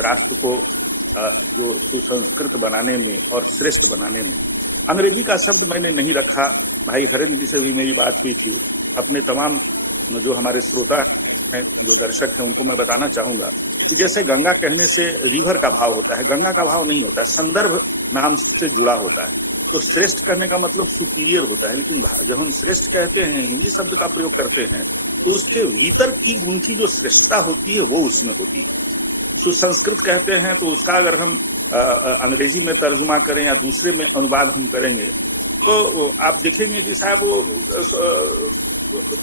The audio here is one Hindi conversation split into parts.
राष्ट्र को जो सुसंस्कृत बनाने में और श्रेष्ठ बनाने में। अंग्रेजी का शब्द मैंने नहीं रखा। भाई हरेंद्र जी से भी मेरी बात हुई थी। अपने तमाम जो हमारे श्रोता हैं, जो दर्शक हैं, उनको मैं बताना चाहूंगा कि जैसे गंगा कहने से रिवर का भाव होता है, गंगा का भाव नहीं होता है, संदर्भ नाम से जुड़ा होता है। तो श्रेष्ठ कहने का मतलब सुपीरियर होता है, लेकिन जब हम श्रेष्ठ कहते हैं, हिंदी शब्द का प्रयोग करते हैं, तो उसके भीतर की गुण की जो श्रेष्ठता होती है वो उसमें होती है। सुसंस्कृत कहते हैं तो उसका अगर हम अंग्रेजी में तर्जुमा करें या दूसरे में अनुवाद हम करेंगे तो आप देखेंगे कि साहब वो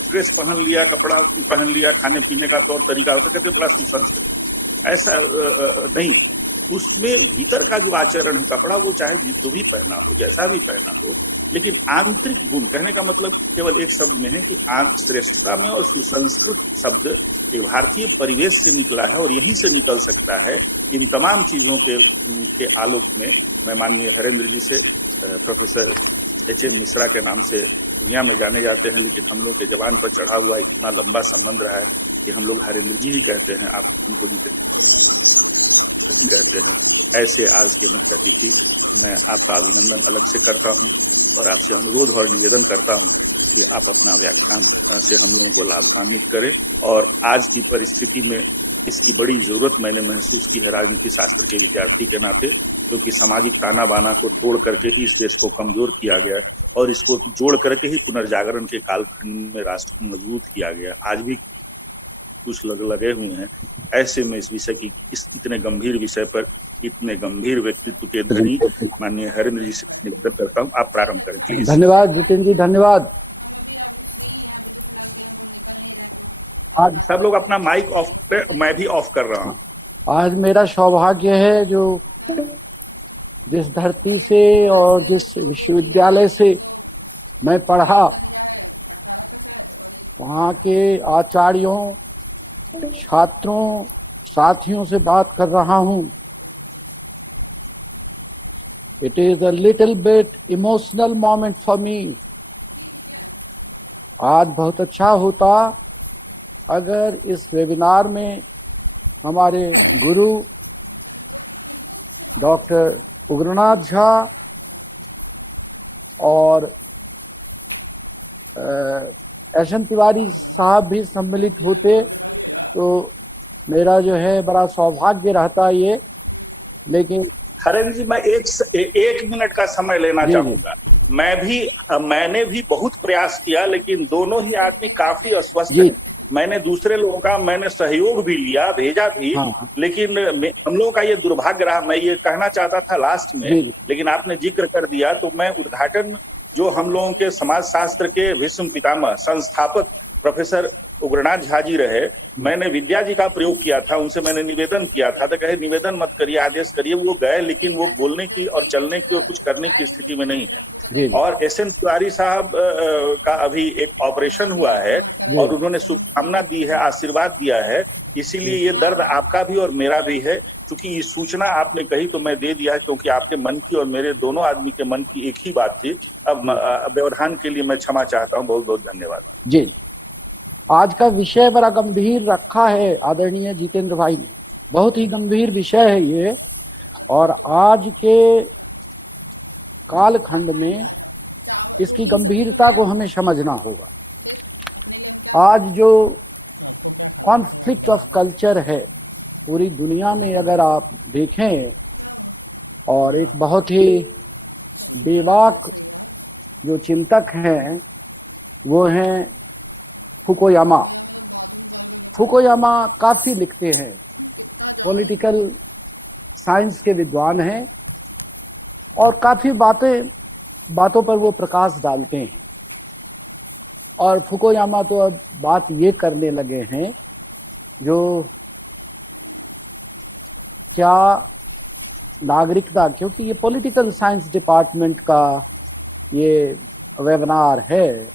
ड्रेस पहन लिया, कपड़ा पहन लिया, खाने पीने का तौर तरीका होता है, कहते बड़ा सुसंस्कृत। ऐसा नहीं, उसमें भीतर का जो आचरण है, कपड़ा वो चाहे जो भी पहना हो, जैसा भी पहना हो, लेकिन आंतरिक गुण कहने का मतलब केवल एक शब्द में है कि श्रेष्ठता में। और सुसंस्कृत शब्द भारतीय परिवेश से निकला है और यहीं से निकल सकता है। इन तमाम चीजों के आलोक में मैं माननीय हरेंद्र जी से, प्रोफेसर एच.एन. मिश्रा के नाम से दुनिया में जाने जाते हैं, लेकिन हम लोग के जबान पर चढ़ा हुआ इतना लंबा संबंध रहा है कि हम लोग हरेंद्र जी ही कहते हैं, आप हमको जी कहते हैं। ऐसे आज के मुख्य अतिथि, मैं आपका अभिनंदन अलग से करता हूं और आपसे अनुरोध और निवेदन करता हूं कि आप अपना व्याख्यान से हम लोगों को लाभान्वित करें। और आज की परिस्थिति में इसकी बड़ी जरूरत मैंने महसूस की है राजनीति शास्त्र के विद्यार्थी के नाते, क्योंकि सामाजिक ताना बाना को तोड़ करके ही इस देश को कमजोर किया गया और इसको जोड़ करके ही पुनर्जागरण के कालखंड में राष्ट्र को मजबूत किया गया। आज भी कुछ लगे हुए हैं। ऐसे में इस विषय की, इस इतने गंभीर विषय पर इतने गंभीर व्यक्तित्व के धनी माननीय हरेंद्र जी से निवेदन करता हूँ, आप प्रारंभ करें प्लीज। धन्यवाद जितेंद्र जी, धन्यवाद। आज सब लोग अपना माइक ऑफ पे, मैं भी ऑफ कर रहा हूँ। आज मेरा सौभाग्य है जो जिस धरती से और जिस विश्वविद्यालय से मैं पढ़ा, वहाँ के आचार्यों, छात्रों, साथियों से बात कर रहा हूँ। It is a little bit emotional moment for me. आज बहुत अच्छा होता अगर इस वेबिनार में हमारे गुरु डॉक्टर उग्रनाथ झा और एस.एन. तिवारी साहब भी सम्मिलित होते तो मेरा जो है बड़ा सौभाग्य रहता ये। लेकिन हरेंद्र जी, मैं एक मिनट का समय लेना चाहूंगा। मैंने भी बहुत प्रयास किया, लेकिन दोनों ही आदमी काफी अस्वस्थ है। मैंने दूसरे लोगों का सहयोग भी लिया, भेजा भी। हाँ। लेकिन हम लोगों का ये दुर्भाग्य रहा। मैं ये कहना चाहता था लास्ट में, लेकिन आपने जिक्र कर दिया तो मैं उद्घाटन, जो हम लोगों के समाज शास्त्र के भीष्म पितामह संस्थापक प्रोफेसर उग्रनाथ झा जी रहे, मैंने विद्या जी का प्रयोग किया था, उनसे मैंने निवेदन किया था, तो कहे निवेदन मत करिए, आदेश करिए। वो गए, लेकिन वो बोलने की और चलने की और कुछ करने की स्थिति में नहीं है। और एस.एन. तिवारी साहब का अभी एक ऑपरेशन हुआ है और उन्होंने शुभकामना दी है, आशीर्वाद दिया है। इसीलिए ये दर्द आपका भी और मेरा भी है। क्योंकि ये सूचना आपने कही तो मैं दे दिया, क्योंकि आपके मन की और मेरे दोनों आदमी के मन की एक ही बात थी। अब व्यवधान के लिए मैं क्षमा चाहता हूँ। बहुत बहुत धन्यवाद जी। आज का विषय बड़ा गंभीर रखा है आदरणीय जितेंद्र भाई ने, बहुत ही गंभीर विषय है ये। और आज के कालखंड में इसकी गंभीरता को हमें समझना होगा। आज जो कॉन्फ्लिक्ट ऑफ कल्चर है पूरी दुनिया में, अगर आप देखें, और एक बहुत ही बेबाक जो चिंतक हैं वो हैं फुकुयामा। फुकुयामा काफी लिखते हैं, पॉलिटिकल साइंस के विद्वान हैं और काफी बातों पर वो प्रकाश डालते हैं। और फुकुयामा तो अब बात ये करने लगे हैं जो क्या नागरिकता, क्योंकि ये पॉलिटिकल साइंस डिपार्टमेंट का ये वेबिनार है,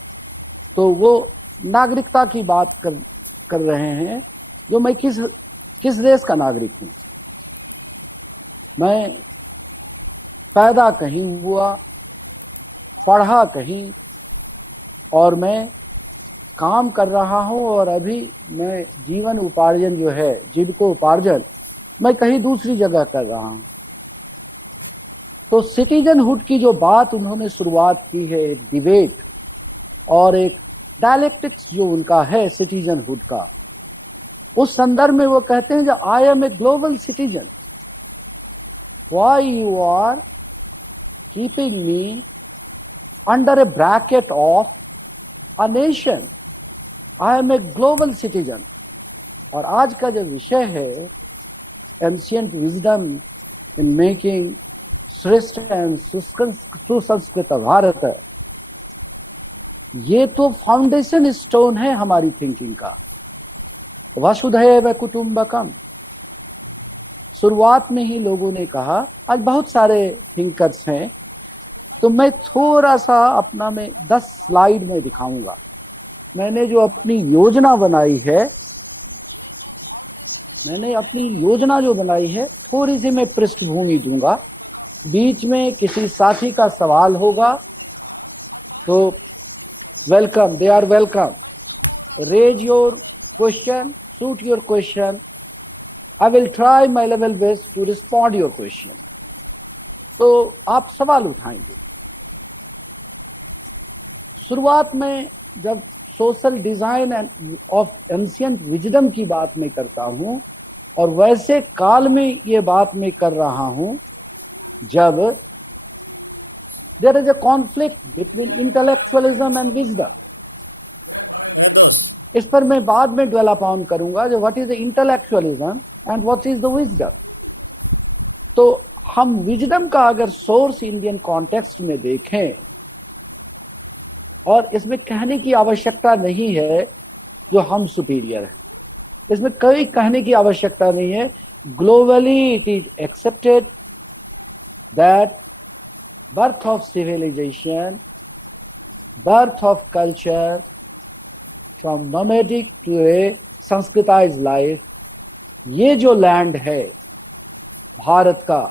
तो वो नागरिकता की बात कर रहे हैं। जो मैं किस देश का नागरिक हूं, मैं पैदा कहीं हुआ, पढ़ा कहीं, और मैं काम कर रहा हूं, और अभी मैं जीवन उपार्जन जो है, जीविकोपार्जन, मैं कहीं दूसरी जगह कर रहा हूं। तो सिटीजनहुड की जो बात उन्होंने शुरुआत की है, एक डिबेट और एक डायलेक्टिक्स जो उनका है सिटीजनहुड का, उस संदर्भ में वो कहते हैं जो I am a global citizen, why you are keeping me under a bracket of a nation, I am a global citizen. और आज का जो विषय है एंशिएंट विजडम इन मेकिंग श्रेष्ठ एंड सुसंस्कृत भारत, ये तो फाउंडेशन स्टोन है हमारी थिंकिंग का। वसुधैव कुटुंबकम, शुरुआत में ही लोगों ने कहा, आज बहुत सारे थिंकर्स हैं, तो मैं थोड़ा सा अपना में 10 स्लाइड में दिखाऊंगा। मैंने जो अपनी योजना बनाई है, थोड़ी सी मैं पृष्ठभूमि दूंगा, बीच में किसी साथी का सवाल होगा तो welcome, they are welcome, raise your question, shoot your question. I will try my level best to respond your question. तो आप सवाल उठाएंगे। शुरुआत में जब social design of ancient wisdom की बात मैं करता हूं, और वैसे काल में ये बात मैं कर रहा हूं जब there is a conflict between intellectualism and wisdom. इस पर मैं बाद में ड्वेल अपॉन करूंगा, जो what is the intellectualism and what is the wisdom. तो हम विजडम का अगर सोर्स इंडियन कॉन्टेक्स्ट में देखें, और इसमें कहने की आवश्यकता नहीं है जो हम सुपीरियर हैं, इसमें कोई कहने की आवश्यकता नहीं है। Globally it is accepted that birth of civilisation, birth of culture from nomadic to a Sanskritised life, ये जो लैंड है भारत का,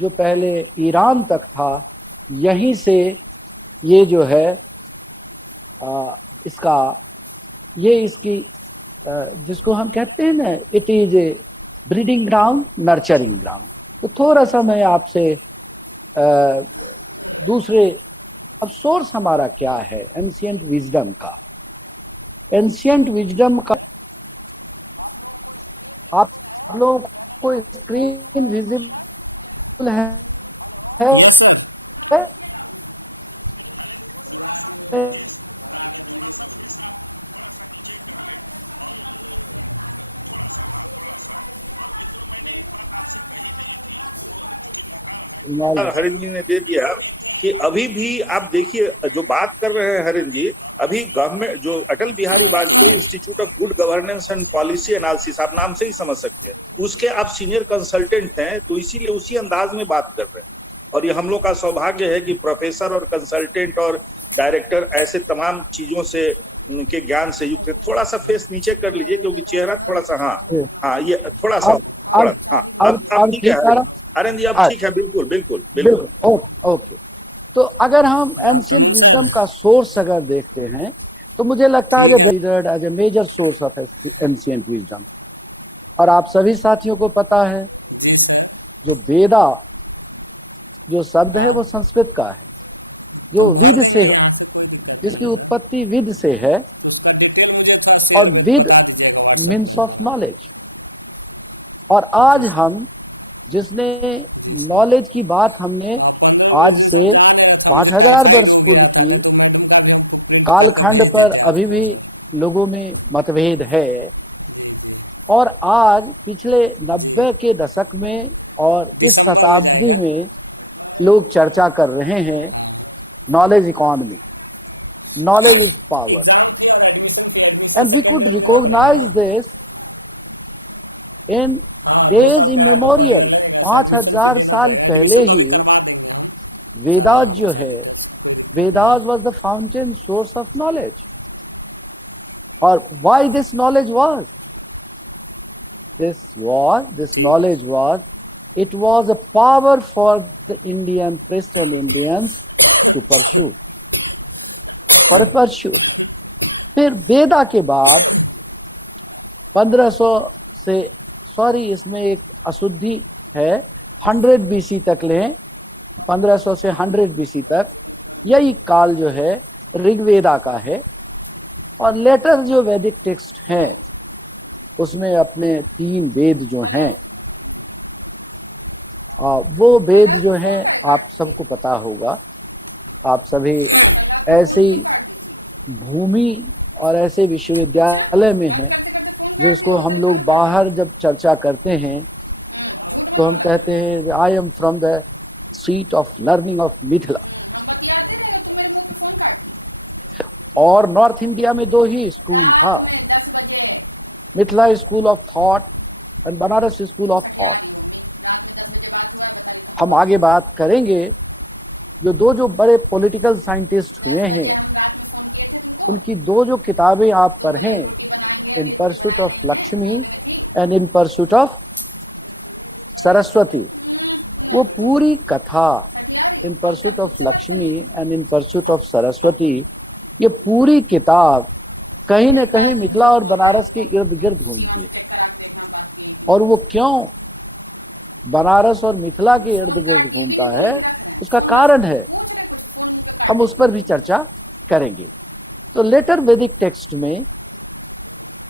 जो पहले ईरान तक था, यहीं से ये जो है इसकी जिसको हम कहते हैं ना, it is A breeding ground, nurturing ground. तो थोड़ा सा मैं आपसे दूसरे, अब सोर्स हमारा क्या है एंशिएंट विजडम का। एंशिएंट विजडम का आप लोगों को स्क्रीन विजिबल है? हरिन जी ने दे दिया कि अभी भी आप देखिए जो बात कर रहे हैं हरिन जी, अभी गवर्नमेंट जो Atal Bihari Vajpayee institute of good governance and policy analysis, आप नाम से ही समझ सकते हैं, उसके आप सीनियर कंसल्टेंट हैं, तो इसीलिए उसी अंदाज में बात कर रहे हैं। और ये हम लोग का सौभाग्य है कि प्रोफेसर और कंसल्टेंट और डायरेक्टर ऐसे तमाम चीजों से के ज्ञान से युक्त है। थोड़ा सा फेस नीचे कर लीजिए क्योंकि चेहरा थोड़ा सा, हाँ ये थोड़ा सा, अब ठीक है आर्यन जी, अब ठीक है, बिल्कुल बिल्कुल बिल्कुल ओके। तो अगर हम एंशिएंट विजडम का सोर्स अगर देखते हैं, तो मुझे लगता है as a major source of ancient wisdom, और आप सभी साथियों को पता है जो वेदा जो शब्द है वो संस्कृत का है, जो विद से, जिसकी उत्पत्ति विद से है, और विद मीन्स ऑफ नॉलेज। और आज हम जिसने नॉलेज की बात हमने आज से 5000 वर्ष पूर्व की कालखंड पर अभी भी लोगों में मतभेद है, और आज पिछले 90 के दशक में और इस शताब्दी में लोग चर्चा कर रहे हैं knowledge economy, knowledge is power, and we could recognize this in days immemorial। 5000 साल पहले ही वेदास जो है, Vedas was the fountain source of knowledge। और why this knowledge was? This knowledge was, it was a power for the Indian priests and Indians to pursue। फिर वेदा के बाद 1500 से, सॉरी इसमें एक अशुद्धि है, 100 BC तक लें, 1500 से 100 BC तक यही काल जो है ऋग्वेदा का है। और लेटर जो वैदिक टेक्स्ट हैं उसमें अपने 3 वेद जो हैं, वो वेद जो है आप सबको पता होगा, आप सभी ऐसी भूमि और ऐसे विश्वविद्यालय में हैं जिसको हम लोग बाहर जब चर्चा करते हैं तो हम कहते हैं I am from the seat of learning of Mithila. और नॉर्थ इंडिया में 2 ही स्कूल था, Mithila school of thought and Banaras school of thought. हम आगे बात करेंगे, जो बड़े पॉलिटिकल साइंटिस्ट हुए हैं उनकी 2 जो किताबें आप पढ़ें, इन pursuit of Lakshmi and in pursuit of Saraswati, वो पूरी कथा इन pursuit of Lakshmi and in pursuit of Saraswati, ये पूरी किताब कहीं न कहीं मिथिला और बनारस के इर्द गिर्द घूमती है। और वो क्यों बनारस और मिथिला के इर्द गिर्द घूमता है, उसका कारण है, हम उस पर भी चर्चा करेंगे। तो लेटर वैदिक टेक्स्ट में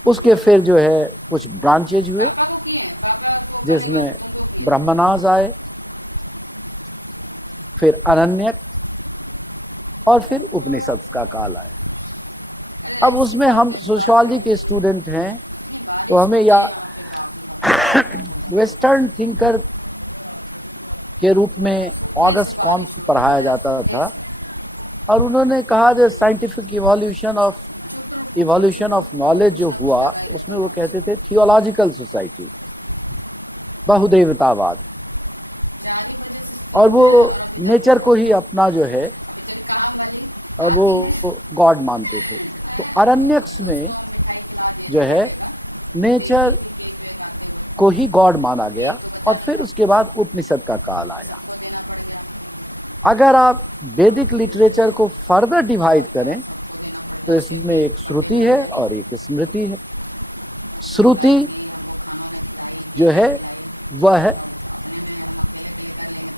उसके फिर जो है कुछ ब्रांचेज हुए, जिसमें ब्रह्मनाज आए, फिर अरण्यक, और फिर उपनिषद का काल आया। अब उसमें हम सोशियोलॉजी के स्टूडेंट हैं तो हमें या वेस्टर्न थिंकर के रूप में ऑगस्ट कॉम्ट को पढ़ाया जाता था, और उन्होंने कहा जो साइंटिफिक इवोल्यूशन ऑफ नॉलेज जो हुआ उसमें वो कहते थे थियोलॉजिकल सोसाइटी, बहुदेवतावाद, और वो नेचर को ही अपना जो है वो गॉड मानते थे। तो अरण्यक्स में जो है नेचर को ही गॉड माना गया, और फिर उसके बाद उपनिषद का काल आया। अगर आप वैदिक लिटरेचर को फर्दर डिवाइड करें तो इसमें एक श्रुति है और एक स्मृति है। श्रुति जो है वह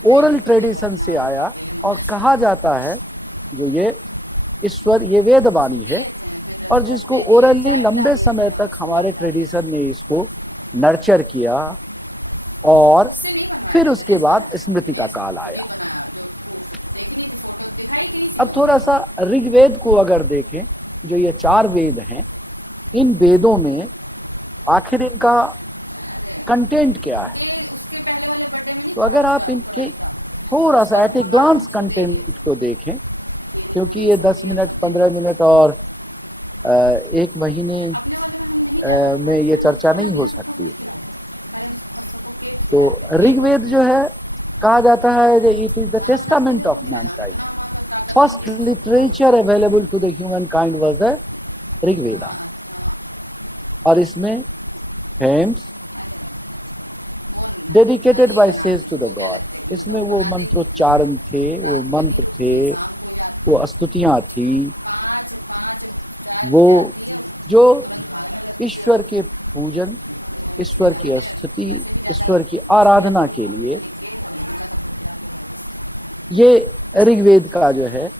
ओरल ट्रेडिशन से आया, और कहा जाता है जो ये ईश्वर, ये वेद वाणी है, और जिसको ओरली लंबे समय तक हमारे ट्रेडिशन ने इसको नर्चर किया, और फिर उसके बाद स्मृति का काल आया। अब थोड़ा सा ऋग्वेद को अगर देखें, जो ये 4 वेद हैं, इन वेदों में आखिर इनका कंटेंट क्या है। तो अगर आप इनके थोड़ा सा एट ए ग्लांस कंटेंट को देखें, क्योंकि ये 10 मिनट 15 मिनट और 1 महीने में ये चर्चा नहीं हो सकती। तो ऋग्वेद जो है कहा जाता है it is the testament of mankind. First literature available to the human kind was the Rigveda, और इसमें hymns dedicated by sages to the god, इसमें वो मंत्रोच्चारण थे, वो मंत्र थे, वो स्तुतियां थी, वो जो ईश्वर के पूजन, ईश्वर की स्तुति, ईश्वर की आराधना के लिए ये ऋग्वेद का जो है।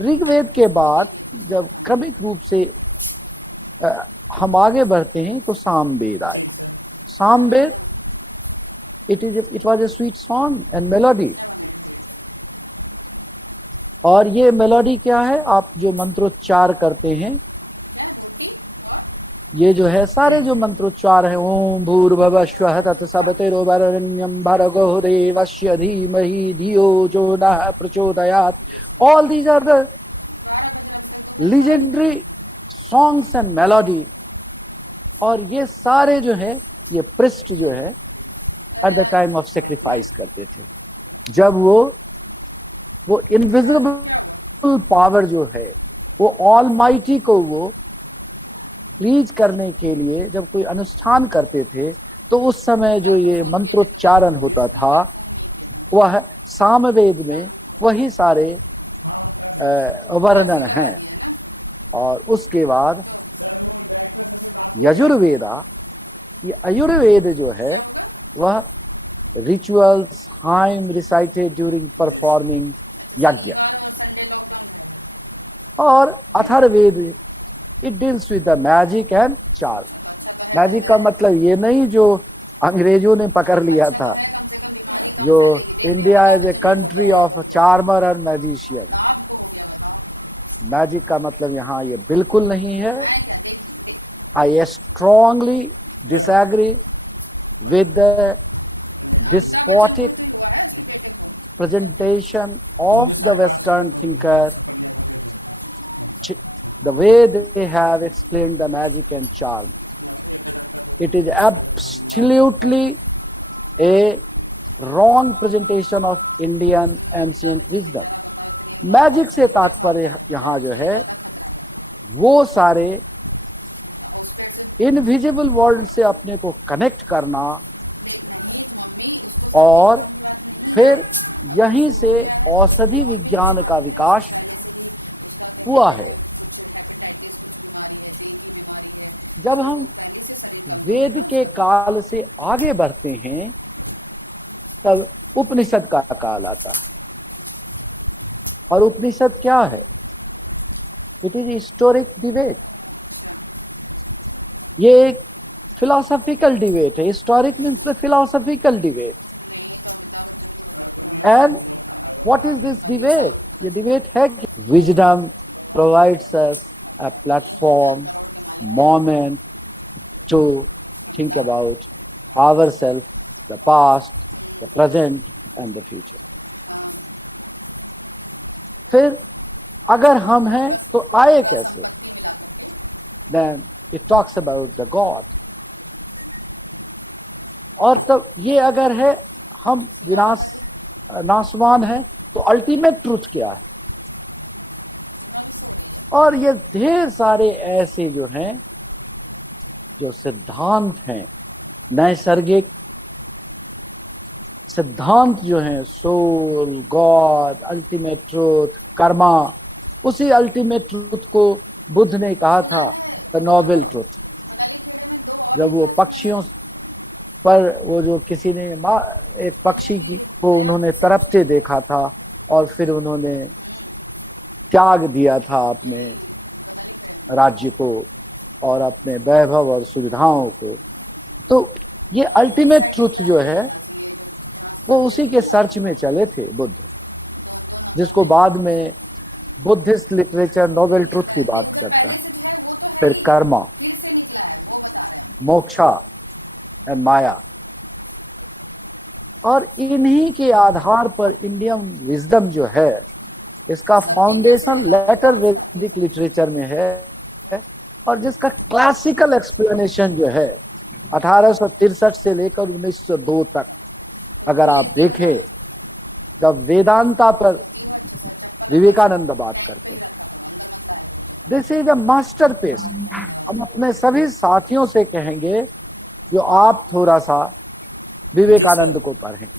ऋग्वेद के बाद जब क्रमिक रूप से हम आगे बढ़ते हैं तो सामवेद आए। Samaveda it was a sweet song and melody, और ये मेलोडी क्या है, आप जो मंत्रोच्चार करते हैं, ये जो है सारे जो मंत्रोच्चार है, ओम भूर्भुवः स्वः तत्सवितुर्वरेण्यं भर्गो देवस्य धीमहि धियो जो नः प्रचोदयात्, all these are the legendary songs and melody. और ये सारे जो है ये प्रिस्ट जो है at the time of sacrifice करते थे, जब वो इनविजिबल पावर जो है वो ऑलमाइटी को वो प्लीज करने के लिए जब कोई अनुष्ठान करते थे, तो उस समय जो ये मंत्रोच्चारण होता था वह सामवेद में वही सारे वर्णन हैं। और उसके बाद यजुर्वेदा, ये आयुर्वेद जो है वह rituals, hymn recited during performing yajna. और Atharvaveda, it deals with the magic and charm. Magic का मतलब ये नहीं जो अंग्रेजों ने पकड़ लिया था, जो India is a country of charmer and magician. Magic का मतलब यहाँ ये बिल्कुल नहीं है। I strongly disagree with the despotic presentation of the Western thinker, the way they have explained the magic and charm. It is absolutely a wrong presentation of Indian ancient wisdom. Magic से तात्पर्य यहाँ जो है वो सारे इनविजिबल वर्ल्ड से अपने को कनेक्ट करना और फिर यहीं से औषधि विज्ञान का विकास हुआ है। जब हम वेद के काल से आगे बढ़ते हैं तब उपनिषद का काल आता है। और उपनिषद क्या है? It is historic debate. ये एक फिलोसॉफिकल डिबेट है। Historic means the philosophical debate. And what is this debate? ये debate है कि wisdom provides us a platform, moment to think about ourselves, the past, the present and the future. फिर अगर हम हैं तो आए कैसे? Then it talks about the God. और तब ये अगर है हम नासवान है तो अल्टीमेट ट्रूथ क्या है? और ये ढेर सारे ऐसे जो हैं जो सिद्धांत हैं, नैसर्गिक सिद्धांत जो हैं, soul, God, ultimate truth, karma, उसी अल्टीमेट ट्रूथ को बुद्ध ने कहा था द नोबल ट्रूथ। जब वो पक्षियों पर वो जो किसी ने एक पक्षी को उन्होंने तड़पते देखा था और फिर उन्होंने त्याग दिया था अपने राज्य को और अपने वैभव और सुविधाओं को, तो ये अल्टीमेट ट्रूथ जो है वो उसी के सर्च में चले थे बुद्ध, जिसको बाद में बुद्धिस्ट लिटरेचर नोबल ट्रूथ की बात करता है। फिर कर्मा, मोक्षा एंड माया। और इन्हीं के आधार पर इंडियन विजडम जो है इसका फाउंडेशन लेटर वैदिक लिटरेचर में है और जिसका क्लासिकल एक्सप्लेनेशन जो है 1863 से लेकर 1902 तक अगर आप देखें, जब वेदांता पर विवेकानंद बात करते हैं, दिस इज अ मास्टरपीस। हम अपने सभी साथियों से कहेंगे जो आप थोड़ा सा विवेकानंद को पढ़ें।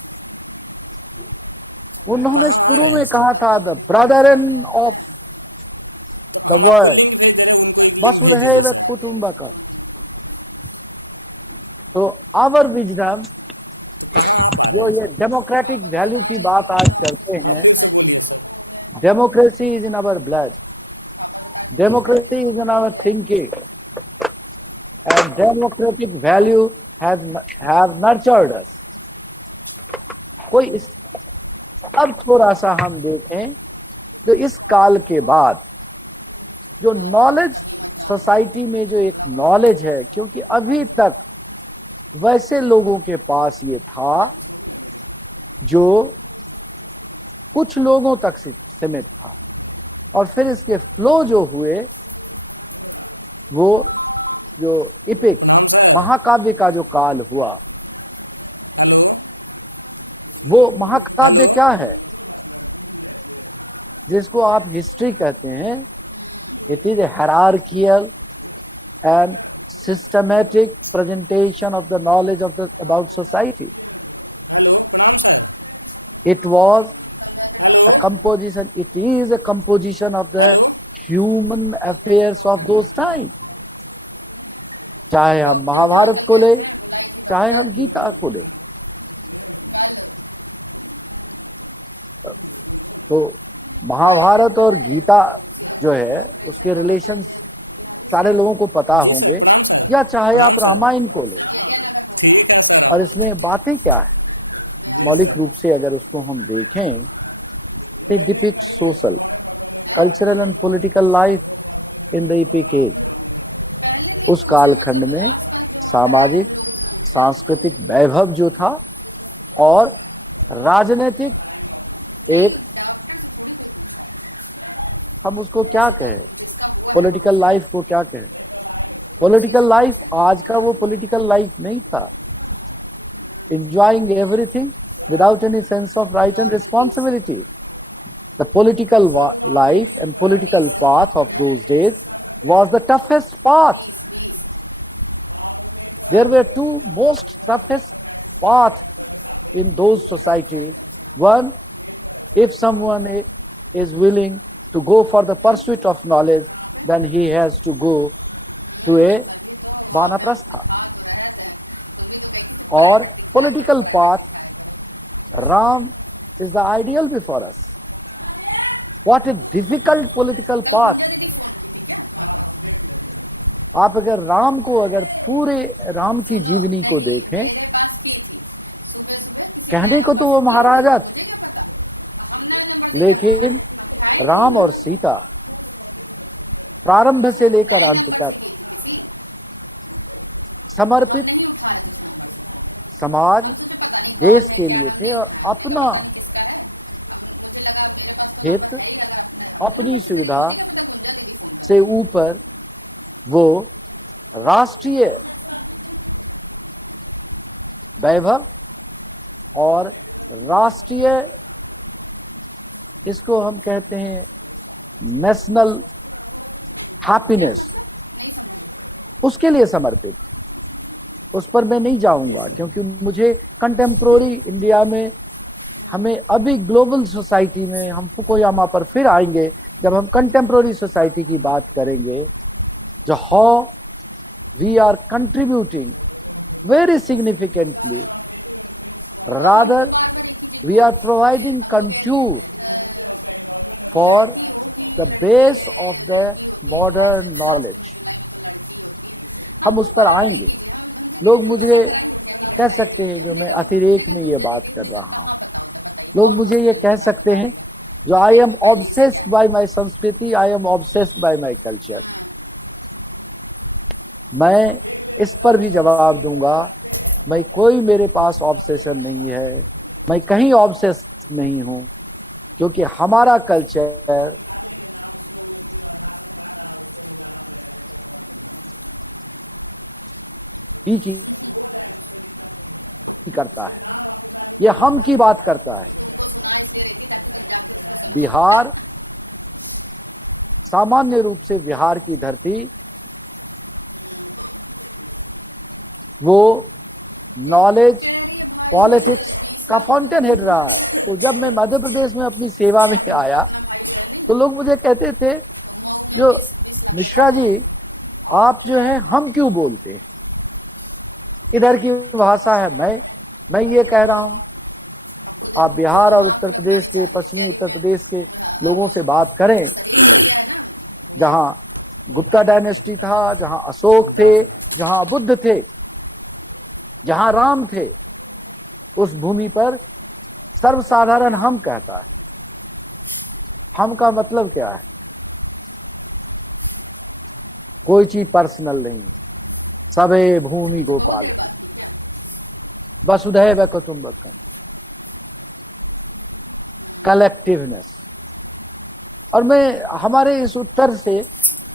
उन्होंने शुरू में कहा था the Brethren of the world, वसुधैव कुटुंबकम। तो आवर विजडम जो ये डेमोक्रेटिक वैल्यू की बात आज करते हैं, democracy is in our blood, democracy is in our thinking and democratic value have nurtured us। कोई इस अब थोड़ा सा हम देखें तो इस काल के बाद जो नॉलेज सोसाइटी में जो एक नॉलेज है, क्योंकि अभी तक वैसे लोगों के पास ये था जो कुछ लोगों तक सीमित था और फिर इसके फ्लो जो हुए वो जो इपिक महाकाव्य का जो काल हुआ, वो महाकाव्य क्या है जिसको आप हिस्ट्री कहते हैं? It is A hierarchical and systematic presentation of the knowledge of the about society. It was a composition, it is a composition of the human affairs of those time. चाहे हम महाभारत को ले, चाहे हम गीता को ले, तो महाभारत और गीता जो है उसके रिलेशंस सारे लोगों को पता होंगे, या चाहे आप रामायण को लें, और इसमें बातें क्या है मौलिक रूप से अगर उसको हम देखें, it depicts social, cultural and political life in the epic age. उस कालखंड में सामाजिक सांस्कृतिक वैभव जो था और राजनीतिक एक, हम उसको क्या कहें, पॉलिटिकल लाइफ को क्या कहें, पॉलिटिकल लाइफ आज का वो पॉलिटिकल लाइफ नहीं था, enjoying everything without any sense of right and responsibility. The political life and political path of those days was the toughest path. There were two most toughest paths in those society. One, if someone is willing to go for the pursuit of knowledge, then he has to go to a vanaprastha. Or political path, Ram is the ideal before us. What a difficult political path. आप अगर राम को, अगर पूरे राम की जीवनी को देखें, कहने को तो वो महाराजा थे, लेकिन राम और सीता प्रारंभ से लेकर अंत तक समर्पित समाज देश के लिए थे, और अपना हित, अपनी सुविधा से ऊपर वो राष्ट्रीय वैभव और राष्ट्रीय, इसको हम कहते हैं नेशनल हैप्पीनेस, उसके लिए समर्पित थे। उस पर मैं नहीं जाऊंगा, क्योंकि मुझे कंटेम्प्रोरी इंडिया में, हमें अभी ग्लोबल सोसाइटी में, हम फुकुयामा पर फिर आएंगे जब हम कंटेम्प्रोरी सोसाइटी की बात करेंगे, जो how we are contributing very significantly, rather we are providing contour for the base of the modern knowledge. हम उस पर आएंगे। लोग मुझे कह सकते हैं, जो मैं अतिरेक में ये बात कर रहा हूं, लोग मुझे ये कह सकते हैं जो I am obsessed by my sanskriti, I am obsessed by my culture. मैं इस पर भी जवाब दूंगा, मैं कोई, मेरे पास ऑब्सेशन नहीं है, मैं कहीं ऑब्सेस्ड नहीं हूं, क्योंकि हमारा कल्चर ही की करता है, ये हम की बात करता है। बिहार, सामान्य रूप से बिहार की धरती वो नॉलेज पॉलिटिक्स का फाउंटेन हेड रहा है। तो जब मैं मध्य प्रदेश में अपनी सेवा में आया तो लोग मुझे कहते थे, जो मिश्रा जी आप जो है हम क्यों बोलते हैं, इधर की भाषा है, मैं ये कह रहा हूं, आप बिहार और उत्तर प्रदेश के, पश्चिमी उत्तर प्रदेश के लोगों से बात करें, जहां गुप्ता डायनेस्टी था, जहां अशोक थे, जहां बुद्ध थे, जहां राम थे, उस भूमि पर सर्वसाधारण हम कहता है। हम का मतलब क्या है? कोई चीज पर्सनल नहीं, सबे भूमि गोपाल की, वसुधैव कुटुंबकम, कलेक्टिवनेस। और मैं हमारे इस उत्तर से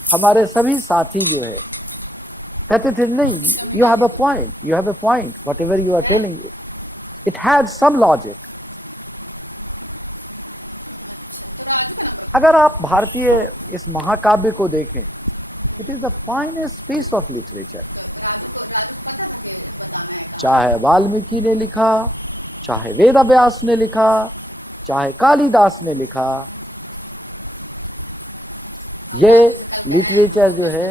हमारे सभी साथी जो है कहते थे, नहीं, you have a point, you have a point, whatever you are telling, it has some logic. अगर आप भारतीय इस महाकाव्य को देखें, it is the finest piece of literature. चाहे वाल्मीकि ने लिखा, चाहे वेदव्यास ने लिखा, चाहे कालिदास ने लिखा, ये लिटरेचर जो है,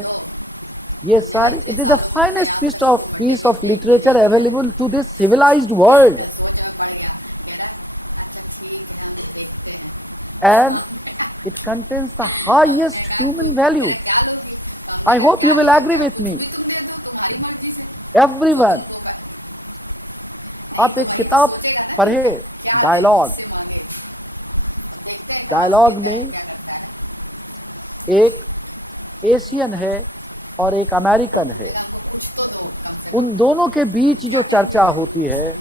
ये सारी, it is the finest piece of literature available to this civilized world. and it contains the highest human values. I hope you will agree with me. Everyone, आप एक किताब पढ़े, डायलॉग में एक एशियन है और एक अमेरिकन है, उन दोनों के बीच जो चर्चा होती है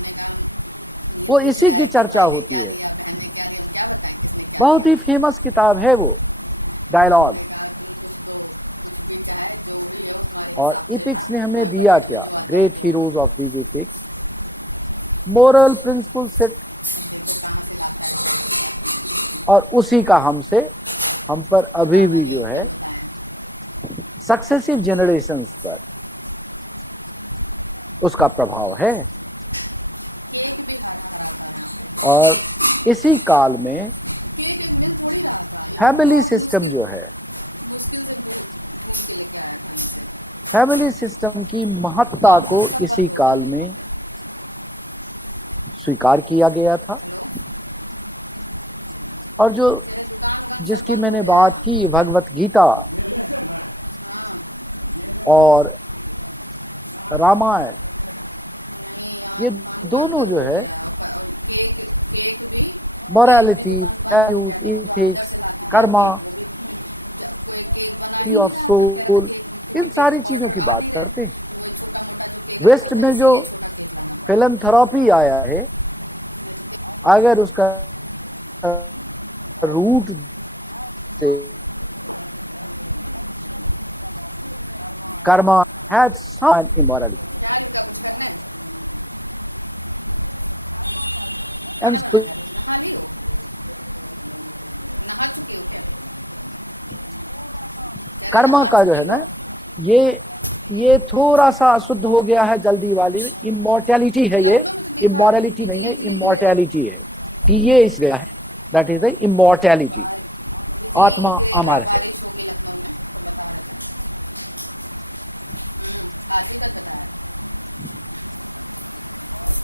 वो इसी की चर्चा होती है। बहुत ही फेमस किताब है वो डायलॉग। और इपिक्स ने हमें दिया क्या? Great heroes of these epics, moral principle set, और उसी का हम पर अभी भी जो है सक्सेसिव जनरेशंस पर उसका प्रभाव है। और इसी काल में फैमिली सिस्टम जो है, फैमिली सिस्टम की महत्ता को इसी काल में स्वीकार किया गया था। और जो जिसकी मैंने बात की, भगवत गीता और रामायण, ये दोनों जो है morality, values, ethics, karma of soul, इन सारी चीजों की बात करते हैं। वेस्ट में जो फिलैंथ्रोपी आया है, अगर उसका रूट से karma has some immorality, and karma का जो है ना, ये थोड़ा सा अशुद्ध हो गया है जल्दी वाली में। इमोर्टैलिटी है ये, इमोरलिटी नहीं है, इमोर्टैलिटी है कि ये इस गया है, दैट इज द इमोर्टैलिटी। आत्मा अमर है।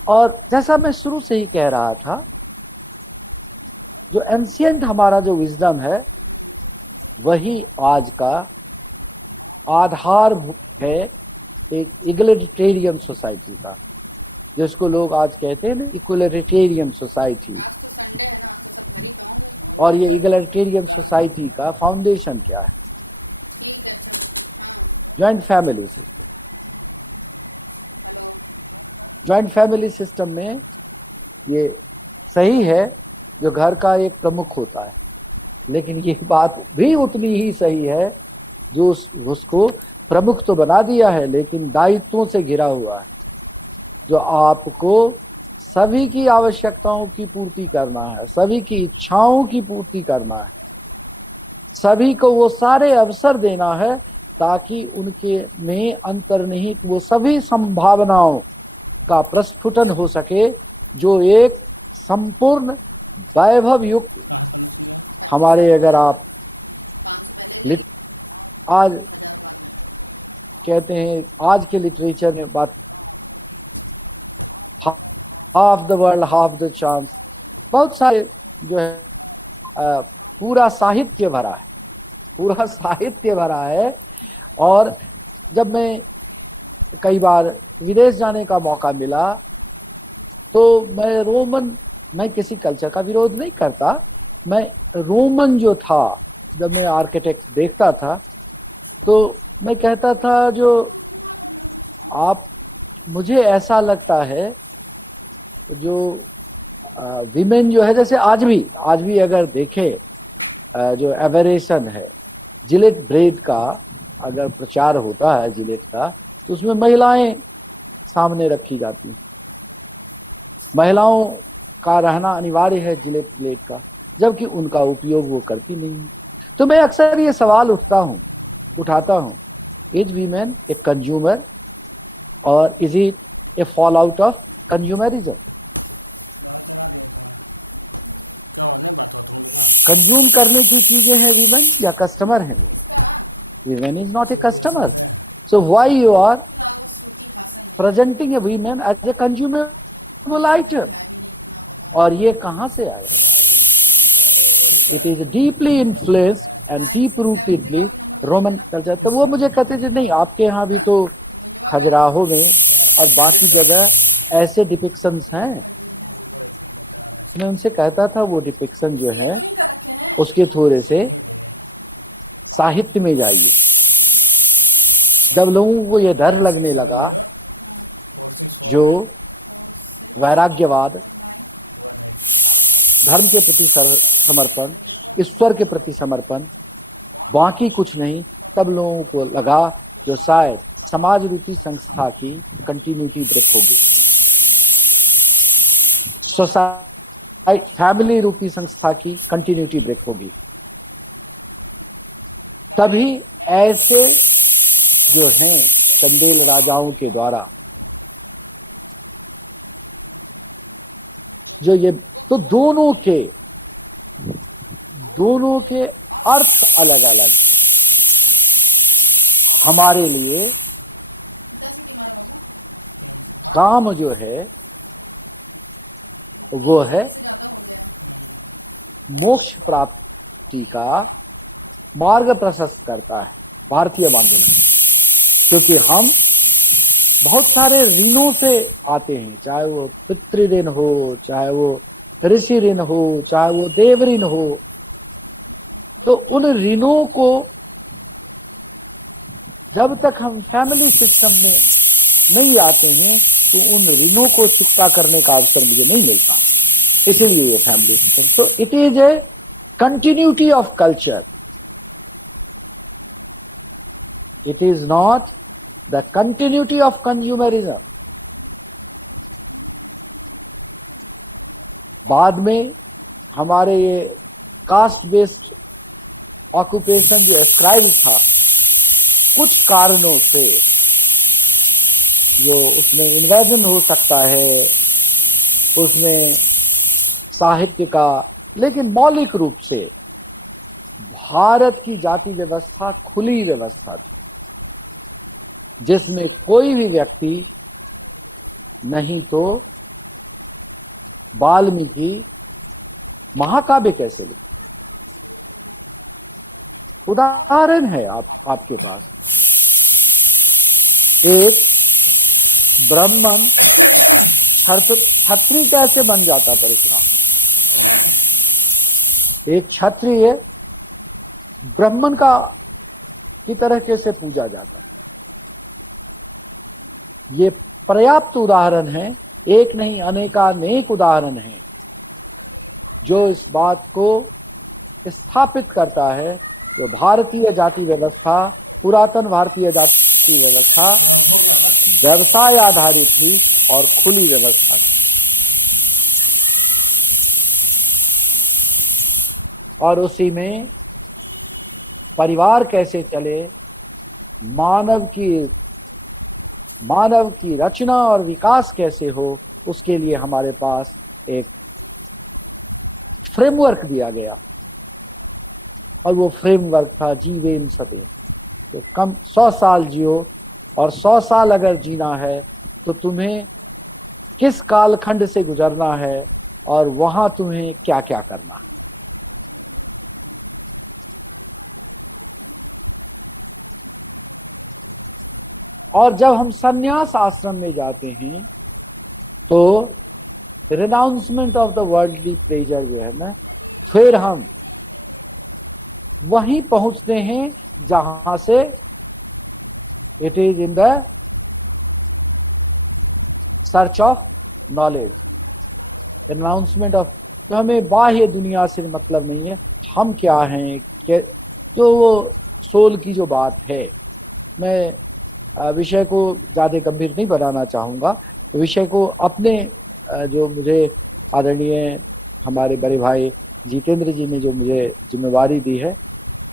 और जैसा मैं शुरू से ही कह रहा था, जो एंशिएंट हमारा जो विजडम है वही आज का आधार है एक इगलिटेरियन सोसाइटी का, जिसको लोग आज कहते हैं ना इक्वलिटेरियन सोसाइटी। और ये इगलिटेरियन सोसाइटी का फाउंडेशन क्या है? Joint family system. Joint family system में ये सही है जो घर का एक प्रमुख होता है, लेकिन ये बात भी उतनी ही सही है जो उसको प्रमुख तो बना दिया है लेकिन दायित्वों से घिरा हुआ है, जो आपको सभी की आवश्यकताओं की पूर्ति करना है, सभी की इच्छाओं की पूर्ति करना है, सभी को वो सारे अवसर देना है ताकि उनके में अंतर्निहित वो सभी संभावनाओं का प्रस्फुटन हो सके, जो एक संपूर्ण वैभव युक्त हमारे, अगर आप आज कहते हैं आज के लिटरेचर में बात, half the world half the chance, बहुत सारे जो है पूरा साहित्य भरा है, पूरा साहित्य भरा है। और जब मैं कई बार विदेश जाने का मौका मिला तो मैं किसी कल्चर का विरोध नहीं करता, मैं रोमन जो था, जब मैं आर्किटेक्ट देखता था तो मैं कहता था जो आप, मुझे ऐसा लगता है जो विमेन जो है, जैसे आज भी अगर देखें जो एवेरेशन है, जिलेट ब्रेड का अगर प्रचार होता है जिलेट का, तो उसमें महिलाएं सामने रखी जाती हैं, महिलाओं का रहना अनिवार्य है जिलेट ब्लेड का, जबकि उनका उपयोग वो करती नहीं है। तो मैं अक्सर ये सवाल उठाता हूं, इज वीमेन ए कंज्यूमर और is it a fall out of consumerism? Consume करने की चीजें हैं वीमेन या कस्टमर है वो? Women is not a customer, so why you are presenting a women as a consumable item? और ये कहां से आया? It is deeply influenced and deep rootedly Roman culture. तो वो मुझे कहते थे नहीं, आपके यहाँ भी तो खजुराहो में और बाकी जगह ऐसे डिपिक्शंस हैं। मैं उनसे कहता था वो डिपिक्शन जो है उसके थोड़े से साहित्य में जाइए। जब लोगों को ये डर लगने लगा, जो वैराग्यवाद, धर्म के प्रति समर्पण, ईश्वर के प्रति समर्पण, बाकी कुछ नहीं, तब लोगों को लगा जो शायद समाज रूपी संस्था की कंटिन्यूटी ब्रेक होगी, सोसाइटी फैमिली रूपी संस्था की कंटिन्यूटी ब्रेक होगी। तभी ऐसे जो हैं चंदेल राजाओं के द्वारा जो ये, तो दोनों के अर्थ अलग अलग। हमारे लिए काम जो है वो है मोक्ष प्राप्ति का मार्ग प्रशस्त करता है भारतीय वांगमय में, क्योंकि हम बहुत सारे ऋणों से आते हैं, चाहे वो पितृ ऋण हो, चाहे वो ऋषि ऋण हो, चाहे वो देव ऋण हो। तो उन ऋणों को जब तक हम फैमिली सिस्टम में नहीं आते हैं तो उन ऋणों को चुकता करने का अवसर मुझे नहीं मिलता, इसीलिए ये फैमिली सिस्टम। तो it is A continuity of culture, it is not the continuity of consumerism. बाद में हमारे ये कास्ट बेस्ड ऑक्यूपेशन जो एस्क्राइब था, कुछ कारणों से जो उसमें इन्वेजन हो सकता है, उसमें साहित्य का, लेकिन मौलिक रूप से भारत की जाति व्यवस्था खुली व्यवस्था थी, जिसमें कोई भी व्यक्ति नहीं तो वाल्मीकि महाकाव्य कैसे लिखे। उदाहरण है आपके पास, एक ब्राह्मण क्षत्रिय कैसे बन जाता परशुराम। एक क्षत्रिय ब्राह्मण का की तरह कैसे पूजा जाता है। ये पर्याप्त उदाहरण है, एक नहीं अनेकानेक उदाहरण हैं जो इस बात को स्थापित करता है कि भारतीय जाति व्यवस्था, पुरातन भारतीय जाति व्यवस्था व्यवसाय आधारित थी और खुली व्यवस्था थी। और उसी में परिवार कैसे चले, मानव की रचना और विकास कैसे हो, उसके लिए हमारे पास एक फ्रेमवर्क दिया गया, और वो फ्रेमवर्क था जीवेम सतेम। तो कम 100 साल जियो, और 100 साल अगर जीना है तो तुम्हें किस कालखंड से गुजरना है और वहां तुम्हें क्या क्या करना है। और जब हम संन्यास आश्रम में जाते हैं तो रिनाउंसमेंट ऑफ द वर्ल्डली प्लेजर जो है ना, फिर हम वहीं पहुंचते हैं जहां से it is in the search of knowledge, renunciation of. तो हमें बाह्य दुनिया से मतलब नहीं है, हम क्या हैं, तो वो सोल की जो बात है, मैं विषय को ज्यादा गंभीर नहीं बनाना चाहूंगा। विषय को अपने जो मुझे आदरणीय हमारे बड़े भाई जितेंद्र जी ने जो मुझे जिम्मेवारी दी है,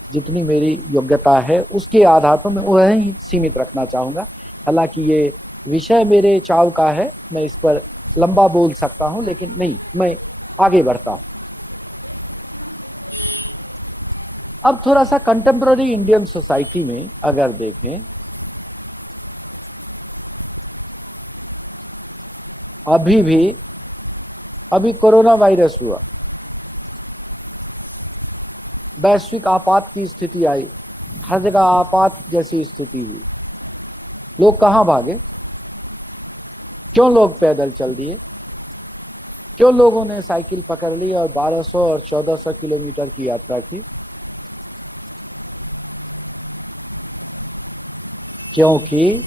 जितनी मेरी योग्यता है उसके आधार पर मैं वही सीमित रखना चाहूंगा। हालांकि ये विषय मेरे चाव का है, मैं इस पर लंबा बोल सकता हूं, लेकिन नहीं, मैं आगे बढ़ता हूं। अब थोड़ा सा कंटेम्पररी इंडियन सोसाइटी में अगर देखें, अभी कोरोना वायरस हुआ, वैश्विक आपात की स्थिति आई, हर जगह आपात जैसी स्थिति हुई, लोग कहां भागे? क्यों लोग पैदल चल दिए? क्यों लोगों ने साइकिल पकड़ ली और 1200 और 1400 किलोमीटर की यात्रा की? क्योंकि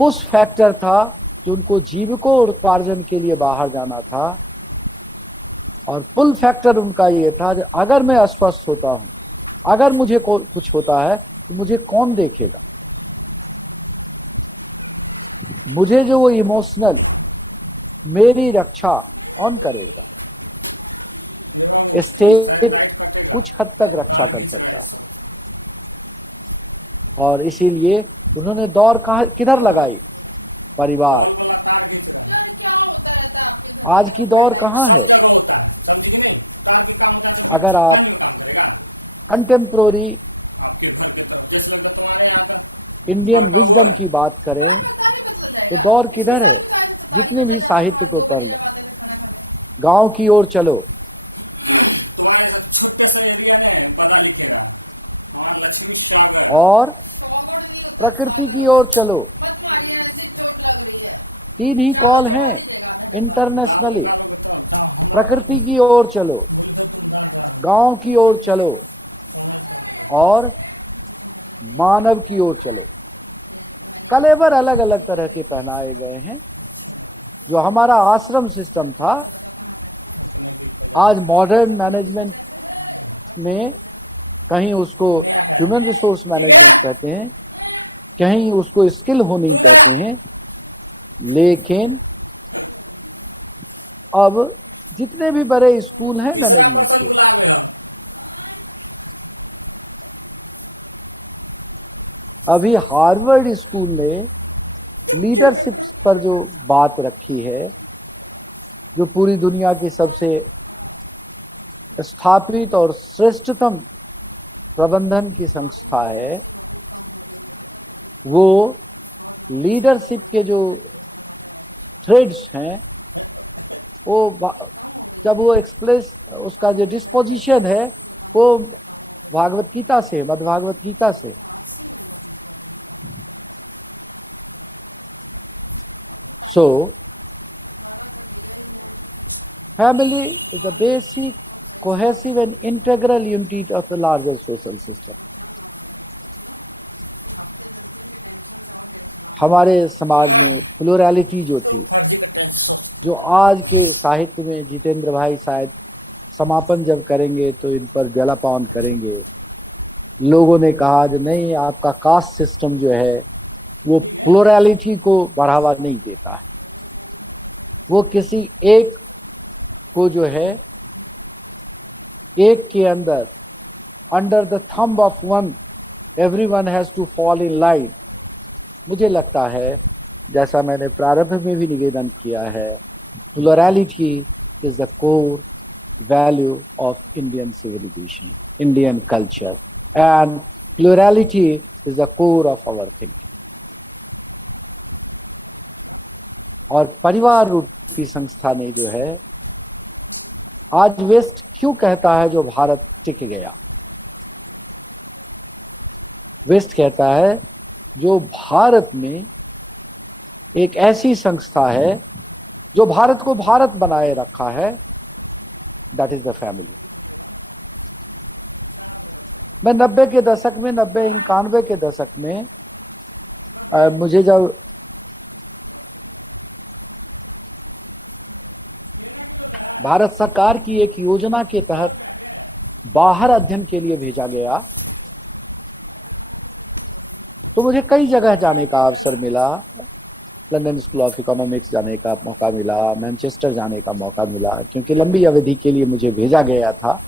पुश फैक्टर था कि उनको जीविकोपार्जन के लिए बाहर जाना था, और पुल फैक्टर उनका ये था कि अगर मैं अस्वस्थ होता हूं, अगर मुझे कुछ होता है तो मुझे कौन देखेगा? मुझे जो वो इमोशनल, मेरी रक्षा कौन करेगा? स्टेट कुछ हद तक रक्षा कर सकता है। और इसीलिए उन्होंने दौड़ किधर लगाई? परिवार। आज की दौड़ कहां है? अगर आप कंटेम्प्रोरी इंडियन विजडम की बात करें तो दौड़ किधर है? जितने भी साहित्य को पढ़ लो, गांव की ओर चलो, और प्रकृति की ओर चलो। तीन ही कॉल हैं इंटरनेशनली। प्रकृति की ओर चलो, गांव की ओर चलो, और मानव की ओर चलो। कलेवर अलग अलग तरह के पहनाए गए हैं। जो हमारा आश्रम सिस्टम था, आज मॉडर्न मैनेजमेंट में कहीं उसको ह्यूमन रिसोर्स मैनेजमेंट कहते हैं, कहीं उसको स्किल होनिंग कहते हैं, लेकिन अब जितने भी बड़े स्कूल हैं मैनेजमेंट के, अभी हार्वर्ड स्कूल ने लीडरशिप पर जो बात रखी है, जो पूरी दुनिया की सबसे स्थापित और श्रेष्ठतम प्रबंधन की संस्था है, वो लीडरशिप के जो थ्रेड्स हैं, वो जब वो एक्सप्रेस, उसका जो डिस्पोजिशन है वो भागवत गीता से, मद भागवत गीता से। So, family is a basic, cohesive and integral unit of the larger social system. हमारे समाज में प्लुरैलिटी जो थी, जो आज के साहित्य में जितेंद्र भाई शायद समापन जब करेंगे तो इन पर जलापान करेंगे, लोगों ने कहा कि नहीं, आपका कास्ट सिस्टम जो है वो प्लुरैलिटी को बढ़ावा नहीं देता है, वो किसी एक को जो है, एक के अंदर, under the thumb of one everyone has to fall in line. मुझे लगता है, जैसा मैंने प्रारंभ में भी निवेदन किया है, plurality is the core value of Indian civilisation, Indian culture, and plurality is the core of our thinking. और परिवार रूपी संस्था ने जो है, आज वेस्ट क्यों कहता है जो भारत टिक गया? वेस्ट कहता है जो भारत में एक ऐसी संस्था है जो भारत को भारत बनाए रखा है, दैट इज द फैमिली। मैं 90 के दशक में, 90-91 के दशक में, मुझे जब भारत सरकार की एक योजना के तहत बाहर अध्ययन के लिए भेजा गया, तो मुझे कई जगह जाने का अवसर मिला। लंदन स्कूल ऑफ इकोनॉमिक्स जाने का मौका मिला, मैनचेस्टर जाने का मौका मिला, क्योंकि लंबी अवधि के लिए मुझे भेजा गया था।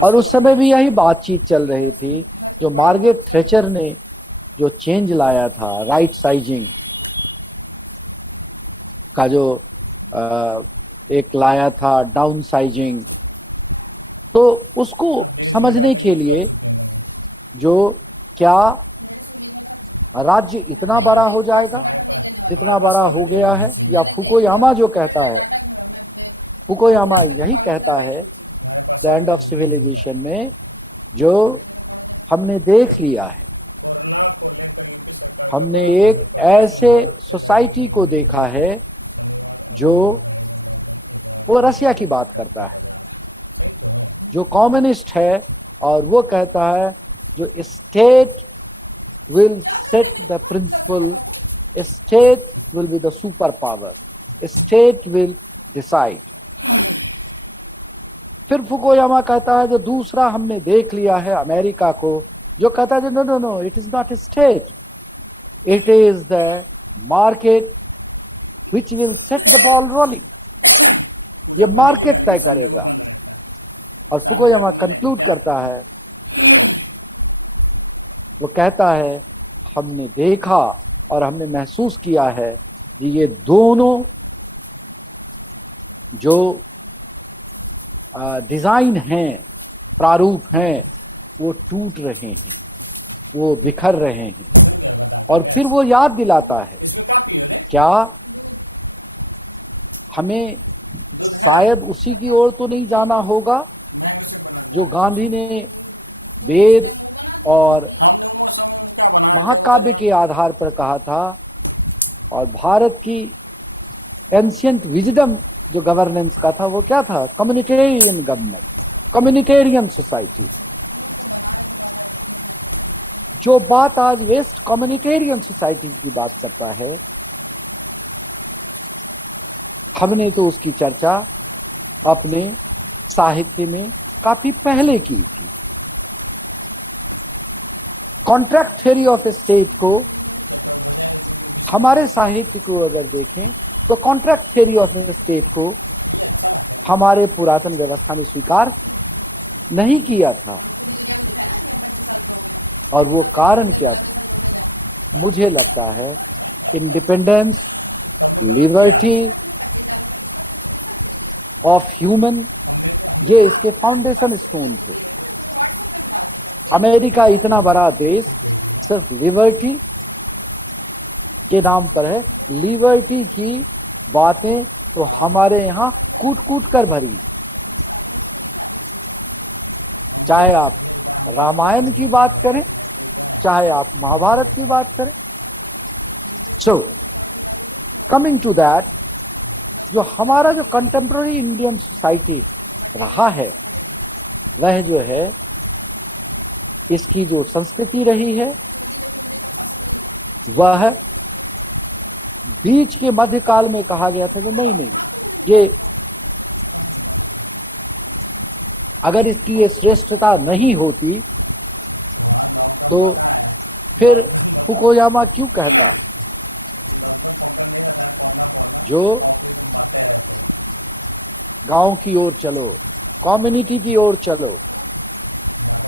और उस समय भी यही बातचीत चल रही थी, जो मार्गरेट थ्रेचर ने जो चेंज लाया था, राइट साइजिंग का जो एक लाया था, डाउन साइजिंग, तो उसको समझने के लिए, जो क्या राज्य इतना बड़ा हो जाएगा जितना बड़ा हो गया है, या फुकुयामा जो कहता है, फुकुयामा यही कहता है द एंड ऑफ सिविलाइजेशन में जो हमने देख लिया है, हमने एक ऐसे सोसाइटी को देखा है जो, वो रसिया की बात करता है, जो कम्युनिस्ट है, और वो कहता है जो state will set the principle, a state will be the superpower, a state will decide. फिर फुकुयामा कहता है जो दूसरा हमने देख लिया है अमेरिका को, जो कहता है no no no, it is not a state, it is the market which will set the ball rolling, ये मार्केट तय करेगा। और फुकुयामा कंक्लूड करता है, वो कहता है हमने देखा और हमने महसूस किया है कि ये दोनों जो डिजाइन हैं, प्रारूप हैं, वो टूट रहे हैं, वो बिखर रहे हैं। और फिर वो याद दिलाता है, क्या हमें शायद उसी की ओर तो नहीं जाना होगा जो गांधी ने वेद और महाकाव्य के आधार पर कहा था, और भारत की एंशियंट विजडम जो गवर्नेंस का था वो क्या था? Communitarian governance, communitarian society. जो बात आज वेस्ट कम्युनिटेरियन सोसाइटी की बात करता है, हमने तो उसकी चर्चा अपने साहित्य में काफी पहले की थी। कॉन्ट्रैक्ट थ्योरी ऑफ स्टेट को, हमारे साहित्य को अगर देखें तो कॉन्ट्रैक्ट थ्योरी ऑफ स्टेट को हमारे पुरातन व्यवस्था में स्वीकार नहीं किया था। और वो कारण क्या था? मुझे लगता है इंडिपेंडेंस, लिबर्टी ऑफ ह्यूमन, ये इसके फाउंडेशन स्टोन थे। अमेरिका इतना बड़ा देश सिर्फ लिबर्टी के नाम पर है। लिबर्टी की बातें तो हमारे यहाँ कूट कूट कर भरी, चाहे आप रामायण की बात करें, चाहे आप महाभारत की बात करें। सो कमिंग टू दैट, जो हमारा जो कंटेम्प्रेरी इंडियन सोसाइटी रहा है, वह जो है, इसकी जो संस्कृति रही है, वह बीच के मध्यकाल में कहा गया था कि नहीं नहीं, ये अगर इसकी ये श्रेष्ठता नहीं होती तो फिर फुकुयामा क्यों कहता, जो गांव की ओर चलो, कम्युनिटी की ओर चलो।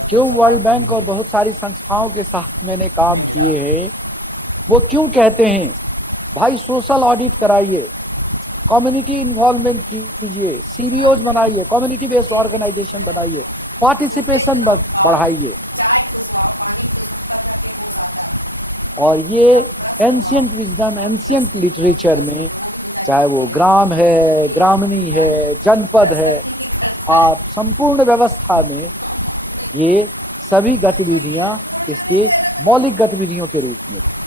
क्यों वर्ल्ड बैंक और बहुत सारी संस्थाओं के साथ मैंने काम किए हैं, वो क्यों कहते हैं भाई सोशल ऑडिट कराइए, कम्युनिटी इन्वॉल्वमेंट कीजिए, सीबीओज बनाइए, कम्युनिटी बेस्ड ऑर्गेनाइजेशन बनाइए, पार्टिसिपेशन बढ़ाइए। और ये एंशियंट विजडम, एंशियंट लिटरेचर में, चाहे वो ग्राम है, ग्रामनी है, जनपद है, आप संपूर्ण व्यवस्था में ये सभी गतिविधियां इसके मौलिक गतिविधियों के रूप में थी।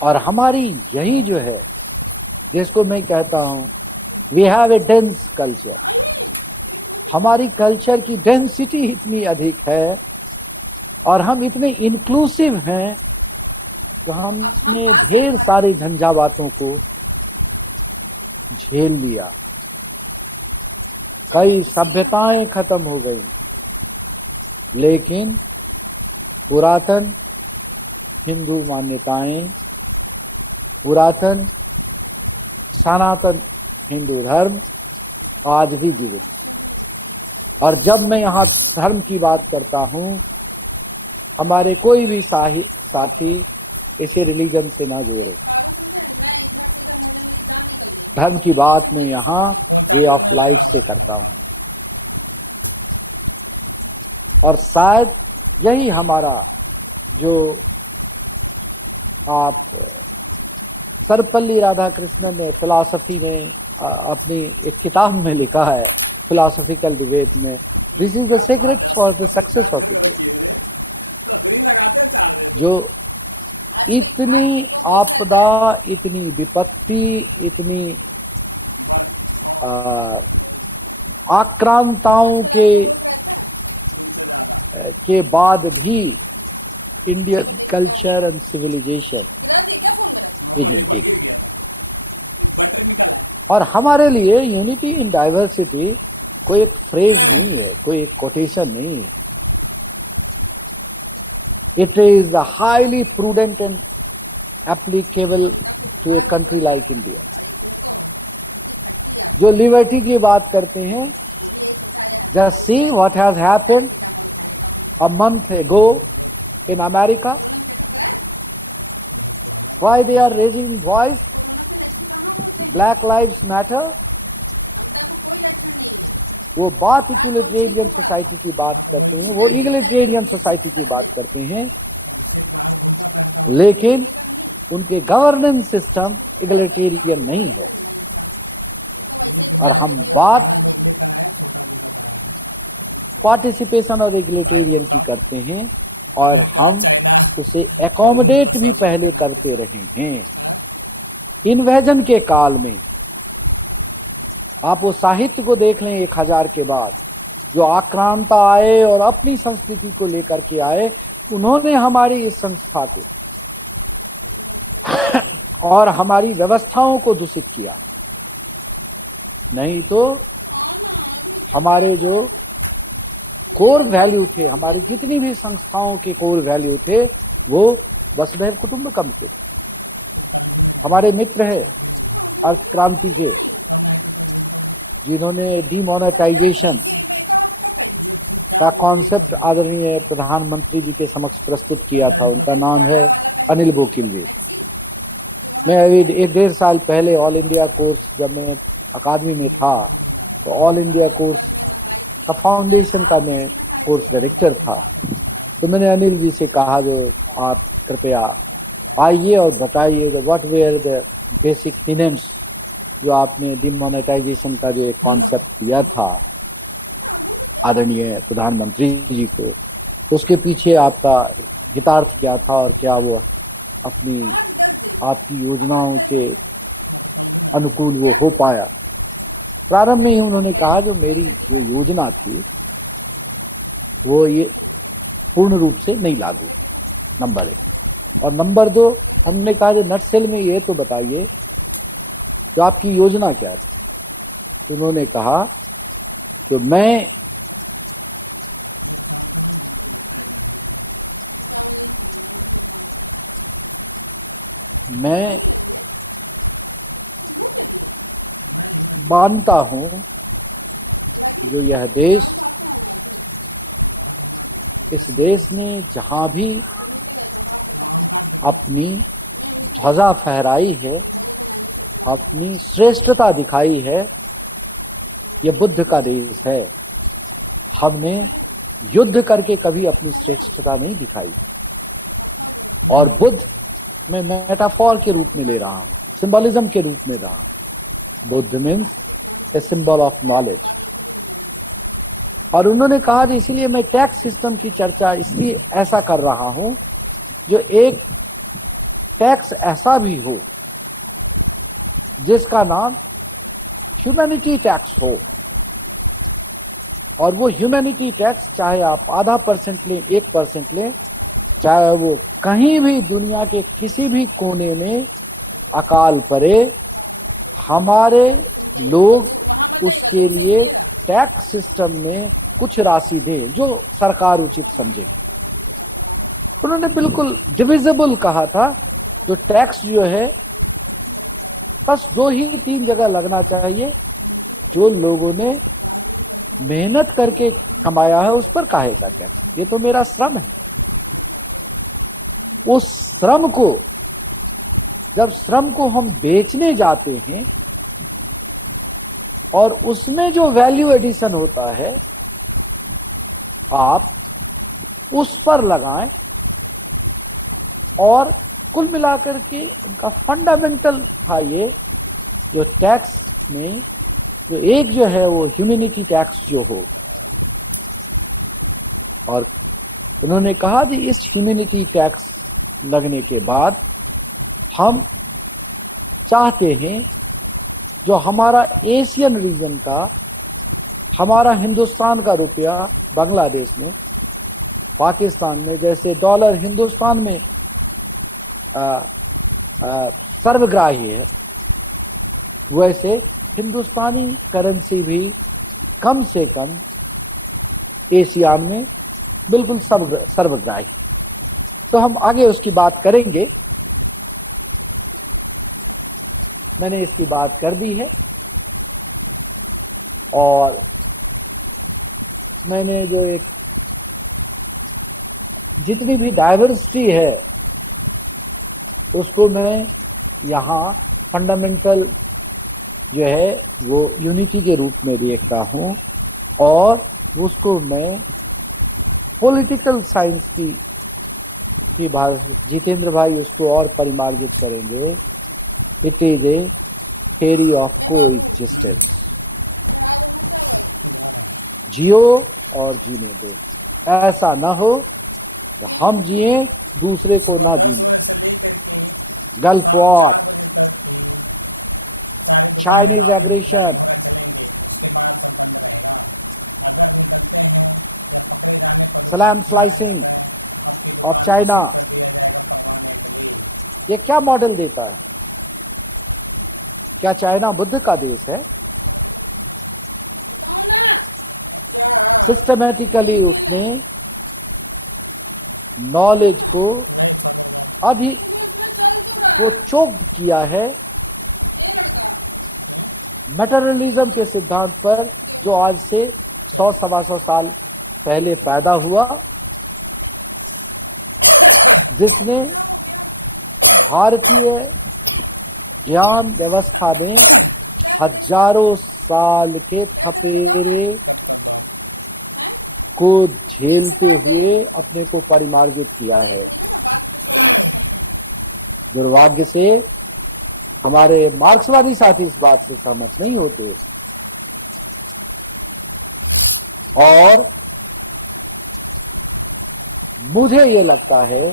और हमारी यही जो है, जिसको मैं कहता हूं we have a dense culture, हमारी कल्चर की डेंसिटी इतनी अधिक है और हम इतने इंक्लूसिव हैं, तो हमने ढेर सारे झंझावातों को झेल लिया। कई सभ्यताएं खत्म हो गई, लेकिन पुरातन हिंदू मान्यताएं, पुरातन सनातन हिंदू धर्म आज भी जीवित है। और जब मैं यहाँ धर्म की बात करता हूँ, हमारे कोई भी साथी इसे रिलीजन से ना जोड़े। धर्म की बात मैं यहाँ वे ऑफ लाइफ से करता हूँ। और शायद यही हमारा जो आप सर्वपल्ली राधाकृष्णन ने फिलॉसफी में अपनी एक किताब में लिखा है, फिलॉसफिकल डिबेट में, this is the secret for the success of India. जो इतनी आपदा, इतनी विपत्ति, इतनी आक्रांताओं के बाद भी Indian culture and civilization is integrated. और हमारे लिए यूनिटी इन डाइवर्सिटी कोई एक फ्रेज नहीं है, कोई एक कोटेशन नहीं है। It is the highly prudent and applicable to a country like India. जो लिबर्टी की बात करते हैं, just see what has happened a month ago in America, why they are raising voice, black lives matter. वो बात इक्वलिटेरियन सोसाइटी की बात करते हैं, वो इगलिटेरियन सोसाइटी की बात करते हैं, लेकिन उनके गवर्नेंस सिस्टम इगलिटेरियन नहीं है। और हम बात पार्टिसिपेशन और इगलिटेरियन की करते हैं, और हम उसे एकोमोडेट भी पहले करते रहे हैं। इन्वेजन के काल में आप वो साहित्य को देख लें 1000 के बाद, जो आक्रांता आए और अपनी संस्कृति को लेकर के आए, उन्होंने हमारी इस संस्था को और हमारी व्यवस्थाओं को दूषित किया। नहीं तो हमारे जो कोर वैल्यू थे, हमारी जितनी भी संस्थाओं के कोर वैल्यू थे, वो वसुधैव कुटुंबकम के। हमारे मित्र हैं अर्थ क्रांति के, जिन्होंने डीमोनेटाइजेशन का कॉन्सेप्ट आदरणीय प्रधानमंत्री जी के समक्ष प्रस्तुत किया था। उनका नाम है अनिल बोकिलवे। मैं अभी 1-1.5 साल पहले ऑल इंडिया कोर्स, जब मैं अकादमी में था, तो ऑल इंडिया कोर्स का फाउंडेशन का मैं कोर्स डायरेक्टर था। तो मैंने अनिल जी से कहा, जो आप कृपया आइए और बताइए what were the basic tenets, जो आपने डिमोनेटाइजेशन का जो एक कॉन्सेप्ट दिया था आदरणीय प्रधानमंत्री जी को, उसके पीछे आपका हितार्थ क्या था, और क्या वो अपनी आपकी योजनाओं के अनुकूल वो हो पाया। प्रारंभ में ही उन्होंने कहा, जो मेरी जो योजना थी वो ये पूर्ण रूप से नहीं लागू, नंबर 1। और नंबर 2, हमने कहा जो नटसेल में ये तो बताइए जो आपकी योजना क्या है। उन्होंने कहा, जो मैं मानता हूं जो यह देश, इस देश ने जहां भी अपनी ध्वजा फहराई है, अपनी श्रेष्ठता दिखाई है, यह बुद्ध का देश है। हमने युद्ध करके कभी अपनी श्रेष्ठता नहीं दिखाई। और बुद्ध मैं मेटाफोर के रूप में ले रहा हूं, सिंबलिज्म के रूप में रहा। Buddha means a symbol of knowledge. और उन्होंने कहा, इसीलिए मैं टैक्स सिस्टम की चर्चा इसलिए ऐसा कर रहा हूं, जो एक टैक्स ऐसा भी हो जिसका नाम ह्यूमैनिटी टैक्स हो। और वो ह्यूमैनिटी टैक्स चाहे आप 0.5% लें, 1% लें, चाहे वो कहीं भी दुनिया के किसी भी कोने में अकाल पड़े, हमारे लोग उसके लिए टैक्स सिस्टम में कुछ राशि दें जो सरकार उचित समझे। उन्होंने बिल्कुल डिविजिबल कहा था, जो टैक्स जो है बस 2 ही 3 जगह लगना चाहिए। जो लोगों ने मेहनत करके कमाया है उस पर काहे का टैक्स, ये तो मेरा श्रम है। उस श्रम को, जब श्रम को हम बेचने जाते हैं और उसमें जो वैल्यू एडिशन होता है, आप उस पर लगाएं, और कुल मिलाकर के उनका फंडामेंटल था ये जो टैक्स में जो एक जो है वो ह्यूमैनिटी टैक्स जो हो, और उन्होंने कहा कि इस ह्यूमैनिटी टैक्स लगने के बाद हम चाहते हैं जो हमारा एशियन रीजन का, हमारा हिंदुस्तान का रुपया बांग्लादेश में, पाकिस्तान में जैसे डॉलर हिंदुस्तान में सर्वग्राही है, वैसे हिंदुस्तानी करेंसी भी कम से कम एशियान में बिल्कुल सर्वग्राही। तो हम आगे उसकी बात करेंगे। मैंने इसकी बात कर दी है और मैंने जो एक जितनी भी डाइवर्सिटी है उसको मैं यहाँ फंडामेंटल जो है वो यूनिटी के रूप में देखता हूँ, और उसको मैं पॉलिटिकल साइंस की भाषा, जितेंद्र भाई उसको और परिमार्जित करेंगे। It is a theory of coexistence, जियो और जीने दो, ऐसा ना हो तो हम जिए दूसरे को ना जीने दें। गल्फ वॉर, चाइनीज एग्रेशन, सलाम स्लाइसिंग ऑफ चाइना, ये क्या मॉडल देता है? क्या चाइना बुद्ध का देश है? सिस्टमैटिकली उसने नॉलेज को अधिक वो चोक्ड किया है मटेरियलिज्म के सिद्धांत पर, जो आज से 100-125 साल पहले पैदा हुआ, जिसने भारतीय ज्ञान व्यवस्था में हजारों साल के थपेरे को झेलते हुए अपने को परिमार्जित किया है। दुर्भाग्य से हमारे मार्क्सवादी साथी इस बात से सहमत नहीं होते, और मुझे ये लगता है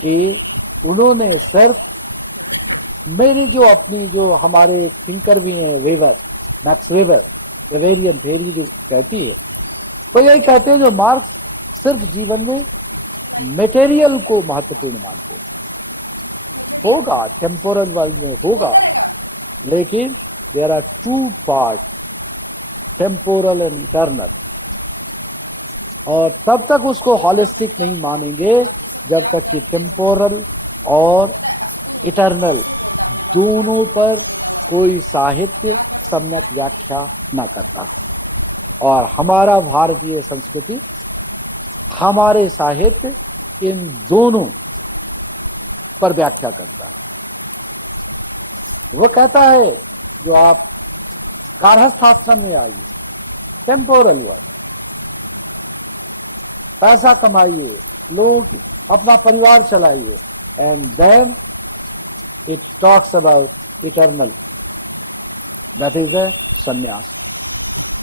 कि उन्होंने सिर्फ मेरी जो अपनी जो हमारे थिंकर भी हैं वेबर, मैक्स वेबर, वेवेरियन थ्योरी जो कहती है, तो यही कहते हैं जो मार्क्स सिर्फ जीवन में मटेरियल को महत्वपूर्ण मानते हैं। होगा टेम्पोरल वर्ल्ड में होगा, लेकिन there are two part, temporal and eternal, और तब तक उसको हॉलिस्टिक नहीं मानेंगे जब तक कि टेम्पोरल और इटर्नल दोनों पर कोई साहित्य सम्यक व्याख्या न करता। और हमारा भारतीय संस्कृति, हमारे साहित्य इन दोनों पर व्याख्या करता है। वो कहता है जो आप गार्हस्थाश्रम में आइए, टेम्पोरल वर्ल्ड, पैसा कमाइए, लोग अपना परिवार चलाइए, and then it talks about eternal, that is the sannyas.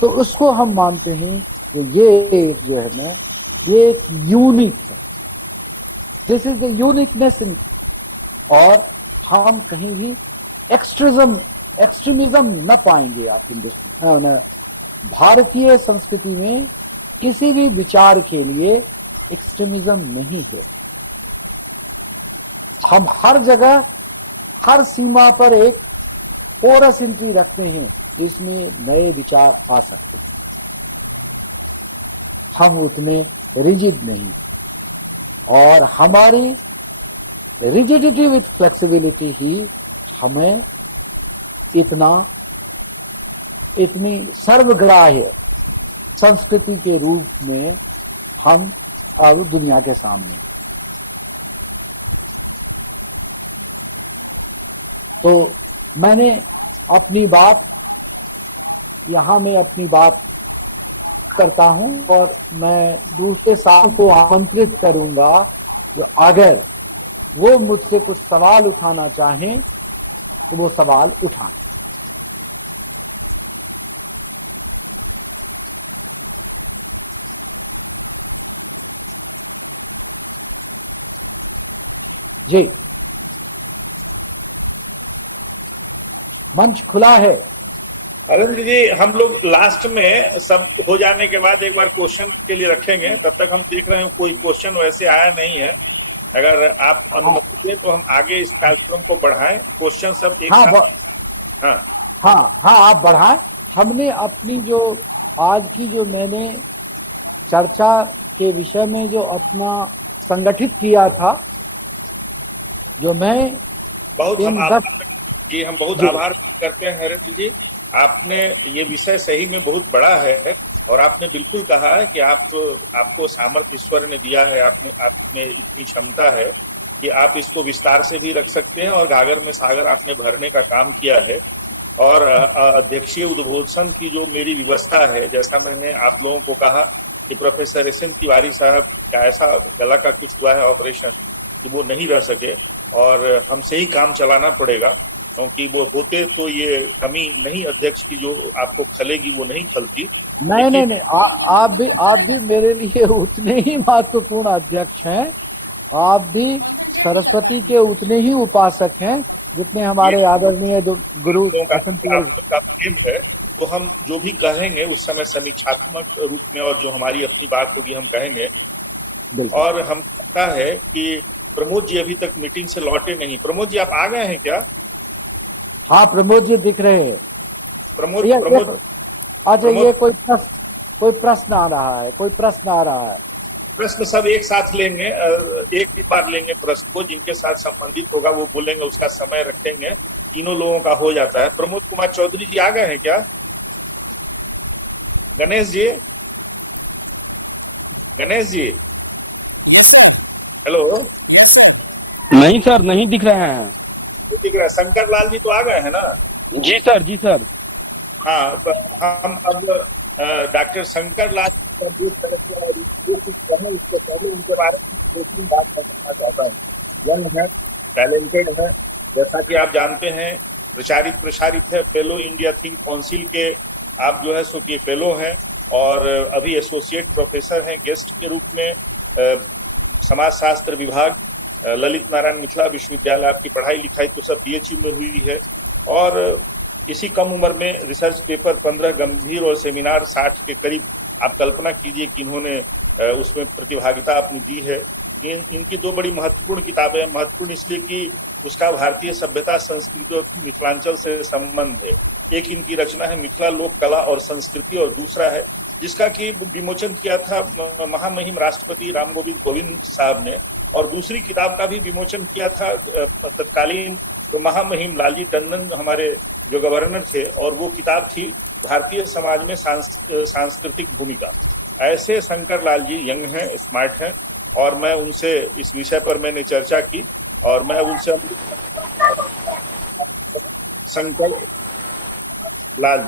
तो उसको हम मानते हैं कि ये एक जो है ना, ये एक यूनिक है, दिस इज द यूनिकनेस इन, और हम कहीं भी एक्सट्रीमिज्म न पाएंगे आप हिंदुस्तान भारतीय संस्कृति में। किसी भी विचार के लिए एक्सट्रीमिज्म नहीं है। हम हर जगह हर सीमा पर एक पोरस एंट्री रखते हैं जिसमें नए विचार आ सकते हैं। हम उतने रिजिड नहीं, और हमारी रिजिडिटी विथ फ्लेक्सिबिलिटी ही हमें इतनी सर्वग्राह्य संस्कृति के रूप में हम अब दुनिया के सामने। तो मैंने अपनी बात यहाँ में अपनी बात करता हूँ, और मैं दूसरे साथी को आमंत्रित करूंगा जो अगर वो मुझसे कुछ सवाल उठाना चाहें तो वो सवाल उठाएं। जी, मंच खुला है। हरेंद्र जी, हम लोग लास्ट में सब हो जाने के बाद एक बार क्वेश्चन के लिए रखेंगे। तब तक हम देख रहे हैं कोई क्वेश्चन वैसे आया नहीं है। अगर आप अनुमति दें तो हम आगे इस कार्यक्रम को बढ़ाएं। क्वेश्चन सब एक हाँ साथ। हाँ हाँ हाँ, आप बढ़ाएं। हमने अपनी जो आज की जो मैंने चर्चा के विषय में जो अपना संगठित किया था, जो मैं बहुत हम इन आभार जी, हम बहुत जी। आभार व्यक्त करते हैं हरेंद्र जी। आपने ये विषय सही में बहुत बड़ा है और आपने बिल्कुल कहा है कि आपको सामर्थ्य ईश्वर ने दिया है। आपने इतनी क्षमता है कि आप इसको विस्तार से भी रख सकते हैं और गागर में सागर आपने भरने का काम किया है। और अध्यक्षीय उद्घोषण की जो मेरी व्यवस्था है, जैसा मैंने आप लोगों को कहा कि प्रोफेसर एस एन तिवारी साहब का ऐसा गला का कुछ हुआ है ऑपरेशन कि वो नहीं रह सके और हमसे ही काम चलाना पड़ेगा, क्योंकि वो होते तो ये कमी नहीं अध्यक्ष की जो आपको खलेगी वो नहीं खलती। नहीं नहीं नहीं, आप भी मेरे लिए उतने ही महत्वपूर्ण अध्यक्ष हैं। आप भी सरस्वती के उतने ही उपासक हैं जितने हमारे आदरणीय गुरु का प्रेम है। तो हम जो भी कहेंगे उस समय समीक्षात्मक रूप में और जो हमारी अपनी बात होगी हम कहेंगे। और हम पता है कि प्रमोद जी अभी तक मीटिंग से लौटे नहीं। प्रमोद जी, आप आ गए हैं क्या? हाँ, प्रमोद जी दिख रहे हैं। प्रमोद अच्छा, ये कोई प्रश्न आ रहा है, प्रश्न सब एक साथ लेंगे, एक ही बार लेंगे प्रश्न को। जिनके साथ संबंधित होगा वो बोलेंगे, उसका समय रखेंगे। तीनों लोगों का हो जाता है। प्रमोद कुमार चौधरी जी आ गए हैं क्या? गणेश जी, हेलो। नहीं सर, नहीं दिख रहे हैं। नहीं दिख रहा है। शंकर लाल जी तो आ गए हैं ना? जी सर। हाँ, हम अब डॉक्टर शंकर लाल उसके पहले उनके बारे में दो-तीन बात करना चाहता हूँ। यंग है, टैलेंटेड है, जैसा कि आप जानते हैं, प्रसारित है, फेलो इंडिया थिंक काउंसिल के आप जो है सो कि फेलो हैं और अभी एसोसिएट प्रोफेसर हैं गेस्ट के रूप में समाज शास्त्र विभाग, ललित नारायण मिथिला विश्वविद्यालय। आपकी पढ़ाई लिखाई तो सब बीएचयू में हुई है और इसी कम उम्र में रिसर्च पेपर 15 गंभीर और सेमिनार 60 के करीब। आप कल्पना कीजिए कि इन्होंने उसमें प्रतिभागिता अपनी दी है। इनकी दो बड़ी महत्वपूर्ण किताबें हैं। महत्वपूर्ण इसलिए कि उसका भारतीय सभ्यता संस्कृति और मिथिलांचल से संबंध है। एक इनकी रचना है मिथिला लोक कला और संस्कृति और दूसरा है जिसका कि विमोचन किया था महामहिम राष्ट्रपति राम गोविंद कोविंद साहब ने, और दूसरी किताब का भी विमोचन किया था तत्कालीन महामहिम लालजी टंडन हमारे जो गवर्नर थे, और वो किताब थी भारतीय समाज में सांस्कृतिक भूमिका। ऐसे शंकर लाल जी यंग हैं, स्मार्ट हैं और मैं उनसे इस विषय पर मैंने चर्चा की और मैं उनसे शंकर लाल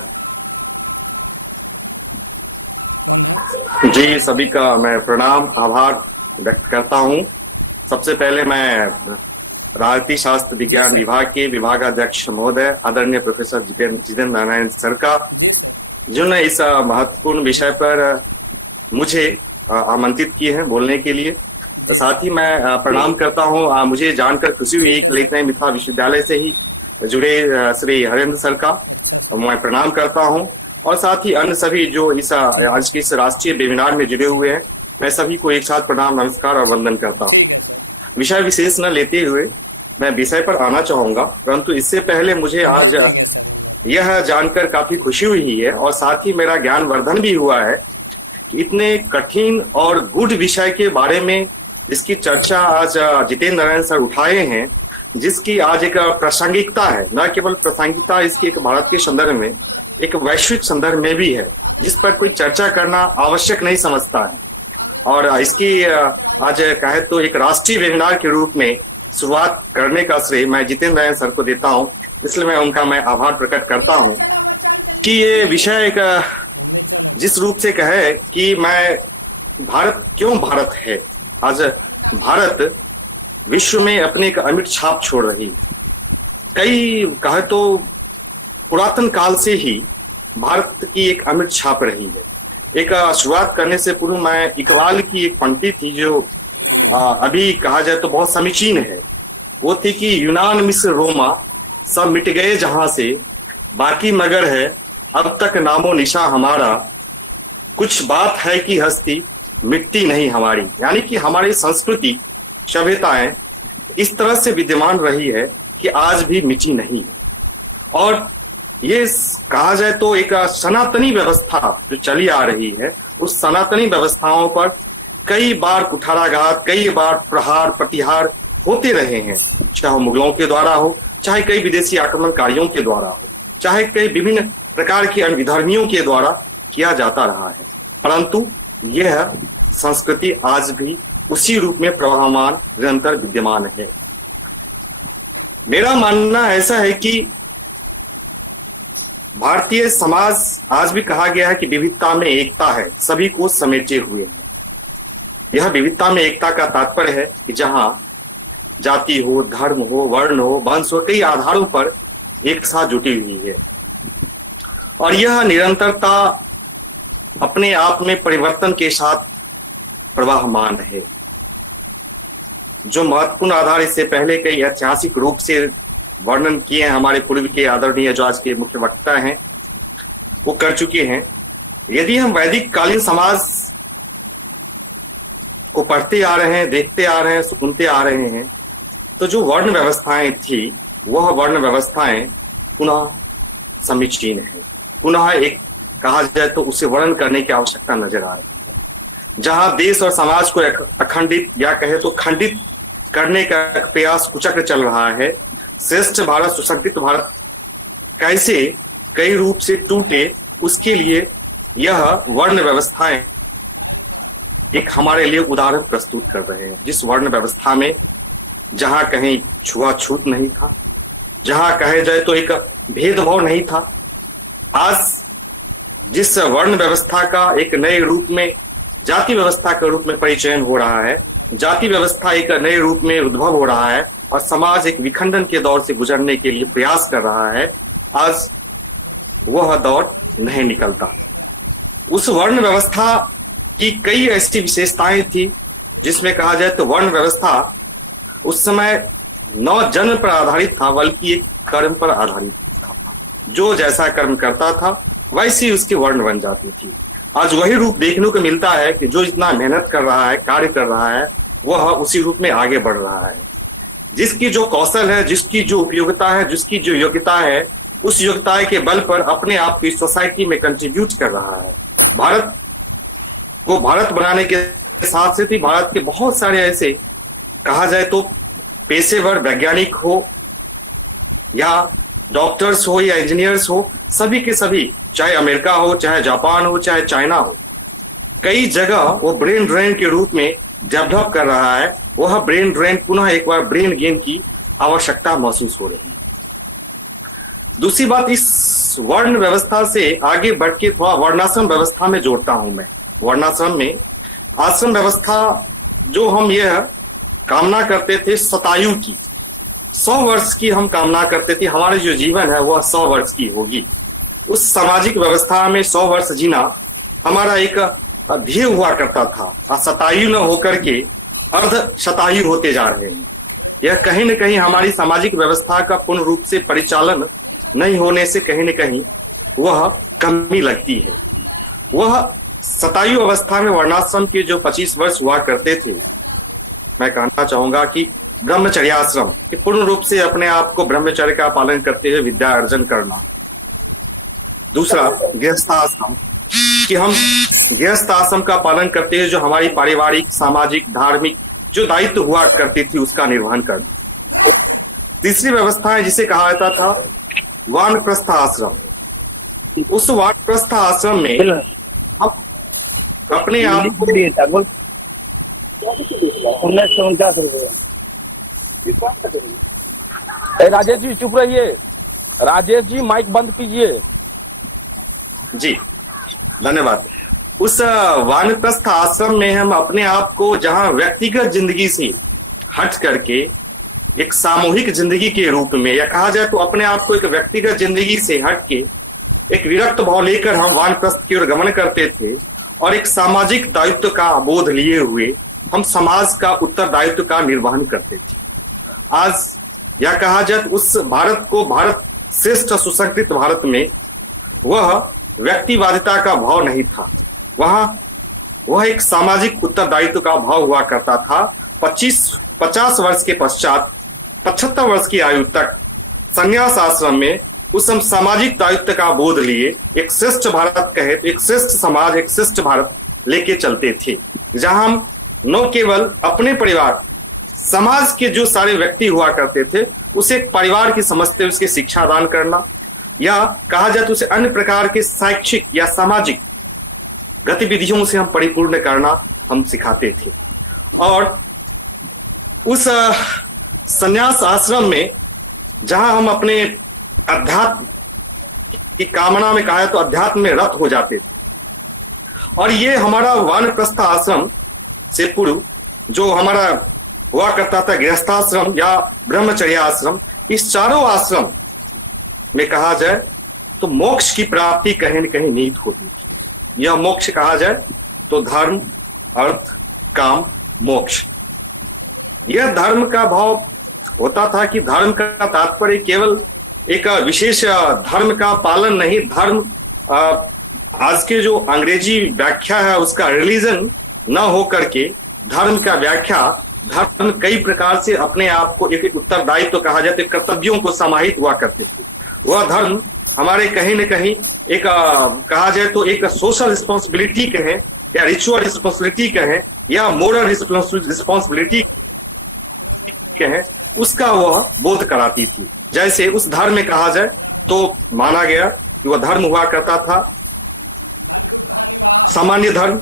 जी, सभी का मैं प्रणाम आभार व्यक्त करता हूं। सबसे पहले मैं राजनीति शास्त्र विज्ञान विभाग के विभागाध्यक्ष महोदय आदरणीय प्रोफेसर जितेंद्र नारायण सर का, जिन्होंने इस महत्वपूर्ण विषय पर मुझे आमंत्रित किए हैं बोलने के लिए। साथ ही मैं प्रणाम करता हूं, मुझे जानकर खुशी हुई कि ललित नारायण मिथिला विश्वविद्यालय से ही जुड़े श्री हरेंद्र सर का मैं प्रणाम करता हूं और साथ ही अन्य सभी जो इस आज के इस राष्ट्रीय वेबिनार में जुड़े हुए हैं, मैं सभी को एक साथ प्रणाम, नमस्कार और वंदन करता हूं। विषय विशेष न लेते हुए मैं विषय पर आना चाहूंगा, परंतु इससे पहले मुझे आज यह जानकर काफी खुशी हुई है और साथ ही मेरा ज्ञान वर्धन भी हुआ है कि इतने कठिन और गूढ़ विषय के बारे में जिसकी चर्चा आज जितेंद्र नारायण सर उठाए हैं, जिसकी आज एक प्रासंगिकता है, न केवल प्रासंगिकता इसकी एक भारत के संदर्भ में, एक वैश्विक संदर्भ में भी है, जिस पर कोई चर्चा करना आवश्यक नहीं समझता है। और इसकी आज कहे तो एक राष्ट्रीय वेबिनार के रूप में शुरुआत करने का श्रेय मैं जितेंद्र नारायण सर को देता हूं, इसलिए मैं आभार प्रकट करता हूं कि ये विषय एक जिस रूप से कहे कि मैं भारत क्यों भारत है। आज भारत विश्व में अपने एक अमिट छाप छोड़ रही है। कई कहे तो पुरातन काल से ही भारत की एक अमिट छाप रही है। एक शुरुआत करने से पूर्व मैं इकबाल की एक पंक्ति थी जो अभी कहा जाए तो बहुत समीचीन है। वो थी कि यूनान मिस्र रोमा सब मिट गए जहां से, बाकी मगर है अब तक नामो निशा हमारा, कुछ बात है कि हस्ती मिटती नहीं हमारी। यानी कि हमारी संस्कृति सभ्यताएं इस तरह से विद्यमान रही है कि आज भी मिटी नहीं है। और ये कहा जाए तो एक सनातनी व्यवस्था जो चली आ रही है, उस सनातनी व्यवस्थाओं पर कई बार कुठाराघात, कई बार प्रहार प्रतिहार होते रहे हैं, चाहे मुगलों के द्वारा हो, चाहे कई विदेशी आक्रमणकारियों के द्वारा हो, चाहे कई विभिन्न प्रकार की विधर्मियों के द्वारा किया जाता रहा है। परंतु यह संस्कृति आज भी उसी रूप में प्रवाहमान निरंतर विद्यमान है। मेरा मानना ऐसा है कि भारतीय समाज आज भी कहा गया है कि विविधता में एकता है, सभी को समेटे हुए है। यह विविधता में एकता का तात्पर्य है कि जहां जाति हो, धर्म हो, वर्ण हो, वंश हो, कई आधारों पर एक साथ जुटी हुई है। और यह निरंतरता अपने आप में परिवर्तन के साथ प्रवाहमान है। जो महत्वपूर्ण आधार इससे पहले कई ऐतिहासिक रूप से वर्णन किए हैं हमारे पूर्व के आदरणीय जो आज के मुख्य वक्ता हैं वो कर चुके हैं। यदि हम वैदिक कालीन समाज को पढ़ते आ रहे हैं, देखते आ रहे हैं, सुनते आ रहे हैं, तो जो वर्ण व्यवस्थाएं थी वह वर्ण व्यवस्थाएं पुनः समीचीन है। पुनः एक कहा जाए तो उसे वर्णन करने की आवश्यकता नजर आ रही है। जहां देश और समाज को अखंडित या कहे तो खंडित करने का प्रयास कुचक्र चल रहा है, श्रेष्ठ भारत, सुसंगठित भारत कैसे कई रूप से टूटे, उसके लिए यह वर्ण व्यवस्थाएं एक हमारे लिए उदाहरण प्रस्तुत कर रहे हैं। जिस वर्ण व्यवस्था में जहां कहीं छुआछूत नहीं था, जहां कहे जाए तो एक भेदभाव नहीं था, आज जिस वर्ण व्यवस्था का एक नए रूप में जाति व्यवस्था के रूप में परिचयन हो रहा है, जाति व्यवस्था एक नए रूप में उद्भव हो रहा है और समाज एक विखंडन के दौर से गुजरने के लिए प्रयास कर रहा है, आज वह दौर नहीं निकलता। उस वर्ण व्यवस्था की कई ऐसी विशेषताएं थी जिसमें कहा जाए तो वर्ण व्यवस्था उस समय न जन्म पर आधारित था बल्कि एक कर्म पर आधारित था। जो जैसा कर्म करता था वैसी उसकी वर्ण बन जाती थी। आज वही रूप देखने को मिलता है कि जो इतना मेहनत कर रहा है, कार्य कर रहा है, वह उसी रूप में आगे बढ़ रहा है। जिसकी जो कौशल है, जिसकी जो उपयोगिता है, जिसकी जो योग्यता है, उस योग्यता के बल पर अपने आप की सोसाइटी में कंट्रीब्यूट कर रहा है। भारत को भारत बनाने के साथ साथ ही भारत के बहुत सारे ऐसे कहा जाए तो पेशेवर वैज्ञानिक हो या डॉक्टर्स हो या इंजीनियर्स हो, सभी के सभी, चाहे अमेरिका हो, चाहे जापान हो, चाहे चाइना हो, कई जगह वो ब्रेन ड्रेन के रूप में डेवलप कर रहा है। वह ब्रेन ड्रेन पुनः एक बार ब्रेन गेन की आवश्यकता महसूस हो रही है। दूसरी बात, इस वर्ण व्यवस्था से आगे बढ़ के थोड़ा वर्णाश्रम व्यवस्था में जोड़ता हूं मैं। वर्णाश्रम में आश्रम व्यवस्था जो हम यह कामना करते थे शतायु की, 100 वर्ष की हम कामना करते थे, हमारे जो जीवन है वह 100 वर्ष की होगी। उस सामाजिक व्यवस्था में 100 वर्ष जीना हमारा एक ध्येय हुआ करता था। शतायु न होकर के अर्ध शतायु होते जा रहे हैं। यह कहीं न कहीं हमारी सामाजिक व्यवस्था का पूर्ण रूप से परिचालन नहीं होने से कहीं न कहीं वह कमी लगती है। वह शतायु अवस्था में वर्णाश्रम के जो 25 वर्ष हुआ करते थे, मैं कहना चाहूंगा कि ब्रह्मचर्याश्रम कि पूर्ण रूप से अपने आप को ब्रह्मचर्य का पालन करते हुए विद्या अर्जन करना। दूसरा, गृहस्थाश्रम कि हम गृहस्थ आश्रम का पालन करते हुए जो हमारी पारिवारिक, सामाजिक, धार्मिक जो दायित्व हुआ करती थी उसका निर्वहन करना। तीसरी व्यवस्था है जिसे कहा जाता था वानप्रस्थ आश्रम। उस वानप्रस्थ आश्रम में हम अपने आप को राजेश जी चुप रहिए, राजेश जी माइक बंद कीजिए। जी धन्यवाद। उस वानप्रस्थ आश्रम में हम अपने आप को जहां व्यक्तिगत जिंदगी से हट करके एक सामूहिक जिंदगी के रूप में, या कहा जाए तो अपने आप को एक व्यक्तिगत जिंदगी से हट के एक विरक्त भाव लेकर हम वानप्रस्थ की ओर गमन करते थे और एक सामाजिक दायित्व का बोध लिए हुए हम समाज का उत्तरदायित्व का निर्वहन करते थे। आज यह कहा जाए तो उस भारत को, भारत श्रेष्ठ सुसंस्कृत भारत में वह व्यक्तिवादिता का भाव नहीं था, वह एक सामाजिक उत्तरदायित्व का भाव हुआ करता था। 50 वर्ष के पश्चात 75 वर्ष की आयु तक संन्यास आश्रम में उस हम सामाजिक दायित्व का बोध लिए एक श्रेष्ठ भारत कहे तो एक श्रेष्ठ समाज, एक श्रेष्ठ भारत लेके चलते थे, जहां हम न केवल अपने परिवार, समाज के जो सारे व्यक्ति हुआ करते थे उसे एक परिवार की समझते हुए उसकी शिक्षा दान करना, या कहा जाए तो उसे अन्य प्रकार के शैक्षिक या सामाजिक गतिविधियों से हम परिपूर्ण करना हम सिखाते थे। और उस संन्यास आश्रम में जहां हम अपने अध्यात्म की कामना में, कहा तो अध्यात्म में रत हो जाते थे, और ये हमारा वानप्रस्थ आश्रम से पूर्व जो हमारा हुआ करता था गृहस्थाश्रम या ब्रह्मचर्य आश्रम, इस चारों आश्रम में कहा जाए तो मोक्ष की प्राप्ति कहीं न कहीं निहित होती थी। यह मोक्ष कहा जाए तो धर्म, अर्थ, काम, मोक्ष। यह धर्म का भाव होता था कि धर्म का तात्पर्य केवल एक विशेष धर्म का पालन नहीं, धर्म आज के जो अंग्रेजी व्याख्या है उसका रिलीजन न हो करके धर्म का व्याख्या, धर्म कई प्रकार से अपने आप को एक उत्तरदायित्व तो कहा जाए तो कर्तव्यों को समाहित हुआ करते थे। वह धर्म हमारे कहीं न कहीं एक कहा जाए तो एक सोशल रिस्पॉन्सिबिलिटी कहे या रिचुअल रिस्पॉन्सिबिलिटी कहे या मोरल रिस्पॉन्सिबिलिटी कहे, उसका वह बोध कराती थी। जैसे उस धर्म में कहा जाए तो माना गया कि वह धर्म हुआ करता था सामान्य धर्म,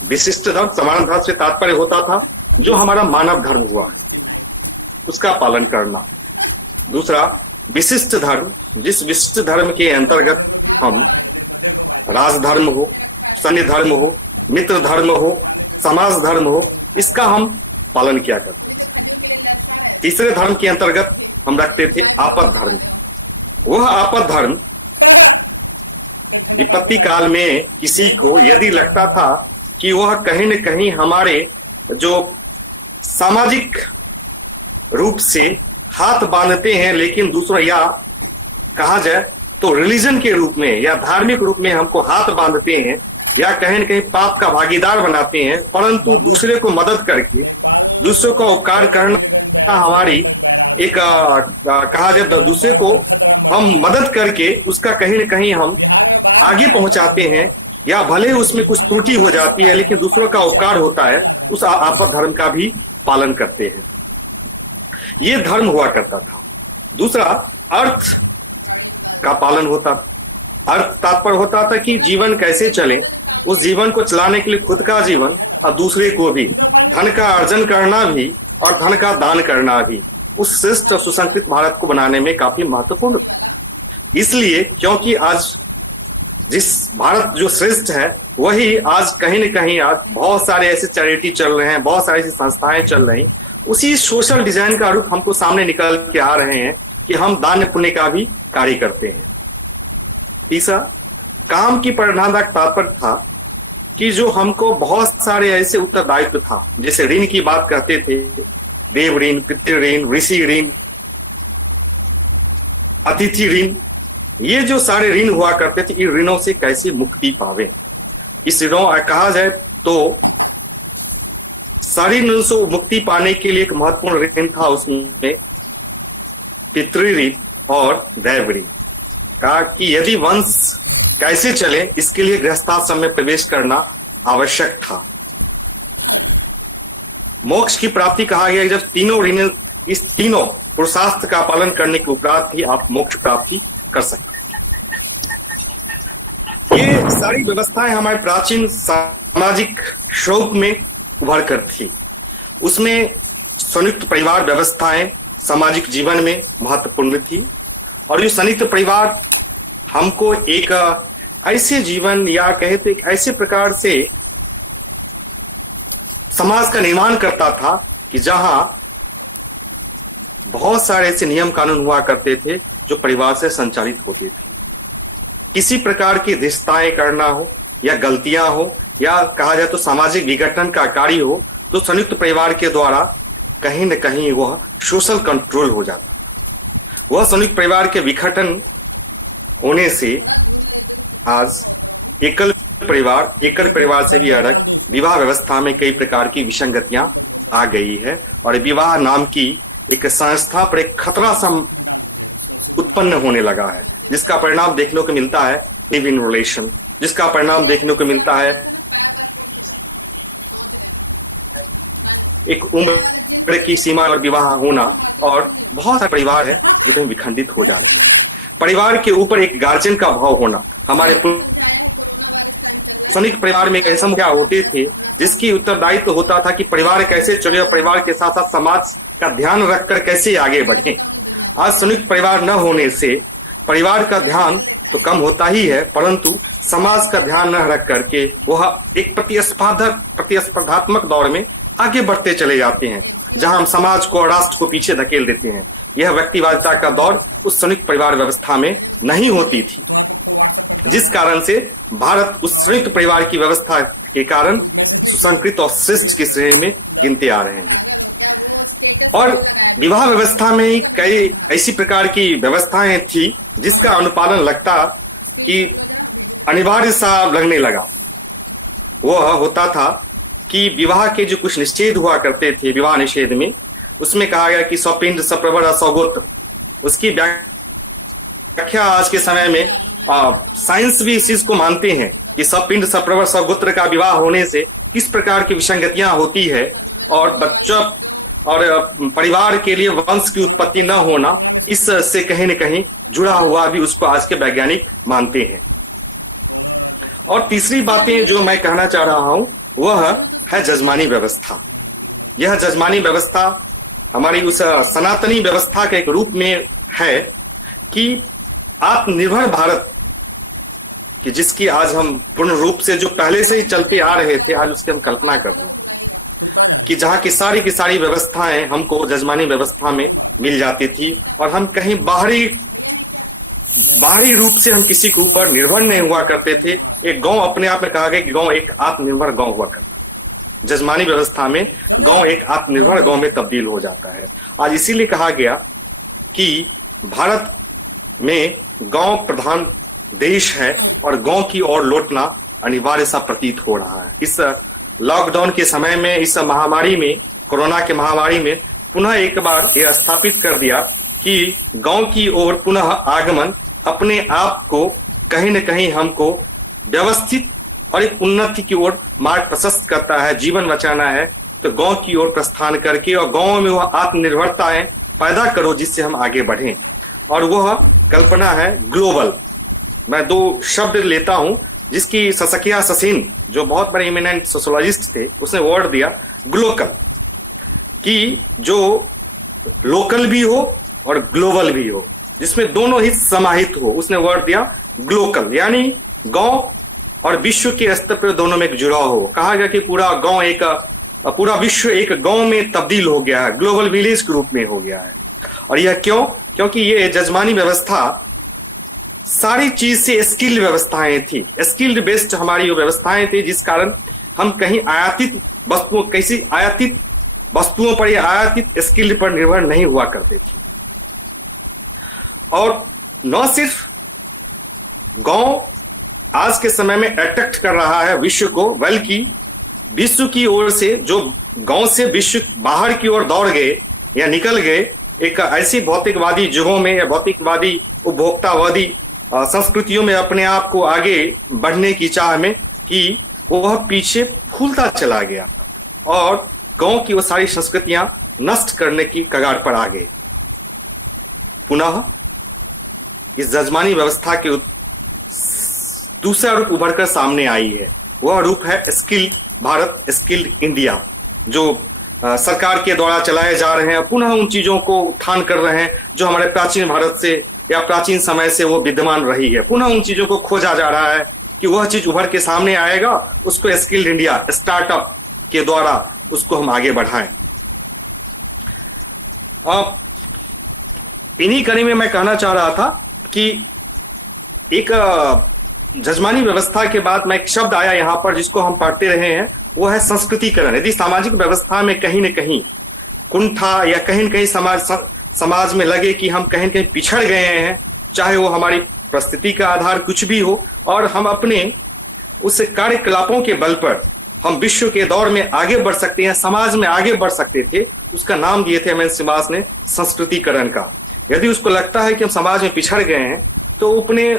विशिष्ट धर्म। सामान्य धर्म से तात्पर्य होता था जो हमारा मानव धर्म हुआ है उसका पालन करना। दूसरा विशिष्ट धर्म, जिस विशिष्ट धर्म के अंतर्गत हम राजधर्म हो, सन्य धर्म हो, मित्र धर्म हो, समाज धर्म हो, इसका हम पालन किया करते थे। तीसरे धर्म के अंतर्गत हम रखते थे आपद धर्म। वह आपद धर्म विपत्ति काल में किसी को यदि लगता था कि वह कहीं न कहीं हमारे जो सामाजिक रूप से हाथ बांधते हैं, लेकिन दूसरा या कहा जाए तो रिलीजन के रूप में या धार्मिक रूप में हमको हाथ बांधते हैं या कहीं न कहीं पाप का भागीदार बनाते हैं, परंतु दूसरे को मदद करके, दूसरे को उपकार करना हमारी एक कहा जाए दूसरे को हम मदद करके उसका कहीं न कहीं हम आगे पहुंचाते हैं, या भले उसमें कुछ त्रुटि हो जाती है लेकिन दूसरों का उपकार होता है, उस आपद धर्म का भी पालन करते हैं। ये धर्म हुआ करता था। दूसरा अर्थ का पालन होता था। अर्थ तात्पर्य होता था कि जीवन कैसे चले, उस जीवन को चलाने के लिए खुद का जीवन और दूसरे को भी, धन का अर्जन करना भी और धन का दान करना भी उस श्रेष्ठ और सुसंस्कृत भारत को बनाने में काफी महत्वपूर्ण। इसलिए क्योंकि आज जिस भारत जो श्रेष्ठ है वही आज कहीं न कहीं आज बहुत सारे ऐसे चैरिटी चल रहे हैं, बहुत सारी ऐसी संस्थाएं चल रही, उसी सोशल डिजाइन का रूप हमको सामने निकल के आ रहे हैं कि हम दान पुण्य का भी कार्य करते हैं। तीसरा काम की परिणाम तात्पर्य था कि जो हमको बहुत सारे ऐसे उत्तरदायित्व था, जैसे ऋण की बात करते थे, देव ऋण, पितृ ऋण, ऋषि ऋण, अतिथि ऋण, ये जो सारे ऋण हुआ करते थे, इन ऋणों से कैसे मुक्ति पावे। इस ऋणों कहा जाए तो सारी ऋणों से मुक्ति पाने के लिए एक महत्वपूर्ण ऋण था, उसमें पितृ ऋण और दैव ऋण। कहा कि यदि वंश कैसे चले इसके लिए गृहस्थाश्रम में प्रवेश करना आवश्यक था। मोक्ष की प्राप्ति कहा गया जब तीनों ऋण, इस तीनों पुरुषार्थ का पालन करने के उपरांत ही आप मोक्ष प्राप्ति कर सकते हैं। ये सारी व्यवस्थाएं हमारे प्राचीन सामाजिक श्लोक में उभर कर थी। उसमें संयुक्त परिवार व्यवस्थाएं सामाजिक जीवन में महत्वपूर्ण थी, और ये संयुक्त परिवार हमको एक ऐसे जीवन या कहे तो एक ऐसे प्रकार से समाज का निर्माण करता था कि जहां बहुत सारे ऐसे नियम कानून हुआ करते थे जो परिवार से संचालित होते थे। किसी प्रकार की रिश्ताएं करना हो या गलतियां हो या कहा जाए तो सामाजिक विघटन का कार्य हो तो संयुक्त परिवार के द्वारा कहीं न कहीं वह सोशल कंट्रोल हो जाता था। वह संयुक्त परिवार के विघटन होने से आज एकल परिवार से भी अलग विवाह व्यवस्था में कई प्रकार की विसंगतियां आ गई है और विवाह नाम की एक संस्था पर एक खतरा सा उत्पन्न होने लगा है, जिसका परिणाम देखने को मिलता है लिव इन रिलेशन, जिसका परिणाम देखने को मिलता है एक उम्र की सीमा और विवाह होना, और बहुत सारे परिवार है जो कहीं विखंडित हो जा रहे हैं। परिवार के ऊपर एक गार्जियन का भाव होना, हमारे संयुक्त परिवार में ऐसा क्या होते थे जिसकी उत्तरदायित्व तो होता था कि परिवार कैसे चले और परिवार के साथ साथ समाज का ध्यान रखकर कैसे आगे बढ़े। आज संयुक्त परिवार न होने से परिवार का ध्यान तो कम होता ही है, परंतु समाज का ध्यान न रख करके वह एक प्रतिस्पर्धात्मक दौर में आगे बढ़ते चले जाते हैं, जहां हम समाज को और राष्ट्र को पीछे धकेल देते हैं। यह व्यक्तिवादिता का दौर उस संयुक्त परिवार व्यवस्था में नहीं होती थी, जिस कारण से भारत उस संयुक्त परिवार की व्यवस्था के कारण सुसंस्कृत और श्रेष्ठ की श्रेणी में गिनते आ रहे हैं। और विवाह व्यवस्था में कई ऐसी प्रकार की व्यवस्थाएं थी जिसका अनुपालन लगता कि अनिवार्य सा लगने लगा। वह होता था कि विवाह के जो कुछ निषेध हुआ करते थे, विवाह निषेध में उसमें कहा गया कि सपिंड सप्रवर सौगोत्र, उसकी व्याख्या आज के समय में साइंस भी इस चीज को मानते हैं कि सपिंड सप्रवर सौगोत्र का विवाह होने से किस प्रकार की विसंगतियां होती है और बच्चा और परिवार के लिए वंश की उत्पत्ति न होना, इससे कहीं न कहीं जुड़ा हुआ भी उसको आज के वैज्ञानिक मानते हैं। और तीसरी बातें जो मैं कहना चाह रहा हूं वह है जजमानी व्यवस्था। यह जजमानी व्यवस्था हमारी उस सनातनी व्यवस्था के एक रूप में है कि आत्मनिर्भर भारत कि जिसकी आज हम पूर्ण रूप से जो पहले से ही चलते आ रहे थे, आज उसकी हम कल्पना कर रहे हैं कि जहां की सारी व्यवस्थाएं हमको जजमानी व्यवस्था में मिल जाती थी और हम कहीं बाहरी रूप से हम किसी के ऊपर निर्भर नहीं हुआ करते थे। एक गांव अपने आप में कहा गया कि गांव एक आत्मनिर्भर गांव हुआ करता, जजमानी व्यवस्था में गांव एक आत्मनिर्भर गांव में तब्दील हो जाता है। आज इसीलिए कहा गया कि भारत में गांव प्रधान देश है और गांव की ओर लौटना अनिवार्य सा प्रतीत हो रहा है। इस लॉकडाउन के समय में, इस महामारी में, कोरोना के महामारी में पुनः एक बार यह स्थापित कर दिया कि गांव की ओर पुनः आगमन अपने आप को कहीं न कहीं हमको व्यवस्थित और एक उन्नति की ओर मार्ग प्रशस्त करता है। जीवन बचाना है तो गांव की ओर प्रस्थान करके और गांव में वह आत्मनिर्भरताएं पैदा करो जिससे हम आगे बढ़ें। और वह कल्पना है ग्लोबल। मैं दो शब्द लेता हूं जिसकी ससकिया ससिन जो बहुत बड़े इमिनेंट सोशोलॉजिस्ट थे उसने वर्ड दिया ग्लोकल, कि जो लोकल भी हो और ग्लोबल भी हो, जिसमें दोनों ही समाहित हो। उसने वर्ड दिया ग्लोकल, यानी गांव और विश्व के स्तर पर दोनों में एक जुड़ाव हो। कहा गया कि पूरा विश्व एक गांव में तब्दील हो गया है, ग्लोबल विलेज के रूप में हो गया है। और यह क्यों? क्योंकि ये जजमानी व्यवस्था सारी चीज से स्किल्ड व्यवस्थाएं थी, स्किल्ड बेस्ड हमारी व्यवस्थाएं थी, जिस कारण हम कहीं आयातित वस्तुओं पर या आयातित स्किल्ड पर निर्भर नहीं हुआ करते थे। और न सिर्फ गांव आज के समय में अट्रैक्ट कर रहा है विश्व को, बल्कि विश्व की ओर से जो गांव से विश्व बाहर की ओर दौड़ गए या निकल गए एक ऐसी भौतिकवादी युगों में या भौतिकवादी उपभोक्तावादी संस्कृतियों में अपने आप को आगे बढ़ने की चाह में कि वह पीछे भूलता चला गया और गांव की वो सारी संस्कृतियां नष्ट करने की कगार पर आ गए। पुनः इस जजमानी व्यवस्था के दूसरा रूप उभर कर सामने आई है। वह रूप है स्किल्ड भारत, स्किल्ड इंडिया, जो सरकार के द्वारा चलाए जा रहे हैं। पुनः उन चीजों को उत्थान कर रहे हैं जो हमारे प्राचीन भारत से या प्राचीन समय से वो विद्यमान रही है, पुनः उन चीजों को खोजा जा रहा है कि वह चीज उभर के सामने आएगा, उसको स्किल्ड इंडिया स्टार्टअप के द्वारा उसको हम आगे बढ़ाएं। अब इन्हीं कड़ी में मैं कहना चाह रहा था कि एक जजमानी व्यवस्था के बाद में एक शब्द आया यहाँ पर जिसको हम पढ़ते रहे हैं, वो है संस्कृतिकरण। यदि सामाजिक व्यवस्था में कहीं न कहीं कुंठा या कहीं न कहीं समाज में लगे कि हम कहीं न कहीं पिछड़ गए हैं, चाहे वो हमारी परिस्थिति का आधार कुछ भी हो, और हम अपने उस कार्यकलापों के बल पर हम विश्व के दौर में आगे बढ़ सकते हैं, समाज में आगे बढ़ सकते थे, उसका नाम दिए थे एमएन सिमास ने संस्कृतिकरण का। यदि उसको लगता है कि हम समाज में पिछड़ गए हैं तो अपने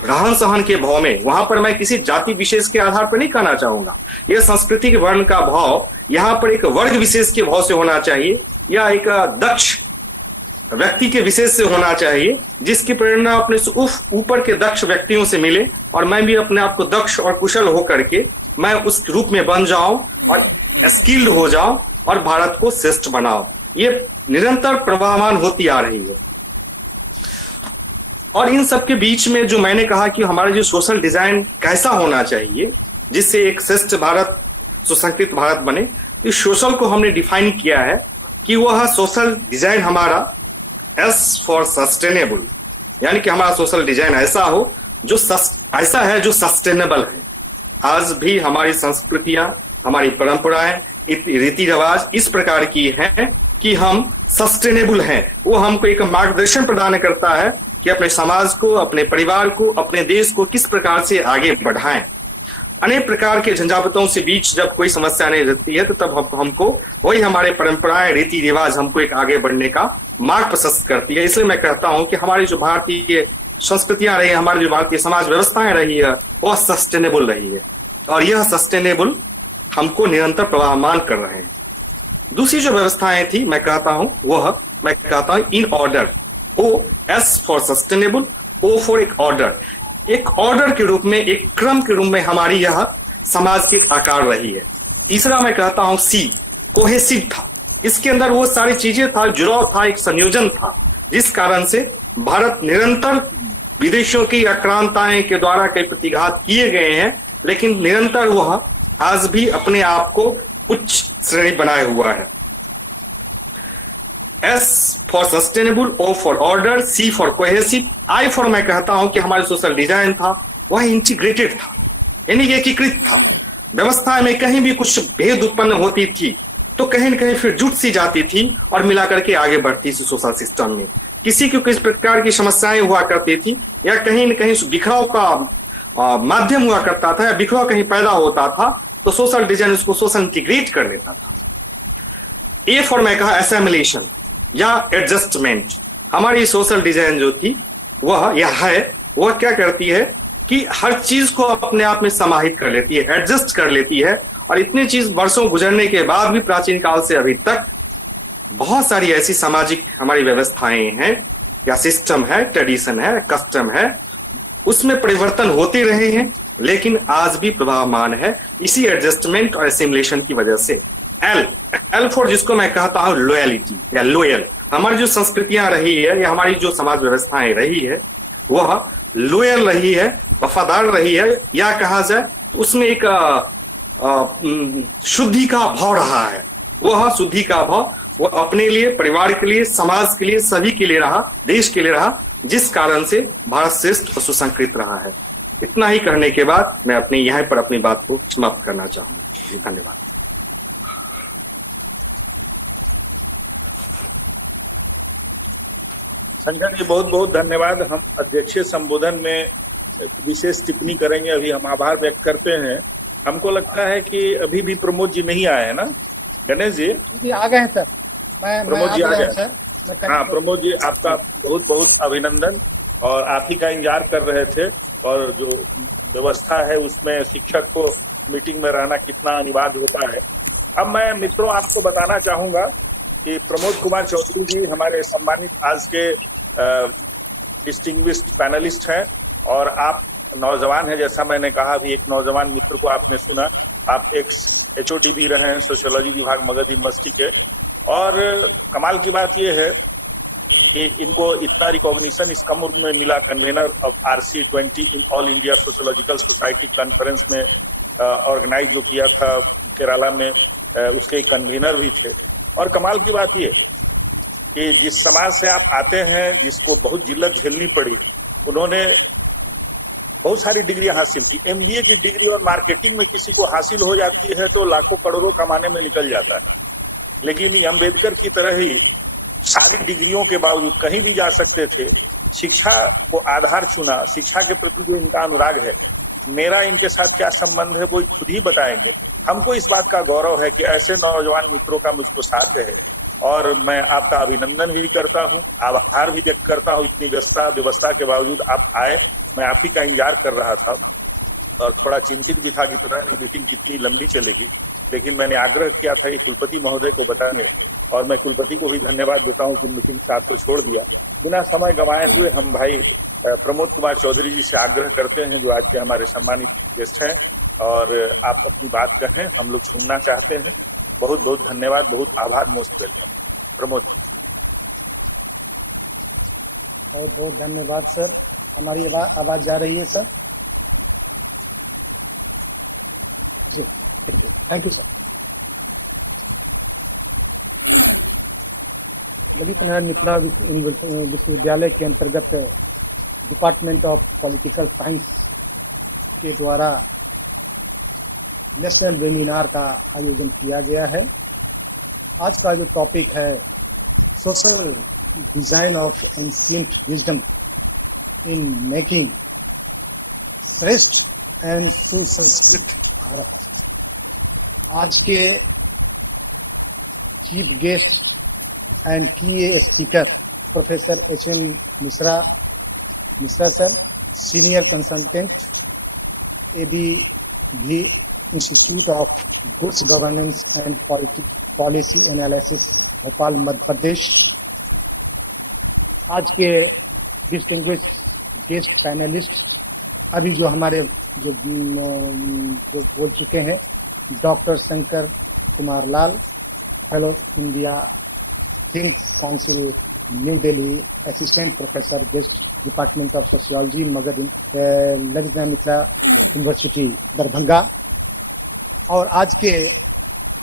रहन सहन के भाव में, वहां पर मैं किसी जाति विशेष के आधार पर नहीं कहना चाहूंगा, यह सांस्कृतिक वर्ण का भाव यहाँ पर एक वर्ग विशेष के भाव से होना चाहिए या एक दक्ष व्यक्ति के विशेष से होना चाहिए, जिसकी प्रेरणा अपने ऊपर के दक्ष व्यक्तियों से मिले और मैं भी अपने आप को दक्ष और कुशल होकर के मैं उस रूप में बन जाऊं और स्किल्ड हो जाऊं और भारत को श्रेष्ठ बनाऊं। ये निरंतर प्रवाहमान होती आ रही है। और इन सब के बीच में जो मैंने कहा कि हमारा जो सोशल डिजाइन कैसा होना चाहिए जिससे एक श्रेष्ठ भारत, सुसंस्कृत भारत बने, इस सोशल को हमने डिफाइन किया है कि वह सोशल डिजाइन हमारा एस फॉर सस्टेनेबल, यानी कि हमारा सोशल डिजाइन ऐसा हो जो ऐसा है जो सस्टेनेबल है। आज भी हमारी संस्कृतियां, हमारी परंपराएं, रीति रिवाज इस प्रकार की हैं कि हम सस्टेनेबल हैं। वो हमको एक मार्गदर्शन प्रदान करता है कि अपने समाज को, अपने परिवार को, अपने देश को किस प्रकार से आगे बढ़ाएं। अनेक प्रकार के झंझावातों से बीच जब कोई समस्या नहीं रहती है तो तब हमको वही हमारे परंपराएं, रीति रिवाज हमको एक आगे बढ़ने का मार्ग प्रशस्त करती है। इसलिए मैं कहता हूं कि हमारी जो भारतीय संस्कृतियां रही है, हमारी जो भारतीय समाज व्यवस्थाएं रही है, वह सस्टेनेबल रही है और यह सस्टेनेबल हमको निरंतर प्रवाहमान कर रहे हैं। दूसरी जो व्यवस्थाएं थी मैं कहता हूं in order, O S for sustainable, O for एक ऑर्डर, एक ऑर्डर के रूप में, एक क्रम के रूप में हमारी यह समाज की आकार रही है। तीसरा मैं कहता हूं सी, कोहेसिव था। इसके अंदर वो सारी चीजें था, जुड़ाव था, एक संयोजन था, जिस कारण से भारत निरंतर विदेशों की आक्रांताएं के द्वारा कई प्रतिघात किए गए हैं, लेकिन निरंतर वह आज भी अपने आप को उच्च श्रेणी बनाए हुआ है। S for sustainable, O for order, C for cohesive, I for मैं कहता हूं कि हमारा सोशल डिजाइन था वह इंटीग्रेटेड था, यानी एकीकृत था। व्यवस्था में कहीं भी कुछ भेद उत्पन्न होती थी तो कहीं न कहीं फिर जुट सी जाती थी और मिला करके आगे बढ़ती थी सोशल सिस्टम में। किसी को किस प्रकार की समस्याएं हुआ करती थी या कहीं न कहीं बिखराव का माध्यम हुआ करता था या बिखराव कहीं पैदा होता था तो सोशल डिजाइन उसको सोशल इंटीग्रेट कर लेता था। ए फॉर मैं कहा एसेमिलेशन या एडजस्टमेंट। हमारी सोशल डिजाइन जो थी वह क्या करती है कि हर चीज को अपने आप में समाहित कर लेती है, एडजस्ट कर लेती है। और इतनी चीज वर्षों गुजरने के बाद भी प्राचीन काल से अभी तक बहुत सारी ऐसी सामाजिक हमारी व्यवस्थाएं हैं या सिस्टम है, ट्रेडिशन है, कस्टम है, उसमें परिवर्तन होते रहे हैं लेकिन आज भी प्रभावमान है इसी एडजस्टमेंट और एसिमुलेशन की वजह से। एल फॉर जिसको मैं कहता हूं लॉयलिटी या लोयल। हमारी जो संस्कृतियां रही है या हमारी जो समाज व्यवस्थाएं रही है वह लोयल रही है, वफादार रही है, या कहा जाए उसमें एक शुद्धि का भाव रहा है। वह शुद्धि का भाव वो अपने लिए, परिवार के लिए, समाज के लिए, सभी के लिए रहा, देश के लिए रहा, जिस कारण से भारत श्रेष्ठ और सुसंस्कृत रहा है। इतना ही कहने के बाद मैं अपने यहाँ पर अपनी बात को समाप्त करना चाहूंगा। धन्यवाद। संजय जी बहुत बहुत धन्यवाद। हम अध्यक्षीय संबोधन में विशेष टिप्पणी करेंगे। अभी हम आभार व्यक्त करते हैं। हमको लगता है कि अभी भी प्रमोद जी नहीं आए हैं ना? गणेश जी आ गए हैं सर। प्रमोद जी आ गए। हाँ प्रमोद जी, आपका बहुत बहुत अभिनंदन। और आप ही का इंतजार कर रहे थे और जो व्यवस्था है उसमें शिक्षक को मीटिंग में रहना कितना अनिवार्य होता है। अब मैं मित्रों आपको बताना चाहूंगा कि प्रमोद कुमार चौधरी जी हमारे सम्मानित आज के डिस्टिंग्विश्ड पैनलिस्ट हैं और आप नौजवान हैं। जैसा मैंने कहा, अभी एक नौजवान मित्र को आपने सुना। आप एक HOD भी रहे हैं सोशियोलॉजी विभाग मगध यूनिवर्सिटी के। और कमाल की बात यह है कि इनको इतना रिकॉग्निशन इस कम उम्र में मिला। Convener of RC20 all India sociological society conference में ऑर्गेनाइज जो किया था केरला में, उसके कन्वीनर भी थे। और कमाल की बात ये कि जिस समाज से आप आते हैं, जिसको बहुत जिल्लत झेलनी पड़ी, उन्होंने बहुत सारी डिग्रियां हासिल की। MBA की डिग्री और मार्केटिंग में किसी को हासिल हो जाती है तो लाखों करोड़ों कमाने में निकल जाता है। लेकिन अम्बेडकर की तरह ही सारी डिग्रियों के बावजूद कहीं भी जा सकते थे। शिक्षा को आधार चुना, शिक्षा के प्रति जो इनका अनुराग है। मेरा इनके साथ क्या संबंध है वो खुद ही बताएंगे। हमको इस बात का गौरव है कि ऐसे नौजवान मित्रों का मुझको साथ है, और मैं आपका अभिनंदन भी करता हूं, आभार भी व्यक्त करता हूं। इतनी व्यवस्था के बावजूद आप आए। मैं आप ही का इंतजार कर रहा था और थोड़ा चिंतित भी था कि पता नहीं मीटिंग कितनी लंबी चलेगी, लेकिन मैंने आग्रह किया था कि कुलपति महोदय को बताएंगे, और मैं कुलपति को भी धन्यवाद देता हूं कि मीटिंग से आपको छोड़ दिया। बिना समय गंवाए हुए हम भाई प्रमोद कुमार चौधरी जी से आग्रह करते हैं, जो आज के हमारे सम्मानित गेस्ट हैं, और आप अपनी बात कहें, हम लोग सुनना चाहते हैं। बहुत बहुत धन्यवाद, बहुत आभार, मोस्ट वेलकम। प्रमोद जी। बहुत बहुत धन्यवाद सर। हमारी आवाज जा रही है सर? जी, thank you sir. Lalit Narayan Mithila Vishwavidyalaya के अंतर्गत डिपार्टमेंट ऑफ पॉलिटिकल साइंस के द्वारा नेशनल वेबिनार का आयोजन किया गया है। आज का जो टॉपिक है social design of ancient wisdom in making श्रेष्ठ एंड सुसंस्कृत भारत। आज के chief guest and key speaker professor HM Mishra sir, senior consultant ABV institute of goods governance and policy analysis, Bhopal, Madhya Pradesh. आज के डिस्टिंग्विश गेस्ट पैनलिस्ट अभी जो हमारे जो बोल चुके हैं, doctor Shankar Kumar Lal, fellow India thinks council new Delhi, assistant professor guest department of sociology, Magadh Lalit Narayan Mithila university Darbhanga. और आज के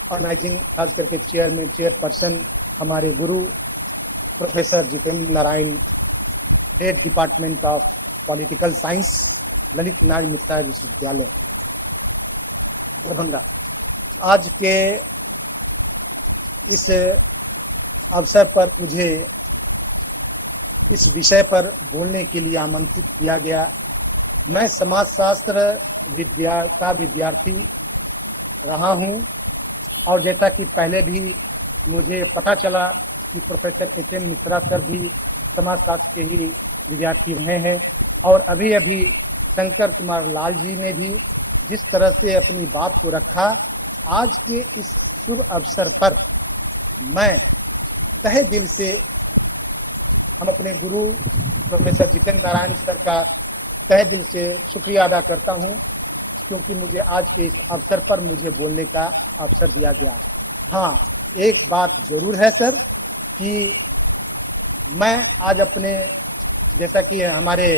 ऑर्गेनाइजिंग खास करके चेयरपर्सन हमारे गुरु professor Jitendra Narayan, head department of political science, Lalit Narayan Mithila विश्वविद्यालय दरभंगा। आज के इस अवसर पर मुझे इस विषय पर बोलने के लिए आमंत्रित किया गया। मैं समाजशास्त्र का विद्यार्थी रहा हूं, और जैसा कि पहले भी मुझे पता चला कि प्रोफेसर HM मिश्रा सर भी समाजशास्त्र के ही विद्यार्थी रहे हैं, और अभी अभी शंकर कुमार लाल जी ने भी जिस तरह से अपनी बात को रखा, आज के इस शुभ अवसर पर मैं तहे दिल से हम अपने गुरु प्रोफेसर जितेंद्र नारायण सर का तहे दिल से शुक्रिया अदा करता हूं, क्योंकि मुझे आज के इस अवसर पर मुझे बोलने का अवसर दिया गया। हाँ, एक बात जरूर है सर कि मैं आज अपने, जैसा कि हमारे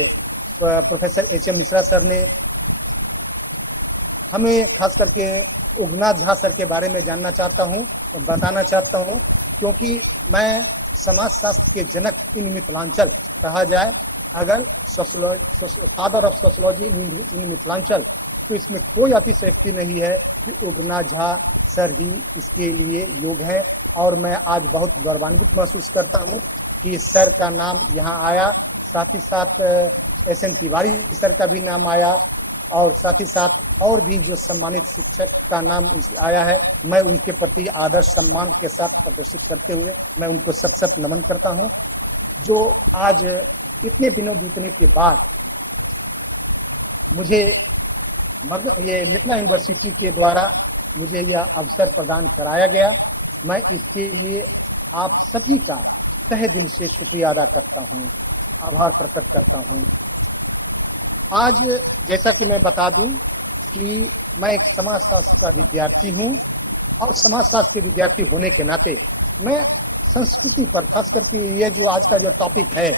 प्रोफेसर HM मिश्रा सर ने हमें खास करके उगना झा सर के बारे में जानना चाहता हूं और बताना चाहता हूं, क्योंकि मैं समाजशास्त्र के जनक इन मिथिलांचल कहा जाए, अगर फादर ऑफ सोशियोलॉजी इन मिथिलांचल, तो इसमें कोई अतिशयोक्ति नहीं है कि उगना झा सर ही इसके लिए योग्य है। और मैं आज बहुत गौरवान्वित महसूस करता हूं कि सर का नाम यहाँ आया, साथ ही साथ SN तिवारी सर का भी नाम आया, और साथ ही साथ और भी जो सम्मानित शिक्षक का नाम आया है। मैं उनके प्रति आदर सम्मान के साथ प्रदर्शित करते हुए मैं उनको सत सत नमन करता हूं, जो आज इतने दिनों बीतने के बाद मुझे ये मिथिला यूनिवर्सिटी के द्वारा मुझे यह अवसर प्रदान कराया गया। मैं इसके लिए आप सभी का तहे दिल से शुक्रिया अदा करता हूं, आभार प्रकट करता हूं। आज जैसा कि मैं बता दूं कि मैं एक समाजशास्त्र का विद्यार्थी हूं, और समाजशास्त्र के विद्यार्थी होने के नाते मैं संस्कृति पर, खास करके ये जो आज का जो टॉपिक है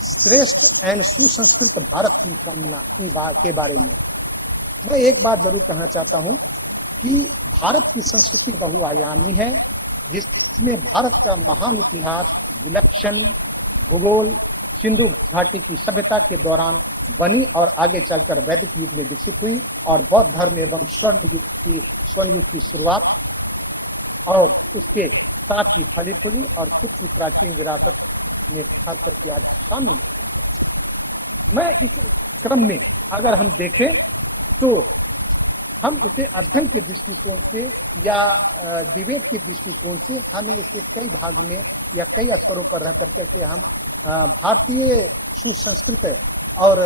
श्रेष्ठ एंड सुसंस्कृत भारत की कामना के बारे में मैं एक बात जरूर कहना चाहता हूं कि भारत की संस्कृति बहुआयामी है, जिसमें भारत का महान इतिहास, विलक्षण भूगोल, सिंधु घाटी की सभ्यता के दौरान बनी और आगे चलकर वैदिक युग में विकसित हुई और बौद्ध धर्म एवं स्वर्ण युग की शुरुआत और उसके साथ ही फली फूली और खुद की प्राचीन विरासत में खास करके आज शामिल है। मैं इस क्रम में अगर हम देखें तो हम इसे अध्ययन के दृष्टिकोण से या डिबेट के दृष्टिकोण से हमें इसे कई भाग में या कई स्तरों पर रह करके हम भारतीय सुसंस्कृत और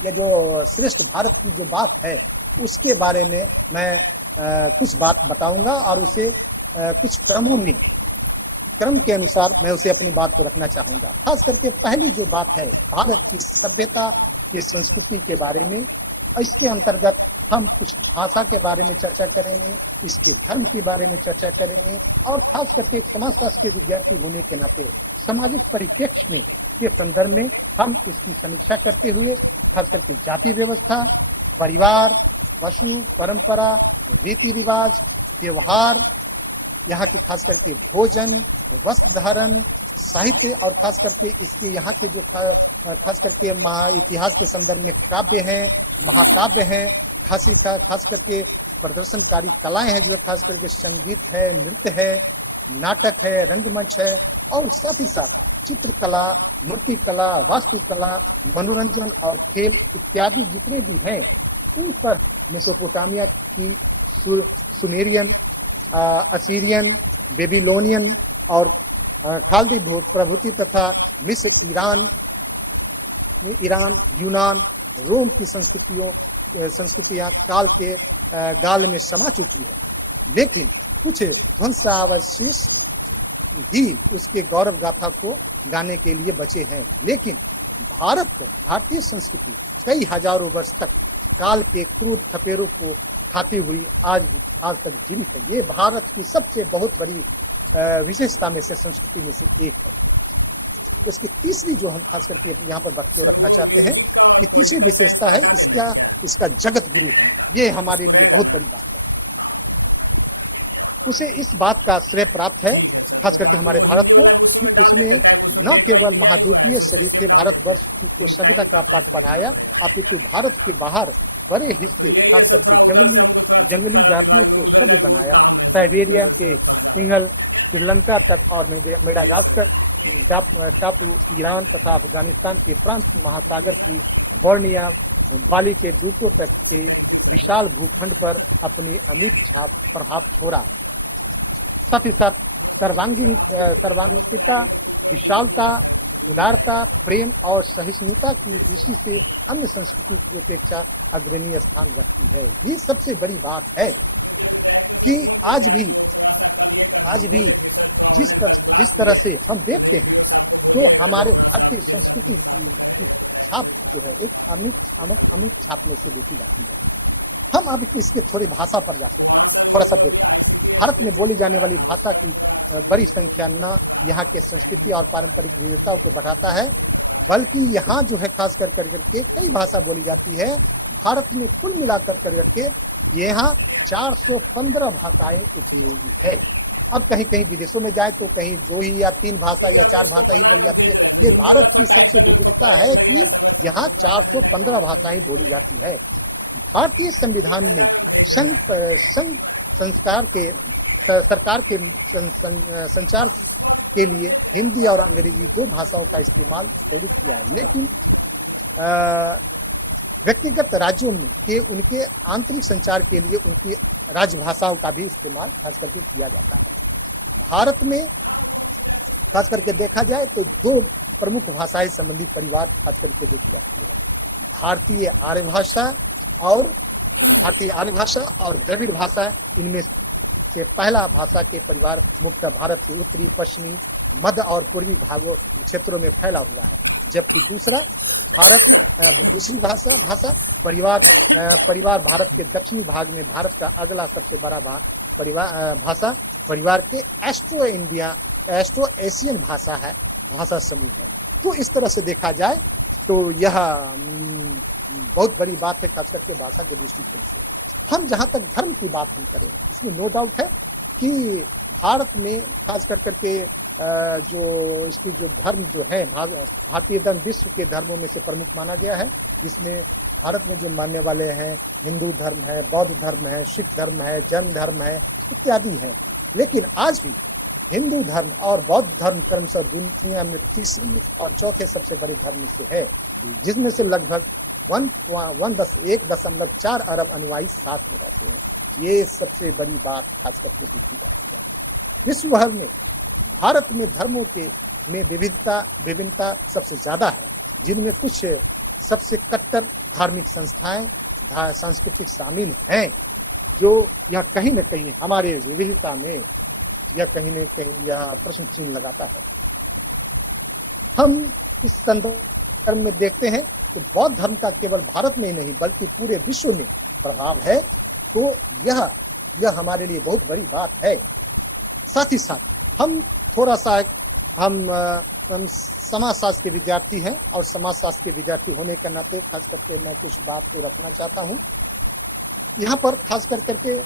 ये जो श्रेष्ठ भारत की जो बात है उसके बारे में मैं कुछ बात बताऊंगा और उसे कुछ क्रम के अनुसार मैं उसे अपनी बात को रखना चाहूंगा। खास करके पहली जो बात है भारत की सभ्यता की संस्कृति के बारे में, इसके अंतर्गत हम कुछ भाषा के बारे में चर्चा करेंगे, इसके धर्म के बारे में चर्चा करेंगे और खास करके एक समाजशास्त्र के विद्यार्थी होने के नाते सामाजिक परिप्रेक्ष्य में के संदर्भ में हम इसकी समीक्षा करते हुए खास करके जाति व्यवस्था, परिवार, पशु, परंपरा, रीति रिवाज, त्योहार, यहाँ की खास करके भोजन, वस्त्र धारण, साहित्य और खास करके इसके यहाँ के जो खास करके इतिहास के संदर्भ में काव्य हैं, महाकाव्य हैं, खास करके प्रदर्शनकारी कलाएं हैं जो खास करके संगीत है, नृत्य है, नाटक है, रंगमंच है और साथ ही साथ चित्रकला, मूर्ति कला, वास्तुकला, मनोरंजन और खेल इत्यादि जितने भी हैं इन पर मेसोपोटामिया की सुमेरियन, असीरियन, बेबीलोनियन और खालदी प्रभुति तथा मिस्र, ईरान, यूनान, रोम की संस्कृतियां काल के गाल में समा चुकी है, लेकिन कुछ ध्वंसावशेष ही उसके गौरव गाथा को गाने के लिए बचे हैं। लेकिन भारतीय संस्कृति कई हजारों वर्ष तक काल के क्रूर थपेरों को खाती हुई आज तक जीवित है। ये भारत की सबसे बहुत बड़ी विशेषता में से, संस्कृति में से एक है। उसकी तीसरी जो हम खास करके यहाँ पर बात को रखना चाहते हैं कि तीसरी विशेषता है इसका जगत गुरु होना। ये हमारे लिए बहुत बड़ी बात है। उसे इस बात का श्रेय प्राप्त है खास करके हमारे भारत को कि उसने न केवल महाद्वीपीय शरीके भारतवर्ष को सभ्यता का पाठ पढ़ाया, अपितु भारत के बाहर बड़े हिस्से खास करके जंगली जातियों को सभ्य बनाया। साइबेरिया के सिंघल, श्रीलंका तक और मेडागास्कर टापू, ईरान तथा अफगानिस्तान के प्रांत, महासागर की बोर्निया, बाली के द्वीपों तक के विशाल भूखंड पर अपनी अमिट छाप प्रभाव छोड़ा। साथ ही साथ सर्वांगीणता, विशालता, उदारता, प्रेम और सहिष्णुता की दृष्टि से अन्य संस्कृति की अपेक्षा अग्रणीय स्थान रखती है। ये सबसे बड़ी बात है कि आज भी जिस तरह से हम देखते हैं तो हमारे भारतीय संस्कृति की छाप जो है एक अमिट छाप में से देखी जाती है। हम अब इसके थोड़ी भाषा पर जाते हैं, थोड़ा सा देखते हैं। भारत में बोली जाने वाली भाषा की बड़ी संख्या न यहाँ के संस्कृति और पारंपरिक विविधताओं को बढ़ाता है, बल्कि यहाँ जो है खास करके कई भाषा बोली जाती है। भारत में कुल मिलाकर करके यहाँ 415 भाषाएं उपयोगी है। अब कहीं कहीं विदेशों में जाए तो कहीं 2 ही या 3 भाषा या 4 भाषा ही बोली जाती है। ये भारत की सबसे विविधता है कि यहाँ 415 भाषाएं बोली जाती है। भारतीय संविधान ने सरकार के संचार के लिए हिंदी और अंग्रेजी 2 भाषाओं का इस्तेमाल जरूर किया है, लेकिन व्यक्तिगत राज्यों में के उनके आंतरिक संचार के लिए उनकी राजभाषाओं का भी इस्तेमाल खास करके किया जाता है। भारत में खास करके देखा जाए तो 2 प्रमुख भाषाएं संबंधित परिवार खास करके देखी जाती है, भारतीय आर्य भाषा और द्रविड़ भाषा। इनमें से पहला भाषा के परिवार मुख्यतः भारत के उत्तरी, पश्चिमी, मध्य और पूर्वी भागों क्षेत्रों में फैला हुआ है, जबकि दूसरी भाषा परिवार भारत के दक्षिणी भाग में भारत का अगला सबसे बड़ा भाषा परिवार के एस्ट्रो इंडिया एस्ट्रो एशियन भाषा है, भाषा समूह है। तो इस तरह से देखा जाए तो यह बहुत बड़ी बात है, खास करके भाषा के दृष्टिकोण से। हम जहां तक धर्म की बात हम करें, इसमें नो डाउट है कि भारत में खास कर करके जो इसकी जो धर्म जो है, भारतीय धर्म विश्व के धर्मों में से प्रमुख माना गया है, जिसमें भारत में जो मानने वाले हैं हिंदू धर्म है, बौद्ध धर्म है, सिख धर्म है, जैन धर्म है इत्यादि है। लेकिन आज भी हिंदू धर्म और बौद्ध धर्म क्रमशः दुनिया में तीसरी और चौथे सबसे बड़े धर्म से है, जिसमें से लगभग 1.4 अरब अनुयायी साथ में रहते हैं। ये सबसे बड़ी बात खास करके देखी जाती है। विश्व भर में भारत में धर्मों के में विभिन्नता सबसे ज्यादा है, जिनमें कुछ सबसे कट्टर धार्मिक संस्थाएं सांस्कृतिक शामिल हैं, जो यह कहीं न कहीं हमारे विविधता में यह कहीं न कहीं यह प्रश्न चिन्ह लगाता है। हम इस संदर्भ में देखते हैं तो बौद्ध धर्म का केवल भारत में ही नहीं बल्कि पूरे विश्व में प्रभाव है, तो यह हमारे लिए बहुत बड़ी बात है। साथ ही साथ हम थोड़ा सा हम समाजशास्त्र के विद्यार्थी हैं और समाजशास्त्र के विद्यार्थी होने के नाते खास करके मैं कुछ बात को रखना चाहता हूं। यहाँ पर खास कर करके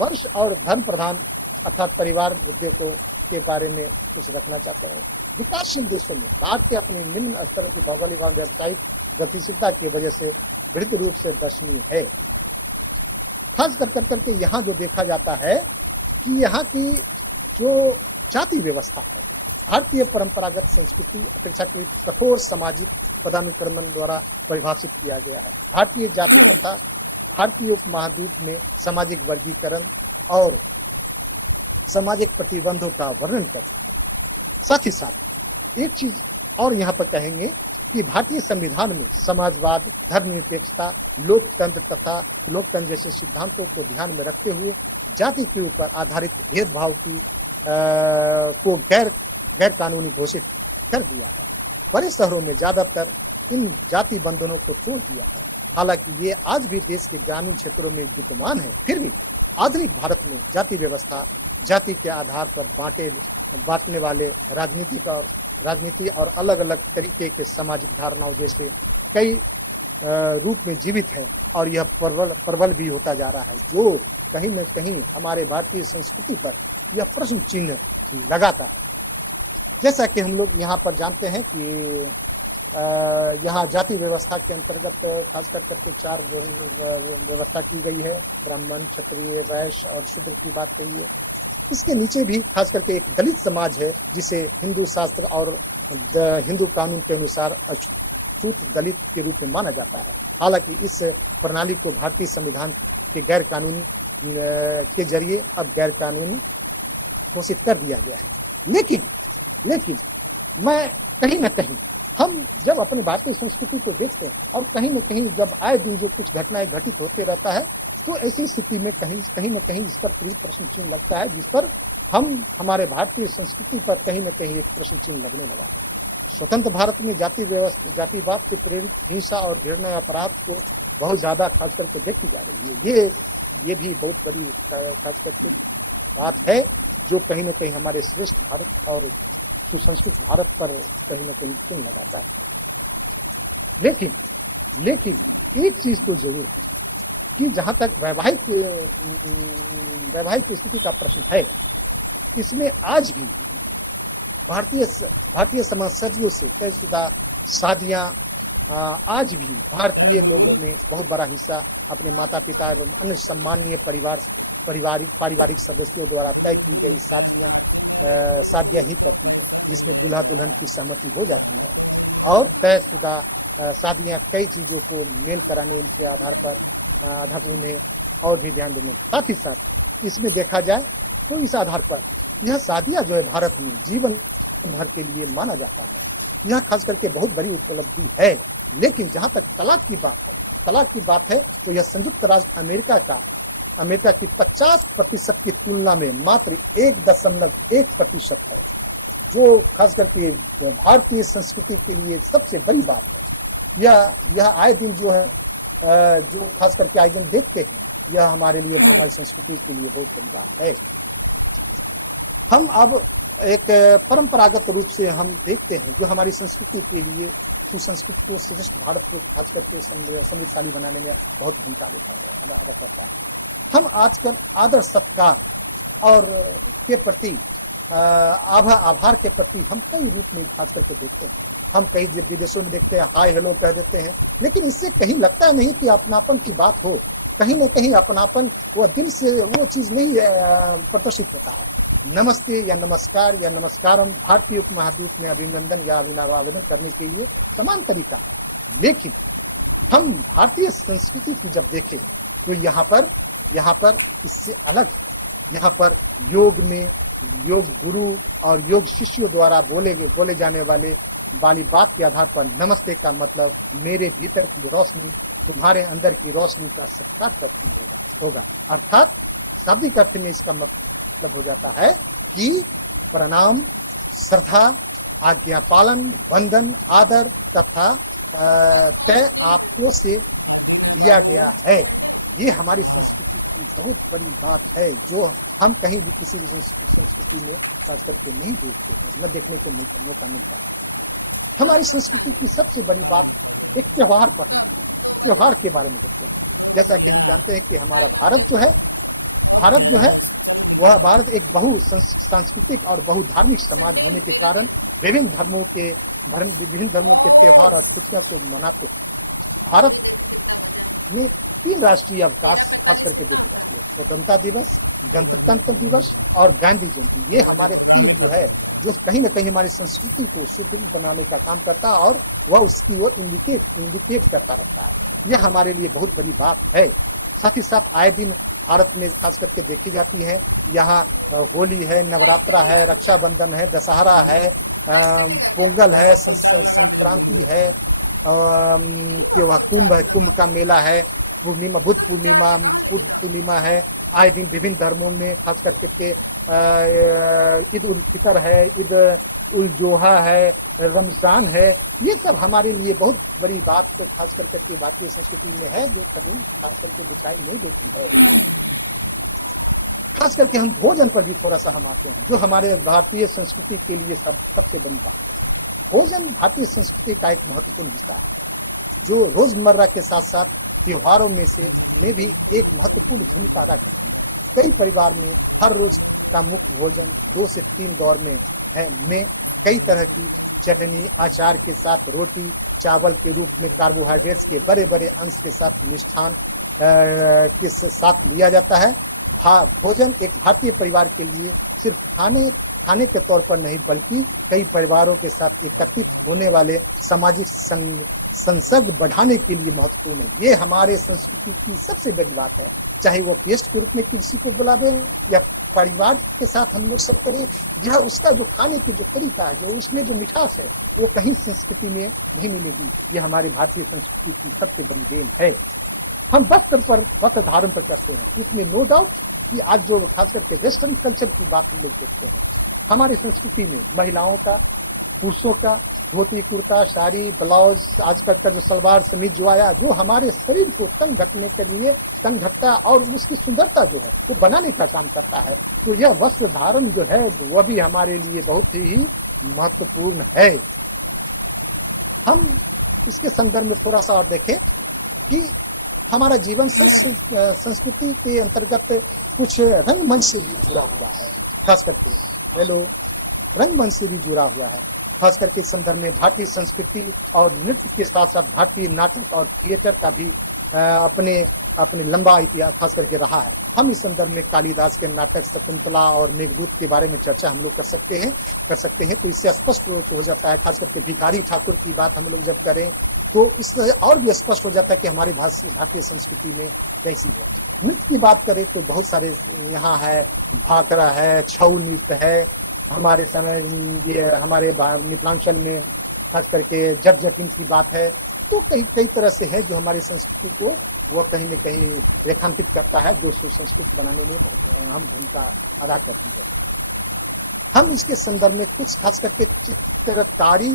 वर्ष और धर्म प्रधान अर्थात परिवार मुद्दे को के बारे में कुछ रखना चाहता हूँ। विकासशील देशों में भारत के अपनी निम्न स्तर की भौगोलिक और व्यावसायिक गतिशीलता की वजह से वृहद रूप से दर्शनीय है। खास कर करके यहाँ जो देखा जाता है कि यहाँ की जो जाति व्यवस्था है, भारतीय परंपरागत संस्कृति अपेक्षाकृत कठोर सामाजिक पदानुक्रमण द्वारा परिभाषित किया गया है। भारतीय जाति प्रथा भारतीय उपमहाद्वीप में सामाजिक वर्गीकरण और सामाजिक प्रतिबंधों का वर्णन करती है। साथ ही साथ एक चीज और यहाँ पर कहेंगे कि भारतीय संविधान में समाजवाद, धर्मनिरपेक्षता, लोकतंत्र जैसे सिद्धांतों को ध्यान में रखते हुए जाति के ऊपर आधारित भेदभाव की को गैर कानूनी घोषित कर दिया है। बड़े शहरों में ज्यादातर इन जाति बंधनों को तोड़ दिया है। हालांकि ये आज भी देश के ग्रामीण क्षेत्रों में विद्यमान है, फिर भी आधुनिक भारत में जाति व्यवस्था जाति के आधार पर बांटने वाले राजनीति और अलग अलग तरीके के सामाजिक धारणाओं जैसे कई रूप में जीवित है और यह प्रबल भी होता जा रहा है, जो कहीं न कहीं हमारे भारतीय संस्कृति पर यह प्रश्न चिन्ह लगाता है। जैसा कि हम लोग यहाँ पर जानते हैं कि यहाँ जाति व्यवस्था के अंतर्गत खास करके 4 व्यवस्था की गई है, ब्राह्मण, क्षत्रिय, वैश्य और शूद्र की बात कही है। इसके नीचे भी खास करके एक दलित समाज है, जिसे हिंदू शास्त्र और हिंदू कानून के अनुसार अछूत दलित के रूप में माना जाता है। हालांकि इस प्रणाली को भारतीय संविधान के गैर कानूनी के जरिए अब गैर कानूनी घोषित कर दिया गया है। लेकिन मैं कहीं न कहीं हम जब अपने भारतीय संस्कृति को देखते हैं और कहीं न कहीं जब आए दिन जो कुछ घटनाएं घटित होते रहता है, तो ऐसी स्थिति में कहीं न कहीं इस पर प्रश्न चिन्ह लगता है, जिस पर हमारे भारतीय संस्कृति पर कहीं न कहीं एक प्रश्न चिन्ह लगने लगा है। स्वतंत्र भारत में जातिवाद से प्रेरित हिंसा और घृणा अपराध को बहुत ज्यादा खास करके देखी जा रही है। ये भी बहुत बड़ी खास करके बात है, जो कहीं न कहीं हमारे श्रेष्ठ भारत और सुसंस्कृत भारत पर कहीं न कहीं चिन्ह लगाता है। लेकिन एक चीज तो जरूर है कि जहां तक वैवाहिक स्थिति का प्रश्न है, इसमें आज भी भारतीय समाज सदियों से तयशुदा शादियां आज भी भारतीय लोगों में बहुत बड़ा हिस्सा अपने माता पिता एवं अन्य सम्मानीय पारिवारिक सदस्यों द्वारा तय की गई शादियां ही करती है, जिसमें दूल्हा दुल्हन की सहमति हो जाती है और तयशुदा शादियां कई चीजों को मेल कराने के आधार पर उन्हें और भी ध्यान देना। साथ ही साथ इसमें देखा जाए तो इस आधार पर यह शादियां जो है भारत में जीवन भर के लिए माना जाता है। यह खास करके बहुत बड़ी उपलब्धि है। लेकिन जहां तक तलाक की बात है तो यह संयुक्त राज्य अमेरिका की 50% की तुलना में मात्र 1.1% है, जो खास करके भारतीय संस्कृति के लिए सबसे बड़ी बात है। यह आए दिन जो है जो खास करके आए दिन देखते हैं, यह हमारे लिए हमारी संस्कृति के लिए बहुत बड़ी बात है। हम अब एक परंपरागत रूप से हम देखते हैं जो हमारी संस्कृति के लिए, सुसंस्कृति को, श्रेष्ठ भारत को खास करके समृद्धशाली बनाने में बहुत भूमिका अदा करता है। हम आजकल आदर सत्कार और के प्रति आभार के प्रति हम कई रूप में खास करके देखते हैं। हम कई विदेशों में देखते हैं, हाय हेलो कह देते हैं, लेकिन इससे कहीं लगता नहीं कि अपनापन की बात हो। कहीं न कहीं अपनापन वो दिल से वो चीज नहीं प्रदर्शित होता है। नमस्ते या नमस्कार या नमस्कारम भारतीय उपमहाद्वीप में अभिनंदन या अभिवादन करने के लिए समान तरीका है। लेकिन हम भारतीय संस्कृति की जब देखें तो यहाँ पर इससे अलग है। यहाँ पर योग में योग गुरु और योग शिष्यों द्वारा बोले जाने वाली बात के आधार पर नमस्ते का मतलब मेरे भीतर की रोशनी तुम्हारे अंदर की रोशनी का सत्कार करती होगा। अर्थात शाब्दिक अर्थ में इसका मतलब हो जाता है कि प्रणाम, श्रद्धा, आज्ञा पालन, वंदन, आदर तथा तय आपको से लिया गया है। ये हमारी संस्कृति की बहुत बड़ी बात है जो हम कहीं भी किसी भी संस्कृति में खास करके नहीं देखते हैं, न देखने को मौका मिलता है। हमारी संस्कृति की सबसे बड़ी बात एक त्योहार पर मानते हैं, त्योहार के बारे में देखते हैं। जैसा कि हम जानते हैं कि हमारा भारत जो है वह भारत एक बहु सांस्कृतिक और बहुधार्मिक समाज होने के कारण विभिन्न धर्मों के त्योहार और छुट्टियों को मनाते हैं। भारत में 3 राष्ट्रीय अवकाश खास करके देखी जाती है, स्वतंत्रता दिवस, गणतंत्र दिवस और गांधी जयंती। ये हमारे 3 जो है जो कहीं न कहीं हमारी संस्कृति को सुदृढ़ बनाने का काम करता है और वह उसकी ओर इंडिकेट करता रहता है। यह हमारे लिए बहुत बड़ी बात है। साथ ही साथ आए दिन भारत में खास करके देखी जाती है, यहाँ होली है, नवरात्रा है, रक्षाबंधन है, दशहरा है, पोंगल है, संक्रांति है, कुंभ का मेला है, बुद्ध पूर्णिमा है। आए दिन विभिन्न धर्मों में खास करके ईद उल फितर है, ईद उल जोहा है, रमजान है। ये सब हमारे लिए बहुत बड़ी बात खास करके भारतीय संस्कृति में है जो कभी खास करके दिखाई नहीं देती है। खास करके हम भोजन पर भी थोड़ा सा हम आते हैं जो हमारे भारतीय संस्कृति के लिए सबसे बड़ी बात है। भोजन भारतीय संस्कृति का एक महत्वपूर्ण हिस्सा है जो रोजमर्रा के साथ साथ त्योहारों में भी एक महत्वपूर्ण भूमिका अदा करती है। कई परिवार में हर रोज का मुख्य भोजन 2 से 3 दौर में कई तरह की चटनी, अचार के साथ रोटी, चावल के रूप में कार्बोहाइड्रेट्स के बड़े अंश के साथ मिष्ठान के साथ लिया जाता है। भोजन एक भारतीय परिवार के लिए सिर्फ खाने के तौर पर नहीं बल्कि कई परिवारों के साथ एकत्रित होने वाले सामाजिक संसर्ग बढ़ाने के लिए महत्वपूर्ण है। ये हमारे संस्कृति की सबसे बड़ी बात है। चाहे वो गेस्ट के रूप में किसी को बुलावे या परिवार के साथ हम लोग सब करें, यह उसका जो खाने की जो तरीका है, जो उसमें जो मिठास है, वो कहीं संस्कृति में नहीं मिलेगी। यह हमारी भारतीय संस्कृति की सबसे बड़ी देन है। हम वस्त्र धारण पर करते हैं, इसमें नो डाउट कि आज जो खास करके वेस्टर्न कल्चर की बात हम लोग देखते हैं, हमारी संस्कृति में महिलाओं का, पुरुषों का धोती कुर्ता, साड़ी, ब्लाउज, आजकल का जो सलवार समीज जो आया, जो हमारे शरीर को तंग ढकता और उसकी सुंदरता जो है वो बनाने का काम करता है। तो यह वस्त्र धारण जो है वह भी हमारे लिए बहुत ही महत्वपूर्ण है। हम इसके संदर्भ में थोड़ा सा और देखें कि हमारा जीवन संस्कृति के अंतर्गत कुछ रंगमंच से भी जुड़ा हुआ है। खास करके रंगमंच से भी जुड़ा हुआ है। खास करके इस संदर्भ में भारतीय संस्कृति और नृत्य के साथ साथ भारतीय नाटक और थिएटर का भी अपने लंबा इतिहास खास करके रहा है। हम इस संदर्भ में कालिदास के नाटक शकुंतला और मेघदूत के बारे में चर्चा हम लोग कर सकते हैं। तो इससे स्पष्ट हो जाता है, खास करके भिखारी ठाकुर की बात हम लोग जब करें तो इससे और भी स्पष्ट हो जाता है कि हमारी भारतीय संस्कृति में कैसी है। नृत्य की बात करें तो बहुत सारे यहाँ है, भाकरा है, छऊ नृत्य है। हमारे समय ये हमारे मिथिलांचल में खास करके जट जटिन की बात है। तो कई तरह से है जो हमारी संस्कृति को वह कहीं न कहीं रेखांकित करता है, जो सुसंस्कृत बनाने में बहुत अहम भूमिका अदा करती है। हम इसके संदर्भ में कुछ खास करके चित्रकारी